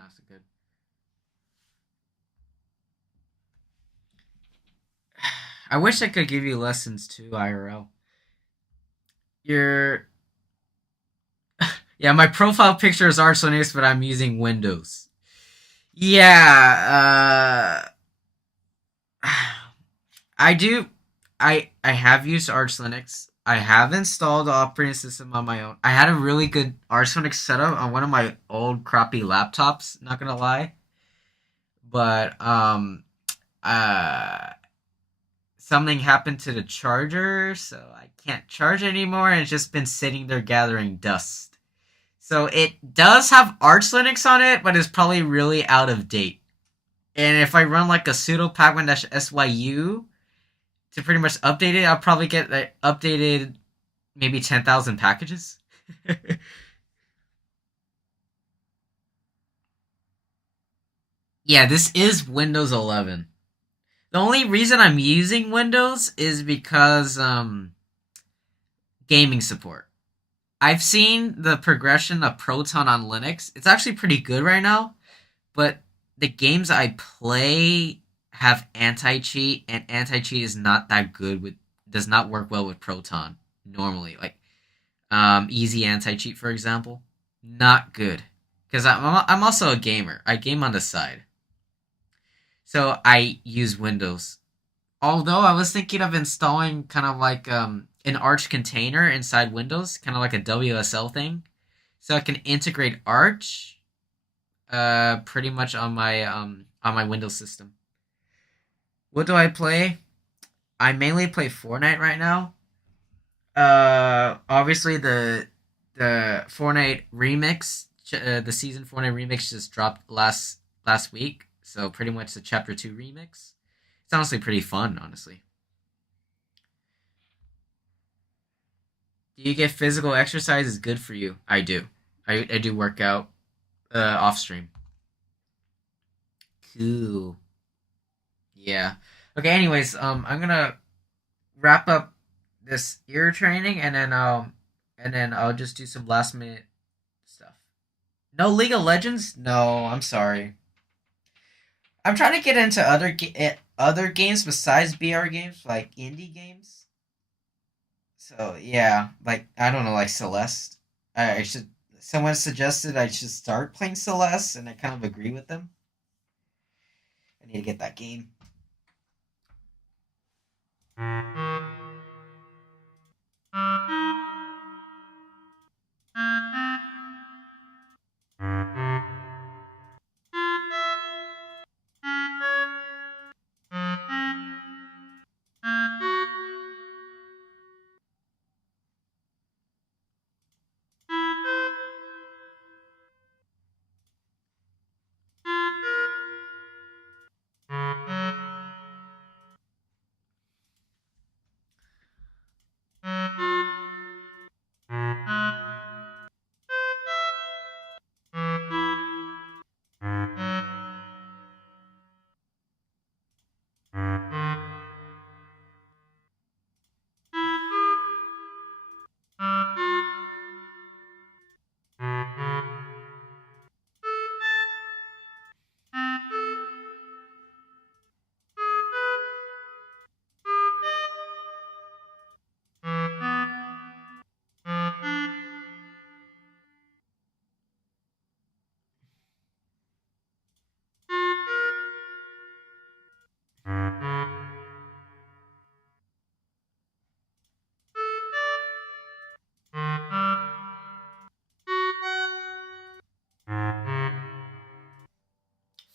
That's good. I wish I could give you lessons too, IRL. You're yeah, my profile picture is Arch Linux, but I'm using Windows. Yeah, I do. I have used Arch Linux. I have installed the operating system on my own. I had a really good Arch Linux setup on one of my old crappy laptops. Not gonna lie, but uh, something happened to the charger, so I can't charge anymore, and it's just been sitting there gathering dust. So it does have Arch Linux on it, but it's probably really out of date. And if I run like a sudo pacman-syu to pretty much update it, I'll probably get updated maybe 10,000 packages. Yeah, this is Windows 11. The only reason I'm using Windows is because gaming support. I've seen the progression of Proton on Linux. It's actually pretty good right now, but the games I play have anti-cheat, and anti-cheat is not that good with does not work well with Proton normally. Like easy anti-cheat, for example, not good because I'm also a gamer. I game on the side, so I use Windows. Although I was thinking of installing kind of like an Arch container inside Windows, kind of like a WSL thing, so I can integrate Arch pretty much on my Windows system. What do I play? I mainly play Fortnite right now. Obviously the Fortnite remix, the season Fortnite remix just dropped last week. So pretty much the chapter 2 remix. It's honestly pretty fun, honestly. Do you get physical exercise is good for you? I do. I do work out off stream. Cool. Yeah. Okay, anyways, I'm gonna wrap up this ear training and then I'll just do some last minute stuff. No League of Legends? No, I'm sorry. I'm trying to get into other games besides BR games, like indie games. So yeah, like I don't know, like Celeste. I should. Someone suggested I should start playing Celeste, and I kind of agree with them. I need to get that game.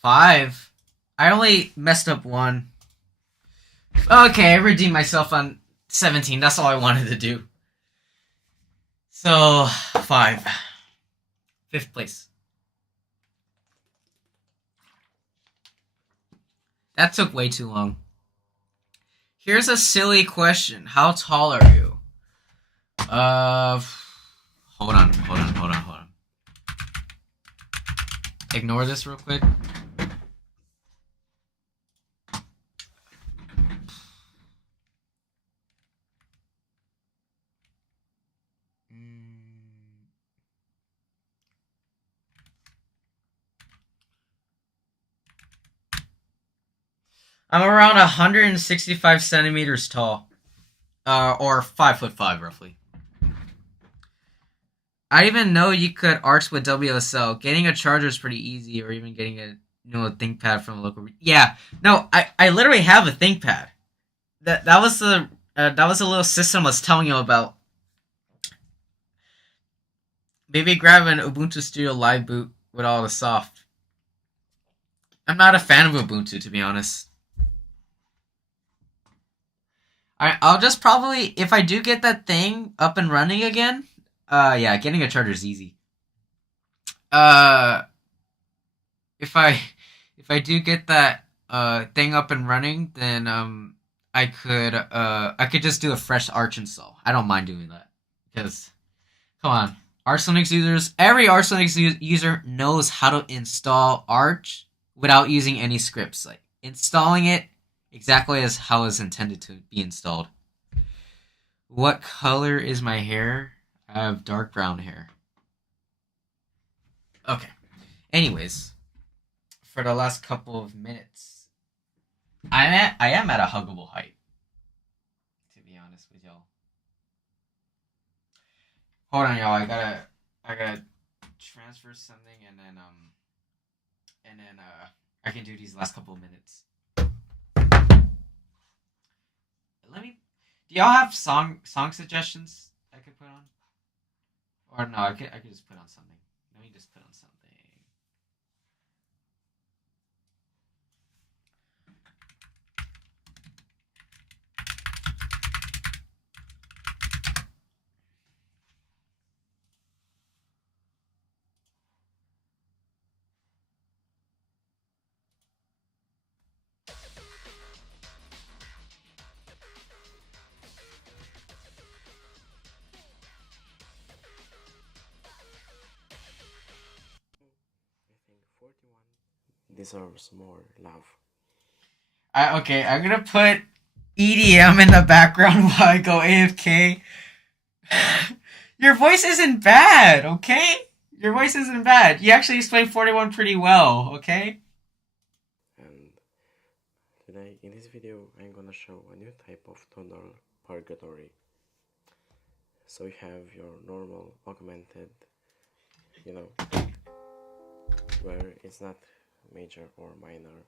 5. I only messed up one. Okay, I redeemed myself on 17. That's all I wanted to do. So 5. Fifth place. That took way too long. Here's a silly question. How tall are you? Hold on. Ignore this real quick. I'm around 165 centimeters tall, or 5'5" roughly. I even know you could arch with WSL. Getting a charger is pretty easy, or even getting a ThinkPad from a local. Yeah, no, I literally have a ThinkPad. That was the little system I was telling you about. Maybe grab an Ubuntu Studio Live boot with all the soft. I'm not a fan of Ubuntu, to be honest. I'll just probably, if I do get that thing up and running again, yeah, getting a charger is easy. Uh, if I if I do get that thing up and running, then I could just do a fresh Arch install. I don't mind doing that because come on, Arch Linux users, every Arch Linux user knows how to install Arch without using any scripts. Like installing it exactly as how it's intended to be installed. What color is my hair? I have dark brown hair. Okay. Anyways, for the last couple of minutes, I am at a huggable height. To be honest with y'all. Hold on, y'all. I gotta transfer something and then I can do these last couple of minutes. Let me. Do y'all have song suggestions I could put on? Or no, I could just put on something. Let me just put on something. I think 41 deserves more love. Okay, I'm gonna put EDM in the background while I go AFK. Your voice isn't bad, okay? Your voice isn't bad. You actually explained 41 pretty well, okay? And today in this video I'm gonna show a new type of tonal purgatory. So you have your normal augmented, where it's not major or minor,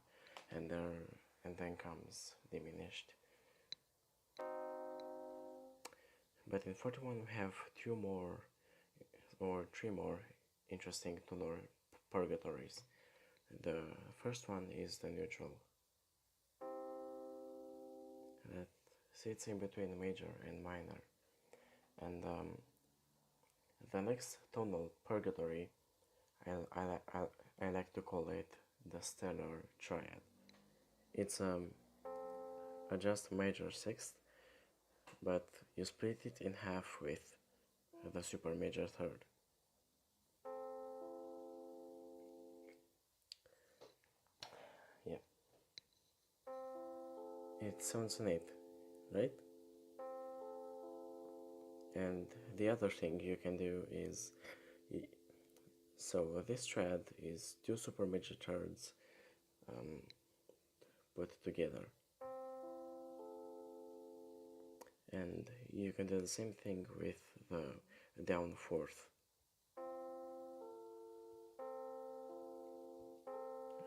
and then comes diminished. But in 41 we have two more or three more interesting tonal purgatories. The first one is the neutral, that sits in between major and minor. And the next tonal purgatory, I like to call it the stellar triad. It's a just major sixth, but you split it in half with the super major third. Yeah, it sounds neat, right? And the other thing you can do is, so this triad is two super major thirds put together. And you can do the same thing with the down fourth.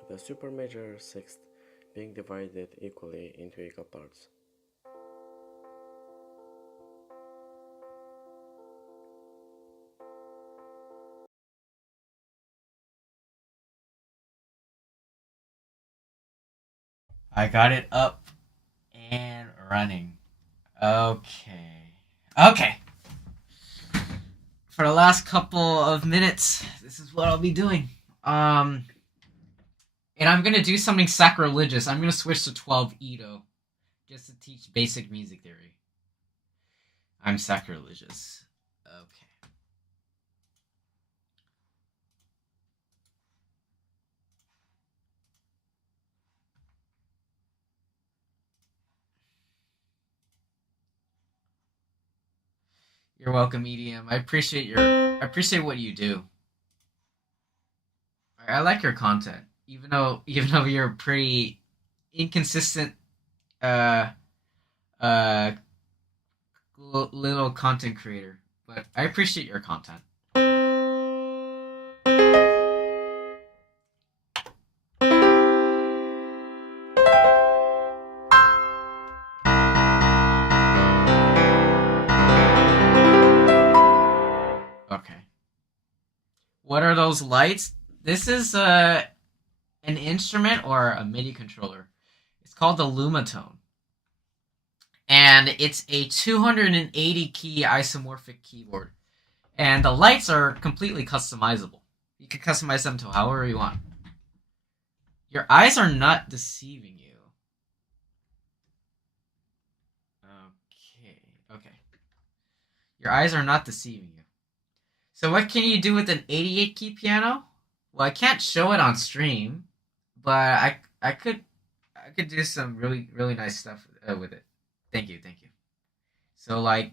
The super major sixth being divided equally into equal parts. I got it up and running. Okay. Okay. For the last couple of minutes, this is what I'll be doing. And I'm gonna do something sacrilegious. I'm gonna switch to 12 Edo just to teach basic music theory. I'm sacrilegious. Okay. You're welcome, EDM. I appreciate what you do. I like your content, even though you're pretty inconsistent uh uh little content creator, but I appreciate your content. Okay. What are those lights? This is an instrument or a MIDI controller. It's called the lumatone. And it's a 280 key isomorphic keyboard. And the lights are completely customizable. You can customize them to however you want. Your eyes are not deceiving you. Okay. Your eyes are not deceiving you. So what can you do with an 88 key piano? Well, I can't show it on stream, but I could do some really nice stuff with it. Thank you. So like,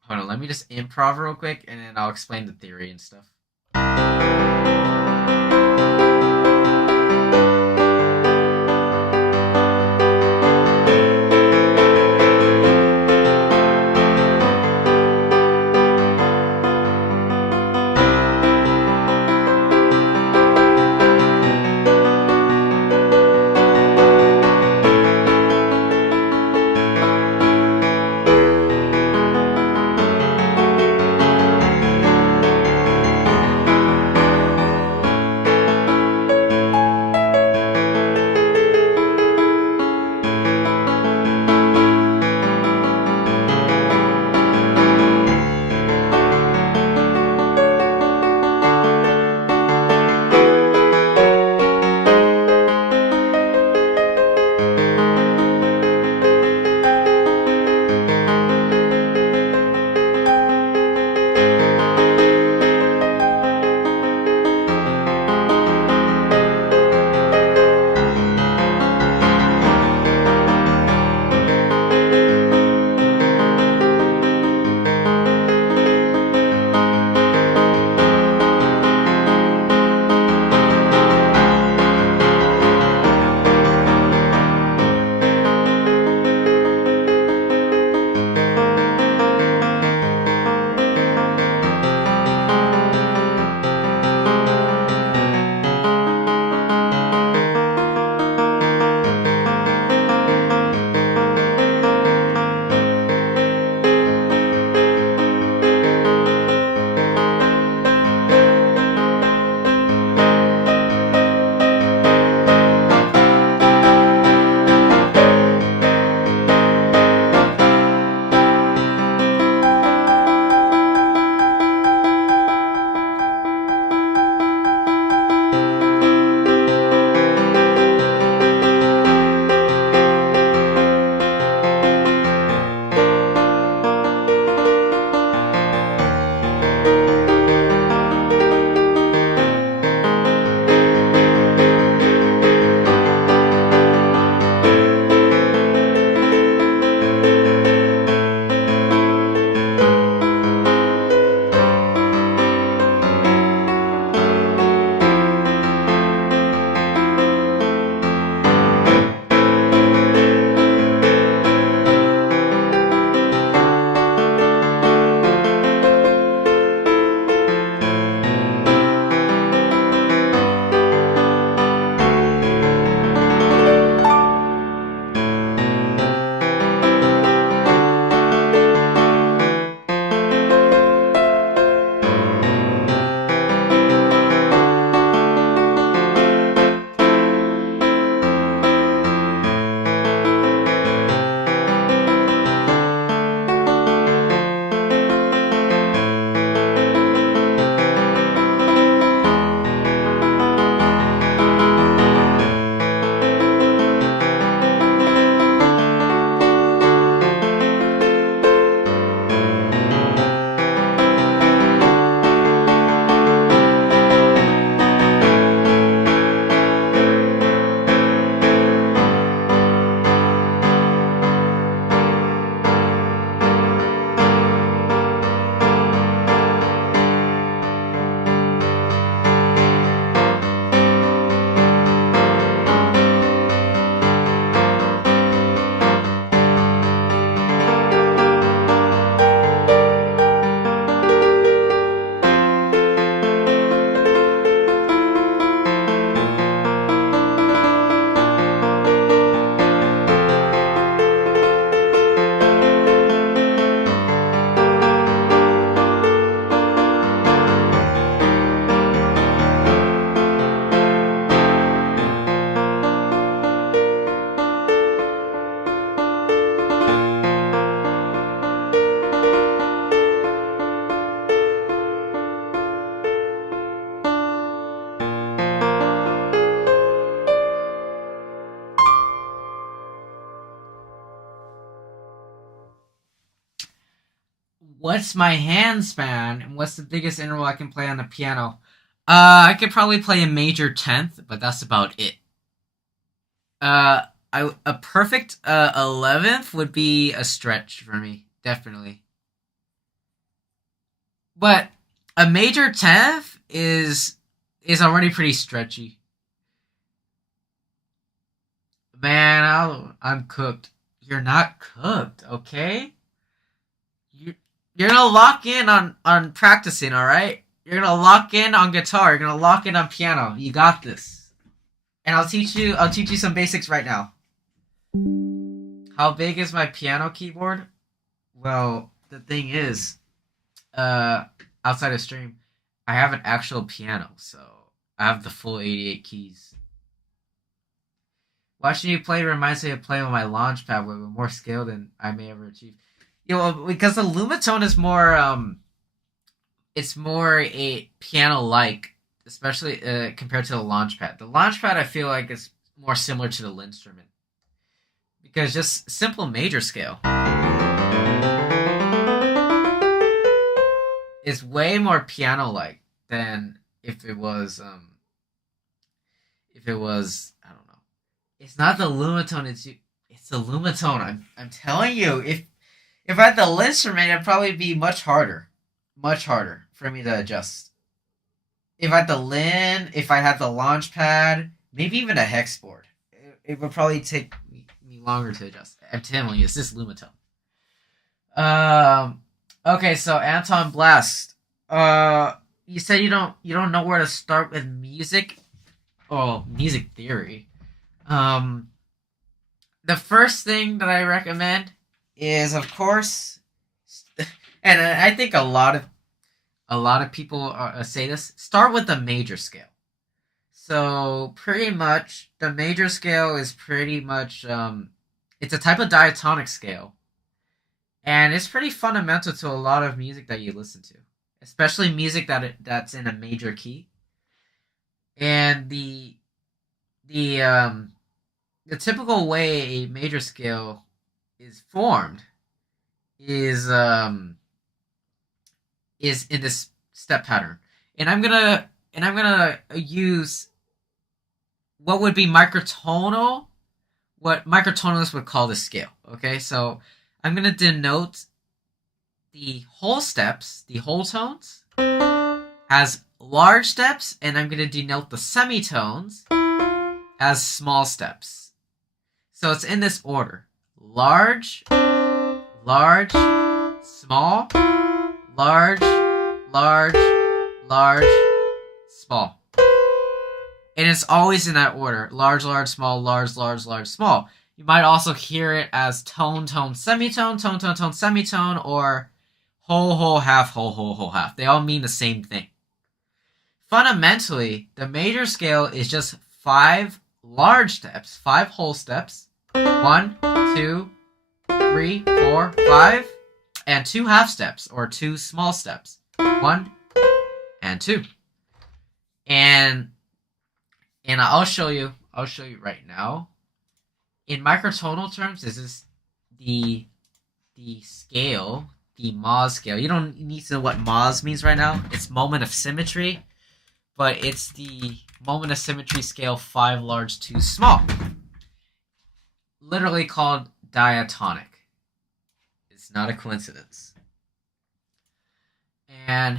hold on, let me just improv real quick, and then I'll explain the theory and stuff. what's my hand span and what's the biggest interval I can play on the piano? I could probably play a major 10th, but that's about it. A perfect 11th would be a stretch for me, definitely. But a major 10th is already pretty stretchy. Man, I'm cooked. You're not cooked, okay? You're gonna lock in on practicing, all right? You're gonna lock in on guitar. You're gonna lock in on piano. You got this. And I'll teach you some basics right now. How big is my piano keyboard? Well, the thing is, uh, outside of stream, I have an actual piano, so I have the full 88 keys. Watching you play reminds me of playing with my launchpad with more skill than I may ever achieve. Because the lumatone is more it's more a piano like, especially compared to the launchpad. The launchpad I feel like is more similar to the Linstrument because just simple major scale is way more piano like than if it was I don't know. It's not the lumatone. It's the lumatone. I'm telling you. If I had the Linstrument, it'd probably be much harder for me to adjust. If I had the if I had the Launchpad, maybe even a hex board, it would probably take me longer to adjust. I'm telling you, it's this lumatone. Um. Okay, so Anton Blast. You said you don't know where to start with music. Oh, music theory. Um, the first thing that I recommend is, of course, and I think a lot of people say this. Start with the major scale. So pretty much, the major scale is pretty much it's a type of diatonic scale, and it's pretty fundamental to a lot of music that you listen to, especially music that's in a major key. And the the typical way a major scale is formed is is in this step pattern. And I'm gonna use what would be microtonal, what microtonalists would call the scale. Okay, so I'm gonna denote the whole steps, the whole tones, as large steps, and I'm gonna denote the semitones as small steps. So it's in this order: large, large, small, large, large, large, small. And it's always in that order: large, large, small, large, large, large, small. You might also hear it as tone, tone, semitone, tone, tone, tone, semitone, or whole, whole, half, whole, whole, whole, half. They all mean the same thing. Fundamentally, the major scale is just 5 large steps, 5 whole steps, 1, 2, 3, 4, 5, and 2 half steps, or 2 small steps, 1 and 2. And I'll show you right now. In microtonal terms, this is the scale, the Mohs scale. You don't need to know what Mohs means right now. It's moment of symmetry, but it's the moment of symmetry scale 5 large, 2 small. Literally called diatonic. It's not a coincidence. And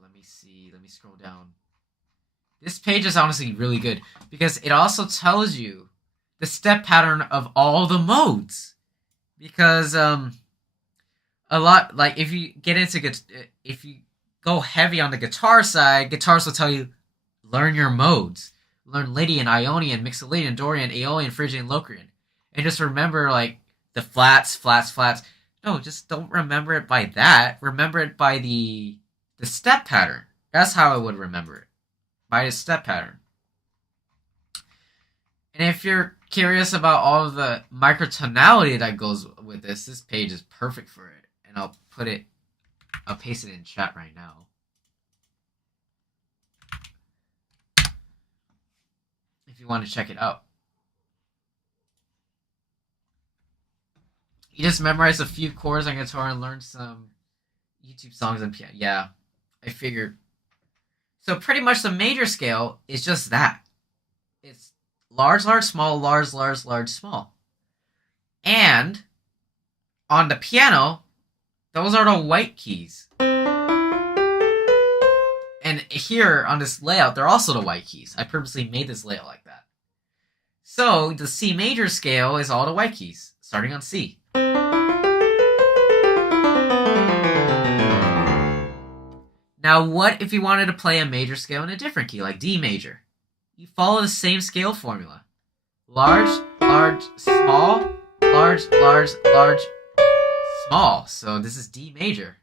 let me see. Let me scroll down. This page is honestly really good because it also tells you the step pattern of all the modes. Because a lot, like, if you go heavy on the guitar side, guitars will tell you learn your modes. Learn Lydian, Ionian, Mixolydian, Dorian, Aeolian, Phrygian, Locrian. And just remember, like, the flats, flats, flats. No, just don't remember it by that. Remember it by the step pattern. That's how I would remember it. By the step pattern. And if you're curious about all of the microtonality that goes with this page is perfect for it. And I'll paste it in chat right now. If you want to check it out. You just memorize a few chords on guitar and learn some YouTube songs on piano. Yeah, I figured. So pretty much the major scale is just that. It's large, large, small, large, large, large, small. And on the piano, those are the white keys. And here on this layout, they're also the white keys. I purposely made this layout like that. So the C major scale is all the white keys, starting on C. Now, what if you wanted to play a major scale in a different key, like D major? You follow the same scale formula. Large, large, small, large, large, large, small. So this is D major.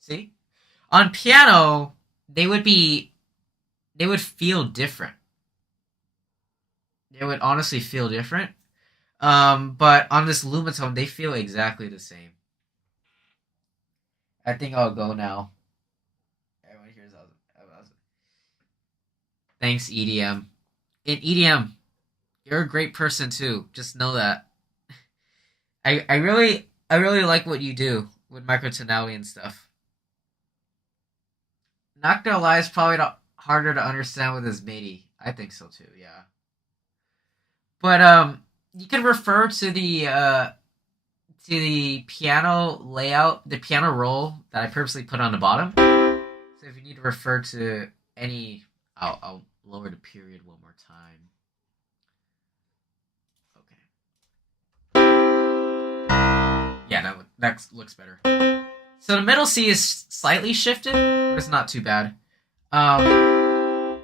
See? On piano, they would feel different. They would honestly feel different. But on this lumatone, they feel exactly the same. I think I'll go now. Everyone hears us. Thanks, EDM. In EDM, you're a great person too. Just know that. I really like what you do with microtonality and stuff. Not gonna lie, it's probably harder to understand with this MIDI. I think so too. Yeah. But you can refer to the piano layout, the piano roll that I purposely put on the bottom. So if you need to refer to any, I'll lower the period one more time. Okay. Yeah, that looks better. So the middle C is slightly shifted, but it's not too bad. But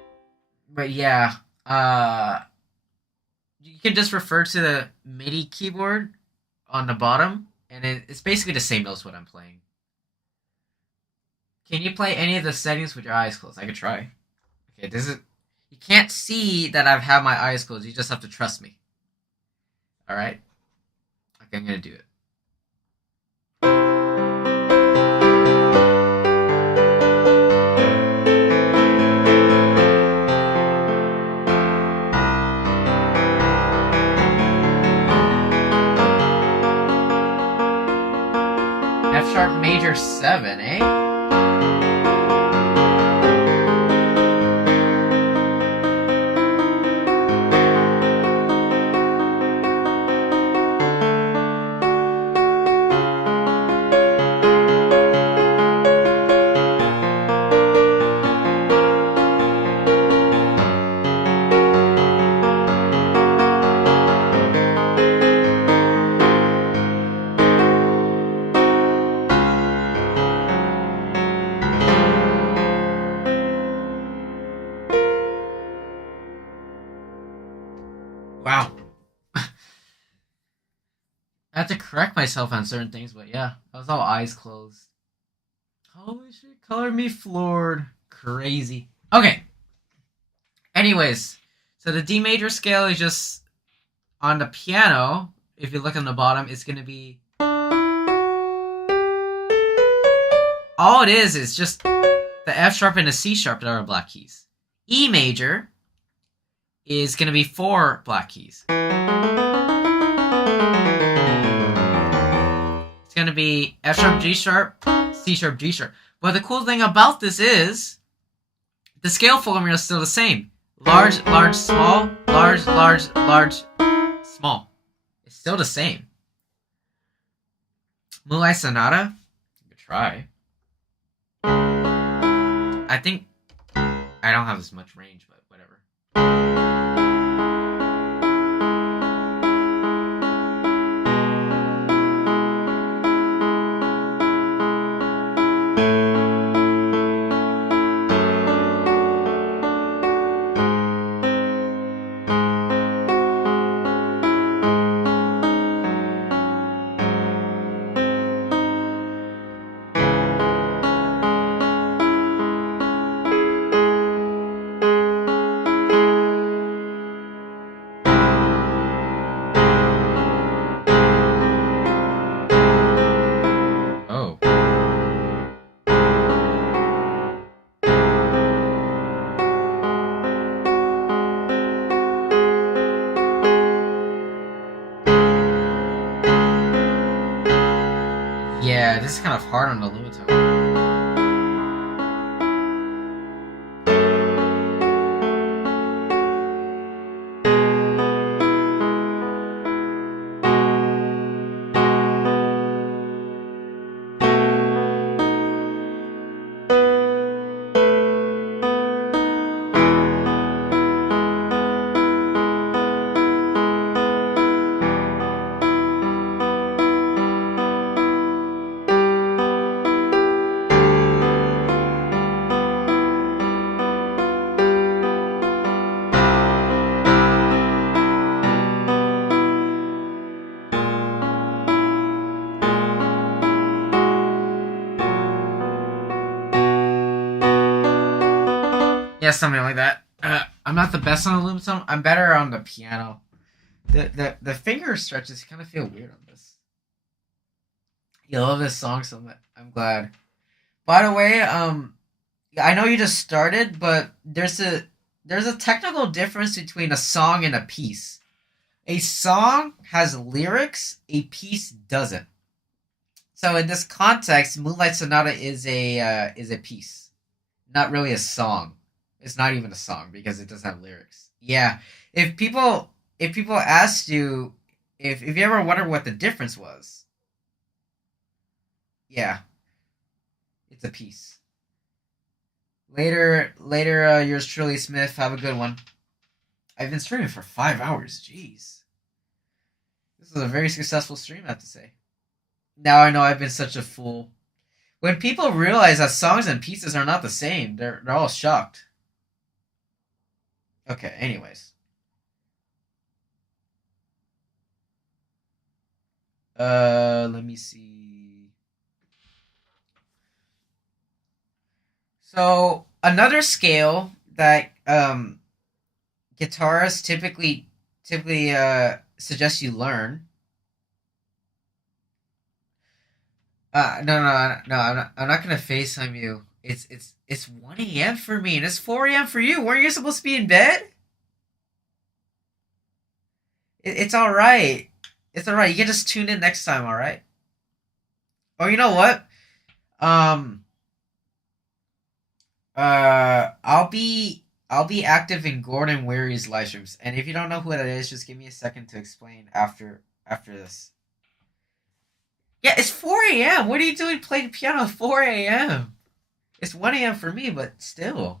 yeah, you can just refer to the MIDI keyboard on the bottom, and it's basically the same notes what I'm playing. Can you play any of the settings with your eyes closed? I could try. Okay, you can't see that I've had my eyes closed. You just have to trust me. All right. Okay, I'm gonna do it. F sharp major 7, eh? Wow. I have to correct myself on certain things, but yeah, I was all eyes closed. Holy shit, color me floored. Crazy. Okay. Anyways, so the D major scale is just on the piano. If you look on the bottom, it's going to be... All it is just the F sharp and the C sharp that are black keys. E major is going to be 4 black keys. It's going to be F sharp, G sharp, C sharp, G sharp. But the cool thing about this is the scale formula is still the same. Large, large, small, large, large, large, small. It's still the same. Moonlight Sonata? You could try. I think I don't have as much range, but whatever. this is kind of hard on the lumatone. Yeah, something like that. I'm not the best on the lumatone. I'm better on the piano. The finger stretches kind of feel weird on this. You love this song so much. I'm glad. By the way, I know you just started, but there's a technical difference between a song and a piece. A song has lyrics, a piece doesn't. So in this context, Moonlight Sonata is a piece, not really a song. It's not even a song because it doesn't have lyrics. Yeah, if people asked you if you ever wondered what the difference was, yeah, it's a piece. Later, yours truly, Smith. Have a good one. I've been streaming for 5 hours. Jeez, this is a very successful stream, I have to say. Now I know I've been such a fool. When people realize that songs and pieces are not the same, they're all shocked. Okay, anyways. Let me see. So, another scale that guitarists typically suggest you learn. No, I'm not gonna FaceTime you. It's 1 a.m. for me, and it's 4 a.m. for you. Weren't you supposed to be in bed? It's all right. It's all right. You can just tune in next time. All right. Or you know what? Um. I'll be active in Gordon Weary's live streams, and if you don't know who that is, just give me a second to explain after this. Yeah, it's 4 a.m. What are you doing playing piano at 4 a.m.? It's 1 a.m. for me, but still.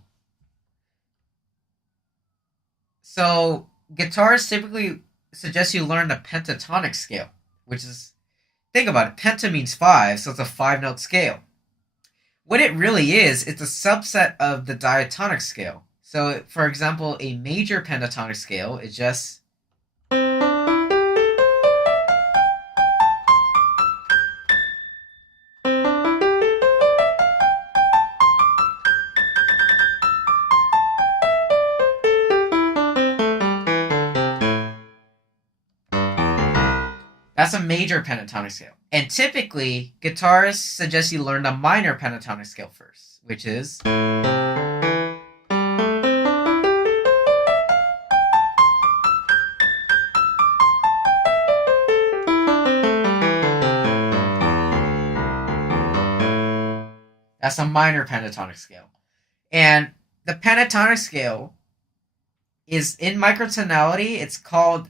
So, guitarists typically suggest you learn the pentatonic scale, which is, think about it, penta means 5, so it's a 5-note scale. What it really is, it's a subset of the diatonic scale. So, for example, a major pentatonic scale is just... That's a major pentatonic scale. And typically, guitarists suggest you learn the minor pentatonic scale first, which is... That's a minor pentatonic scale. And the pentatonic scale is in microtonality. It's called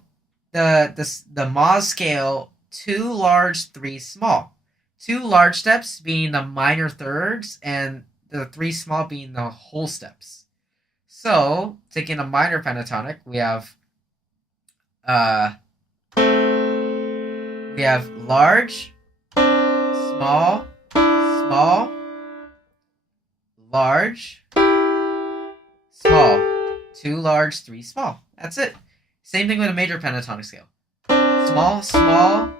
the Mohs scale 2 large, 3 small. 2 large steps being the minor thirds, and the 3 small being the whole steps. So, taking a minor pentatonic, we have large, small, small, large, small. 2 large, 3 small. That's it. Same thing with a major pentatonic scale. Small, small,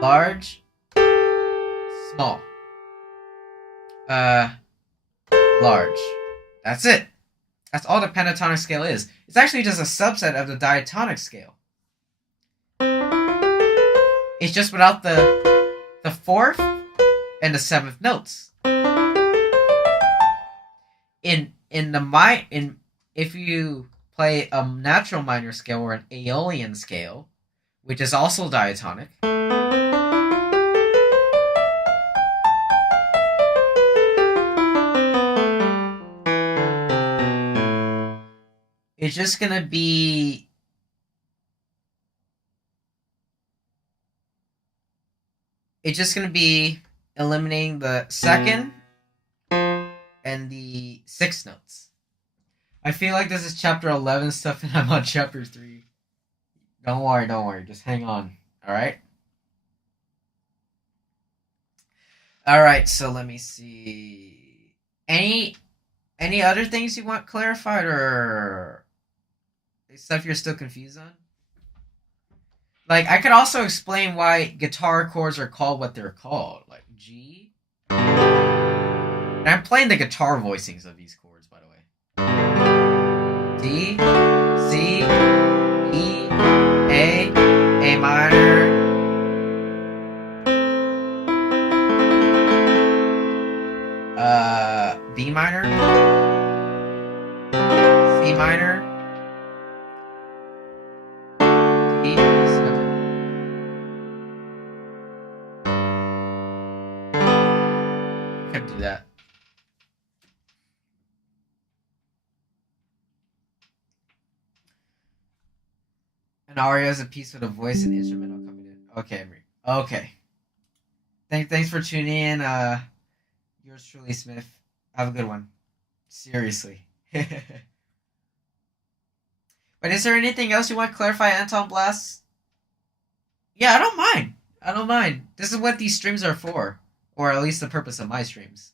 large, small. Large. That's it. That's all the pentatonic scale is. It's actually just a subset of the diatonic scale. It's just without the 4th and the 7th notes. If you play a natural minor scale or an Aeolian scale, which is also diatonic, It's just gonna be eliminating the second and the sixth notes. I feel like this is chapter 11 stuff and I'm on chapter 3. Don't worry. Just hang on. Alright? Alright, so let me see. Any other things you want clarified or stuff you're still confused on? Like, I could also explain why guitar chords are called what they're called. Like G. And I'm playing the guitar voicings of these chords, by the way. D, C, E, A minor, B minor, C minor, D, could do that. An aria is a piece with a voice and instrumental coming in. Okay, okay. Thanks for tuning in. Yours truly, Smith. Have a good one. Seriously. But is there anything else you want to clarify, Anton Blast? Yeah, I don't mind. This is what these streams are for. Or at least the purpose of my streams.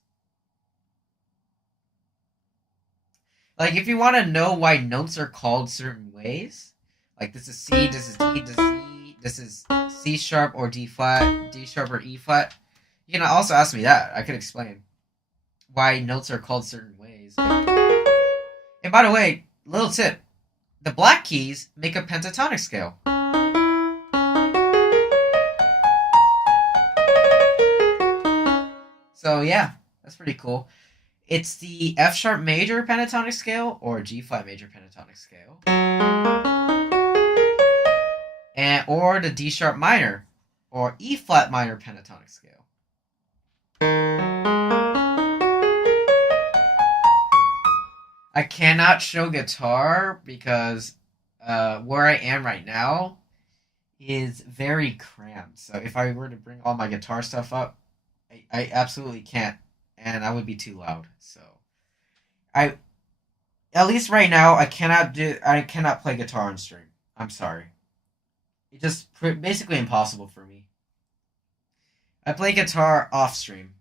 Like, if you want to know why notes are called certain ways, like this is C, this is D, this is C sharp or D flat, D sharp or E flat, you can also ask me that. I could explain why notes are called certain ways. And by the way, little tip, the black keys make a pentatonic scale. So yeah, that's pretty cool. It's the F sharp major pentatonic scale or G flat major pentatonic scale, or the D sharp minor or E flat minor pentatonic scale. I cannot show guitar because where I am right now is very cramped. So if I were to bring all my guitar stuff up, I absolutely can't, and I would be too loud. So I, at least right now, I cannot play guitar on stream. I'm sorry. It's just basically impossible for me. I play guitar off stream.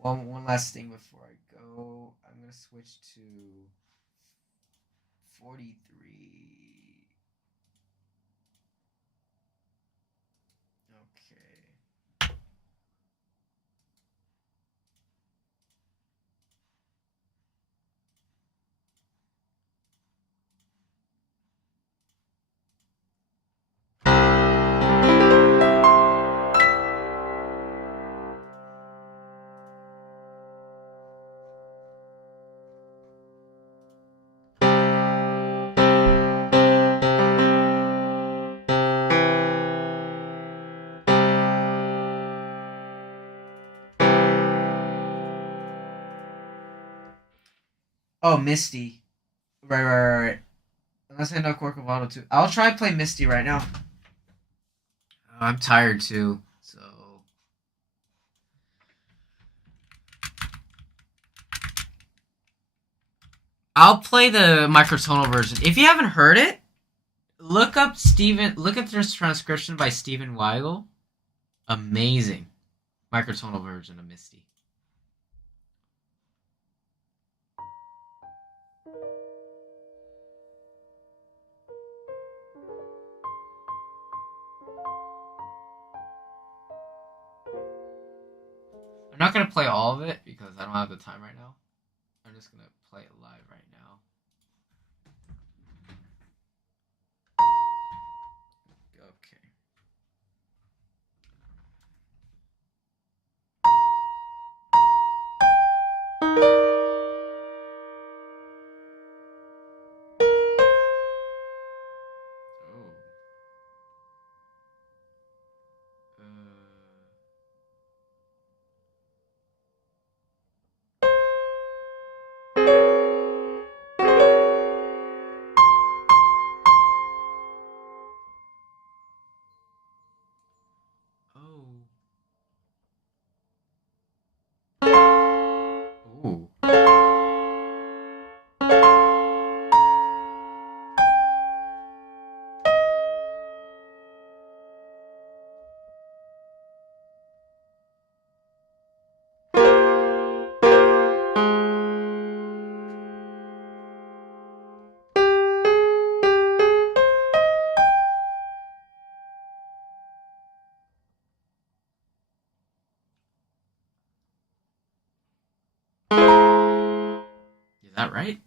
One last thing before I go. I'm gonna switch to 43. Okay. Oh, Misty. Right. Unless I know Corcovado too. I'll try to play Misty right now. I'm tired too, so. I'll play the microtonal version. If you haven't heard it, look up this transcription by Stephen Weigel. Amazing. Microtonal version of Misty. I'm not gonna play all of it because I don't have the time right now. I'm just gonna play it live right now. Okay. Oh. that right?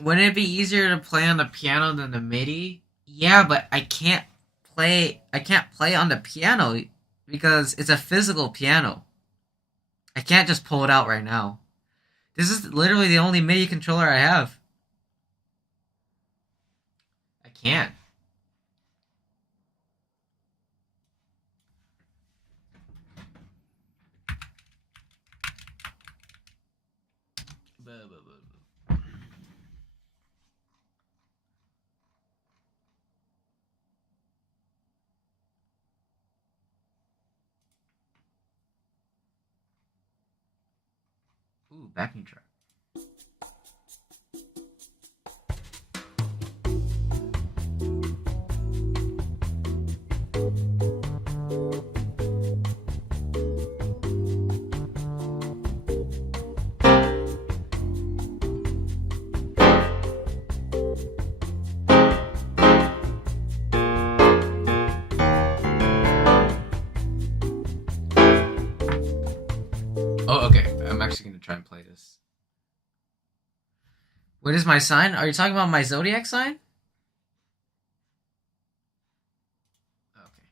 Wouldn't it be easier to play on the piano than the MIDI? Yeah, but I can't play. I can't play on the piano because it's a physical piano. I can't just pull it out right now. This is literally the only MIDI controller I have. I can't. Ooh, backing track. Oh, okay. I'm actually going to try and play this. What is my sign? Are you talking about my zodiac sign? Okay.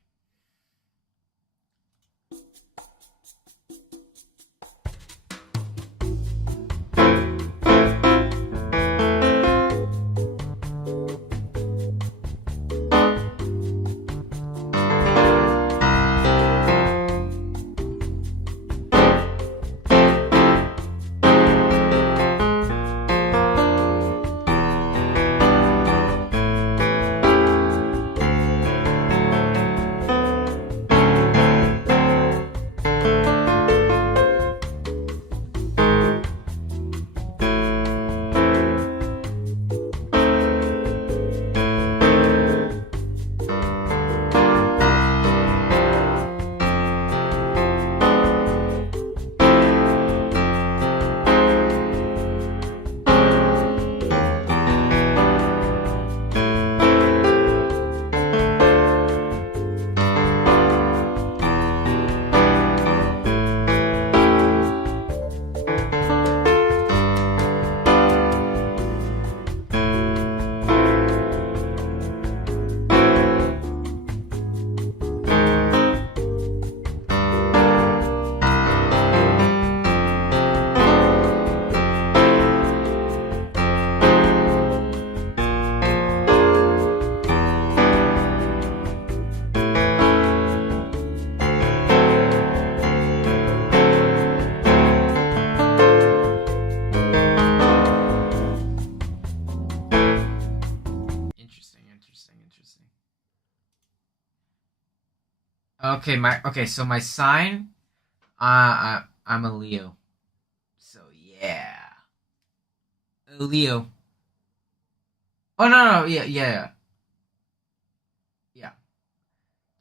Interesting. So my sign, I'm a Leo. So yeah, a Leo. Oh no, yeah.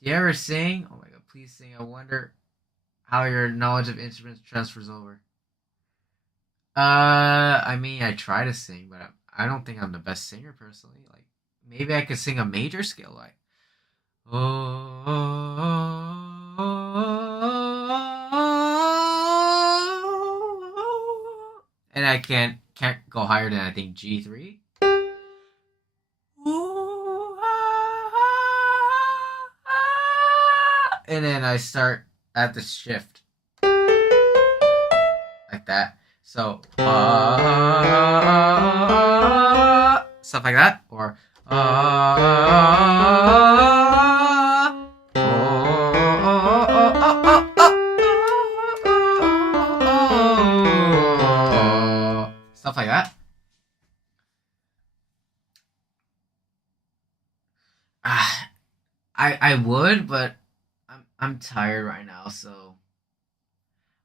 Do you ever sing? Oh my god, please sing. I wonder how your knowledge of instruments transfers over. I mean, I try to sing, but I don't think I'm the best singer personally. Like, maybe I could sing a major scale, like, and I can't go higher than I think G3. And then I start at the shift like that. So stuff like that, or Stuff like that. I would, but I'm tired right now, so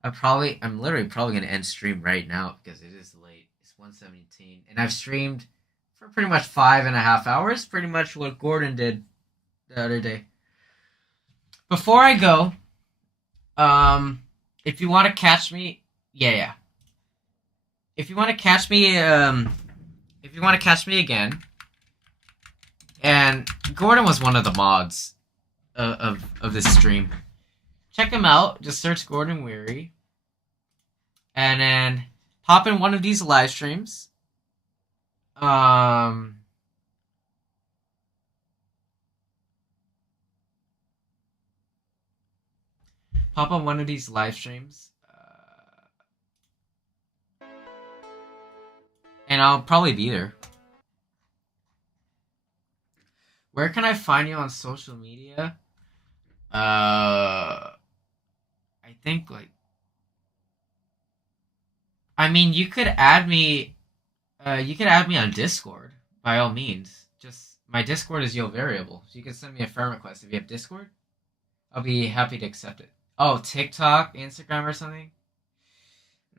I'm literally probably gonna end stream right now because it is late. It's 1:17, and I've streamed for pretty much 5.5 hours. Pretty much what Gordon did the other day. Before I go, if you want to catch me, yeah. If you want to catch me, if you want to catch me again, and Gordon was one of the mods of this stream. Check him out. Just search Gordon Weary, and then hop in one of these live streams. Pop on one of these live streams, and I'll probably be there. Where can I find you on social media? I think I mean, you could add me. You could add me on Discord by all means. Just my Discord is YoVariable, so you can send me a friend request if you have Discord. I'll be happy to accept it. Oh, TikTok, Instagram, or something?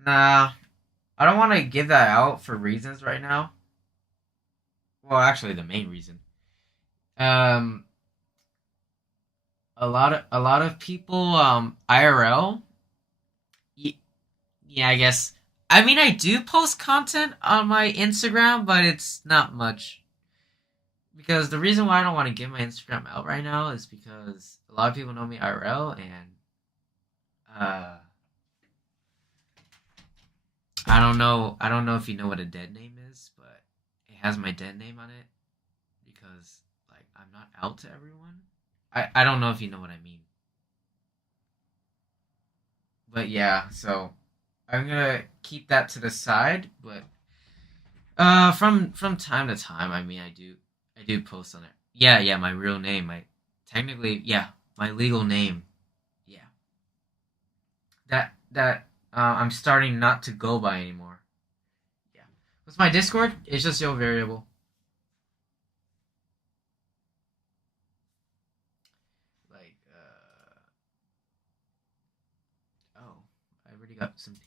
Nah, I don't want to give that out for reasons right now. Well, actually, the main reason. Um, a lot of people IRL. Yeah, I guess. I mean, I do post content on my Instagram, but it's not much. Because the reason why I don't want to give my Instagram out right now is because a lot of people know me IRL, and I don't know if you know what a dead name is, but it has my dead name on it because like I'm not out to everyone. I don't know if you know what I mean. But yeah, so I'm gonna keep that to the side, but from time to time, I mean I do post on it. Yeah, my real name, my technically yeah, my legal name. Yeah. That I'm starting not to go by anymore. Yeah. What's my Discord? It's just YoVariable. Like oh, I already got some pings.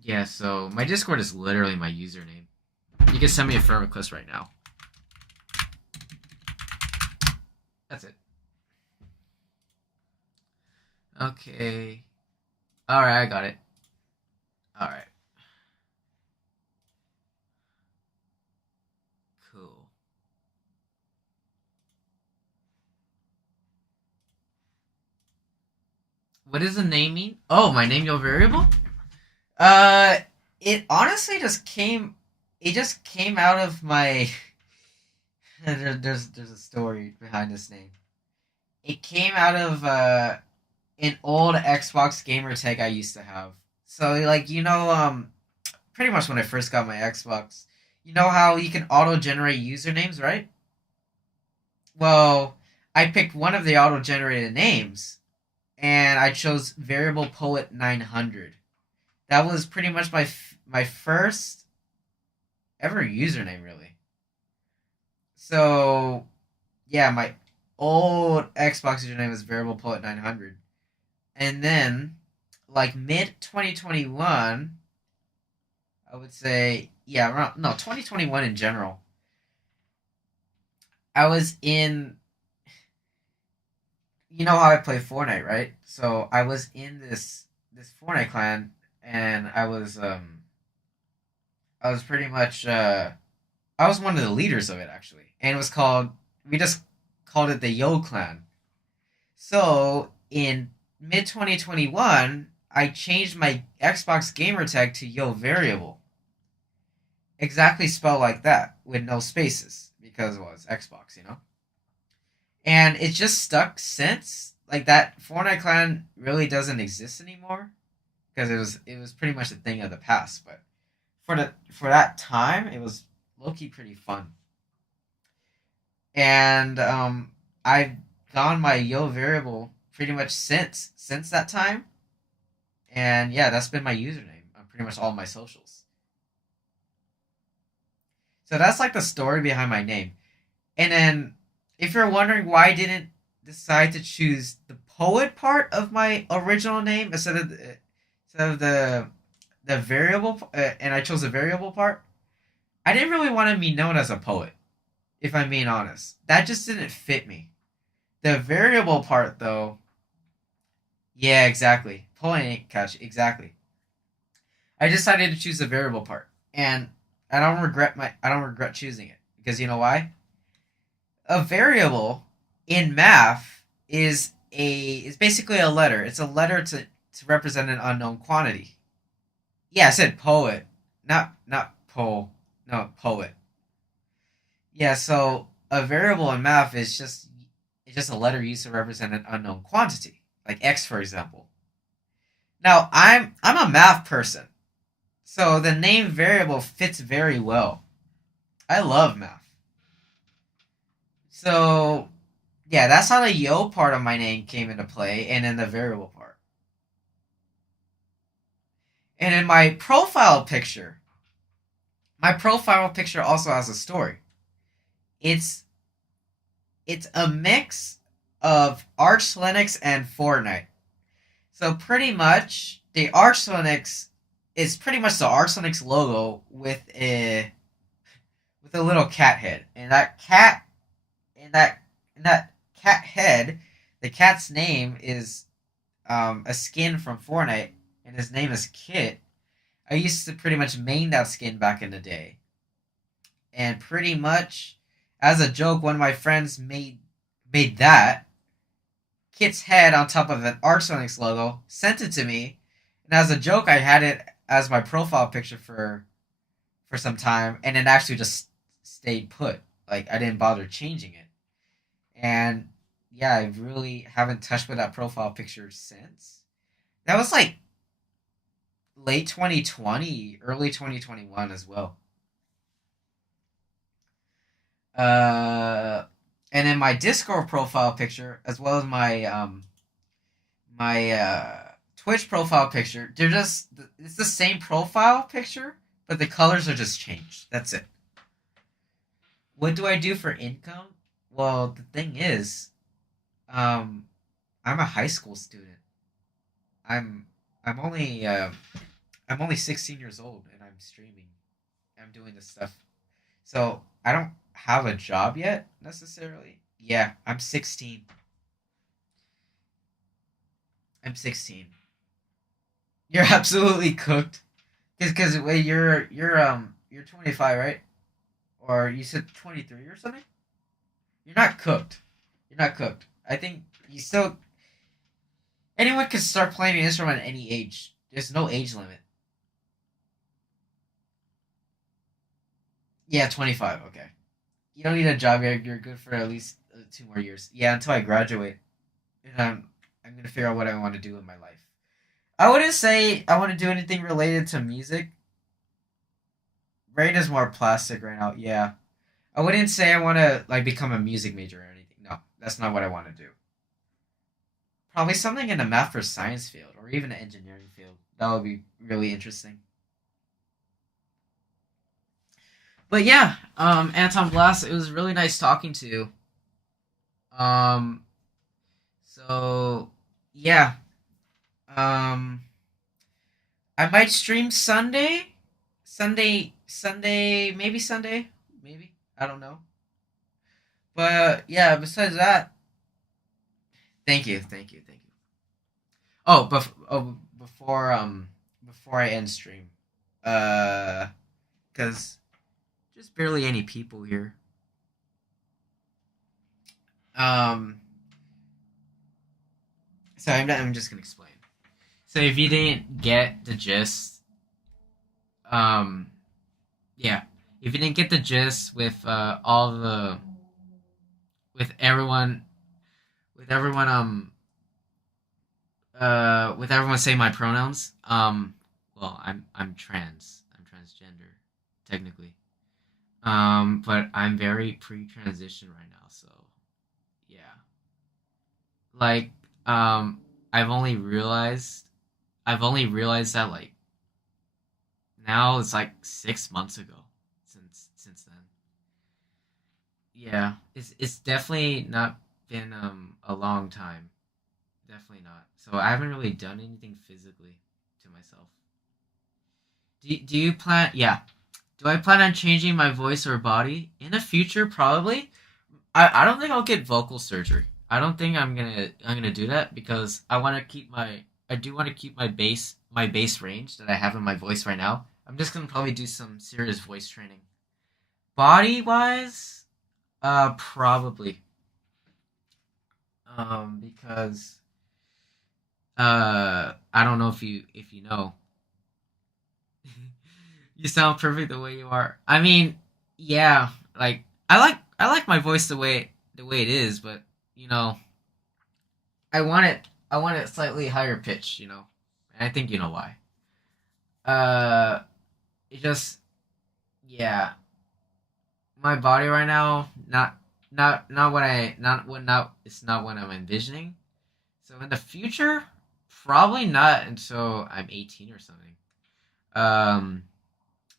Yeah, so my Discord is literally my username. You can send me a friend request right now. That's it. Okay. Alright, I got it. Alright. Cool. What does the name mean? Oh, my name YoVariable? Uh, it honestly just came. It just came out of my. There's a story behind this name. It came out of an old Xbox gamer tag I used to have. So like pretty much when I first got my Xbox, you know how you can auto generate usernames, right? Well, I picked one of the auto generated names, and I chose Variable Poet 900. That was pretty much my first ever username, really. So yeah, my old Xbox username was Variable Poet 900, and then like mid 2021, I would say yeah, around no 2021 in general. I was in you know how I play Fortnite, right? So I was in this Fortnite clan, and I was pretty much I was one of the leaders of it actually, and it was called we just called it the Yo Clan. So in mid 2021, I changed my Xbox gamer tag to YoVariable. exactly spelled like that with no spaces because it was Xbox, you know. And it just stuck since. Like that Fortnite clan really doesn't exist anymore because it was pretty much a thing of the past. But for that time, it was low key pretty fun. And I've gone my YoVariable pretty much since that time. And yeah, that's been my username on pretty much all my socials. So that's like the story behind my name. And then, if you're wondering why I didn't decide to choose the poet part of my original name instead of the variable, and I chose the variable part, I didn't really want to be known as a poet. If I'm being honest, that just didn't fit me. The variable part, though, yeah, exactly. Poet ain't catchy, exactly. I decided to choose the variable part, and I don't regret choosing it because you know why? A variable in math is basically a letter. It's a letter to represent an unknown quantity. Yeah, I said poet, not no poet. Yeah, so a variable in math is just a letter used to represent an unknown quantity, like x, for example. Now I'm a math person, so the name variable fits very well. I love math, so yeah, that's how the yo part of my name came into play, and then the variable part. And in my profile picture also has a story. It's it's a mix of Arch Linux and Fortnite. So pretty much the Arch Linux is pretty much the Arch Linux logo with a little cat head, and that cat head, the cat's name is a skin from Fortnite, and his name is Kit. I used to pretty much main that skin back in the day, and pretty much as a joke, one of my friends made that Kit's head on top of an Arch Linux logo, sent it to me, and as a joke, I had it as my profile picture for some time, and it actually just stayed put. Like I didn't bother changing it, and yeah, I really haven't touched with that profile picture since. That was like late 2020, early 2021 as well. Uh, and in my Discord profile picture, as well as my Twitch profile picture, it's the same profile picture, but the colors are just changed. That's it. What do I do for income? Well, the thing is, um, I'm a high school student. I'm I'm only I'm only 16 years old, and I'm streaming. I'm doing this stuff, so I don't have a job yet necessarily. Yeah, I'm 16. I'm 16. You're absolutely cooked. Because wait, you're 25, right? Or you said 23 or something. You're not cooked. You're not cooked. I think you still anyone can start playing an instrument at any age. There's no age limit. Yeah, 25. Okay. You don't need a job yet. You're good for at least 2 more years. Yeah, until I graduate, and I'm gonna figure out what I want to do in my life. I wouldn't say I want to do anything related to music. Brain is more plastic right now. Yeah, I wouldn't say I want to like become a music major or anything. No, that's not what I want to do. Probably something in the math or science field, or even the engineering field. That would be really interesting. But yeah, Anton Glass, it was really nice talking to you. Um, so yeah, um, I might stream Sunday, maybe Sunday, maybe I don't know. But yeah, besides that, thank you, thank you, thank you. Before I end stream, uh, because just barely any people here. Um, so I'm just gonna explain. So if you didn't get the gist, um, Yeah, if you didn't get the gist with all the with everyone with everyone with everyone saying my pronouns, well, I'm trans, I'm transgender, technically, but I'm very pre-transition right now, so yeah, like, I've only realized that, like, now it's like 6 months ago since then. Yeah, it's definitely not been a long time. Definitely not. So I haven't really done anything physically to myself. Do you plan? Yeah. Do I plan on changing my voice or body in the future? Probably. I don't think I'll get vocal surgery. I don't think I'm gonna do that because I do want to keep my bass range that I have in my voice right now. I'm just gonna probably do some serious voice training. Body wise, probably. Because I don't know if you know. You sound perfect the way you are. I mean, yeah, like I like my voice the way it is, but you know, I want it slightly higher pitch, you know. And I think you know why. Uh it just yeah, my body right now not what I not it's not what I'm envisioning. So in the future, probably not until I'm 18 or something. Um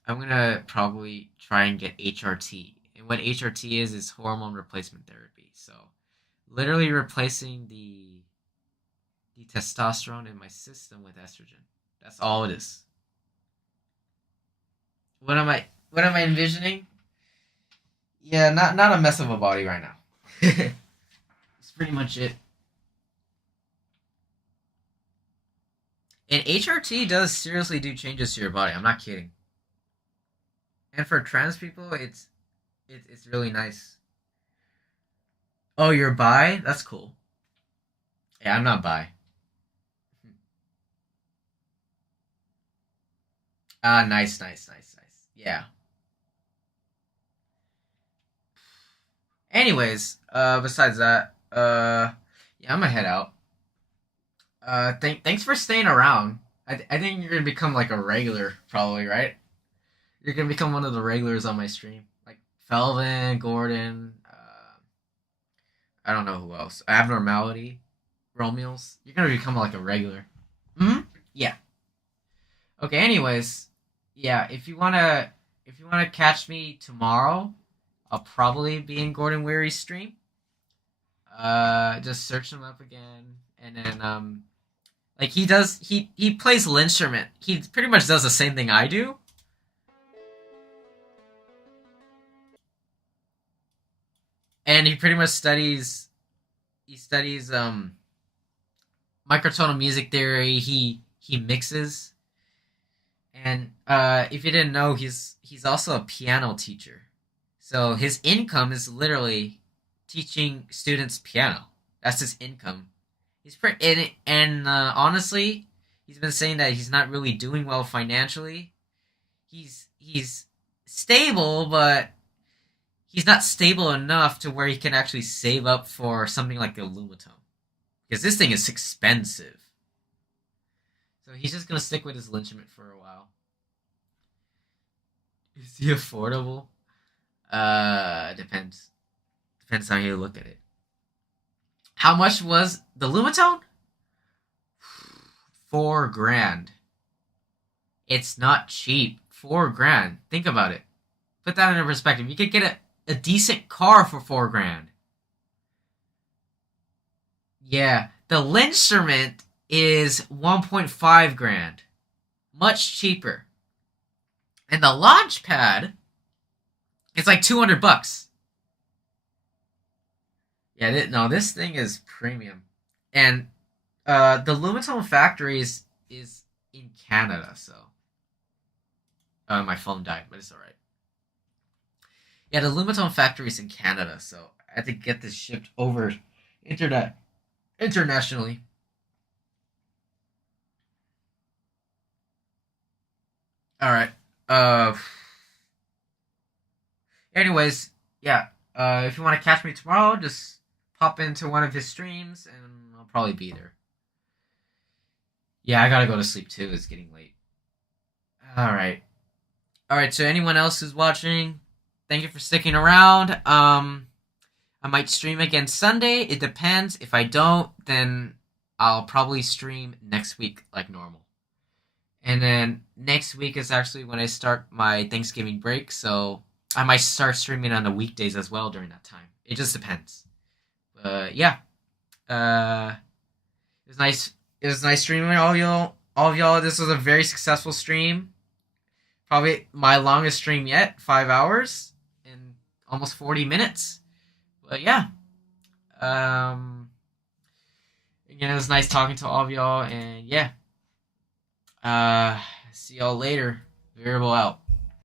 I'm gonna probably try and get HRT. And what HRT is hormone replacement therapy. So literally replacing the testosterone in my system with estrogen. That's all it is. What am I envisioning? Yeah, not a mess of a body right now. It's pretty much it. And HRT does seriously do changes to your body. I'm not kidding. And for trans people, it's really nice. Oh, you're bi? That's cool. Yeah, I'm not bi. Ah, nice, nice, nice, nice. Yeah. Anyways, besides that, yeah, I'm gonna head out. Thanks for staying around. I think you're gonna become like a regular, probably, right? You're gonna become one of the regulars on my stream, like Felvin, Gordon. I don't know who else. Abnormality, Romeos. You're gonna become like a regular. Hmm. Yeah. Okay. Anyways, yeah. If you wanna catch me tomorrow, I'll probably be in Gordon Weary's stream. Just search him up again, and then like he plays l'instrument. He pretty much does the same thing I do, and he pretty much studies microtonal music theory. He mixes, and if you didn't know, he's also a piano teacher. So his income is literally teaching students piano. That's his income. He's pretty and honestly, he's been saying that he's not really doing well financially. He's stable, but he's not stable enough to where he can actually save up for something like a lumatone because this thing is expensive. So he's just gonna stick with his instrument for a while. Is he affordable? Depends. Depends how you look at it. How much was the lumatone? 4 grand. It's not cheap. 4 grand. Think about it. Put that into perspective. You could get a decent car for 4 grand. Yeah. The Linstrument is 1.5 grand. Much cheaper. And the launch pad is like 200 bucks. Yeah, no, this thing is premium. And the Lumitone factory is in Canada, so my phone died, but it's alright. Yeah, the Lumitone factory is in Canada, so I had to get this shipped over internationally. All right. Uh, Anyways, yeah. If you want to catch me tomorrow, just pop into one of his streams, and I'll probably be there. Yeah, I gotta go to sleep too. It's getting late. All right. All right. So anyone else who's watching, thank you for sticking around. I might stream again Sunday. It depends. If I don't, then I'll probably stream next week like normal. And then next week is actually when I start my Thanksgiving break, so I might start streaming on the weekdays as well during that time. It just depends. But yeah, uh, it was nice. It was nice streaming all of y'all. All of y'all. This was a very successful stream. Probably my longest stream yet. 5 hours and almost 40 minutes. But yeah, again, it was nice talking to all of y'all, and yeah, see y'all later. Variable out.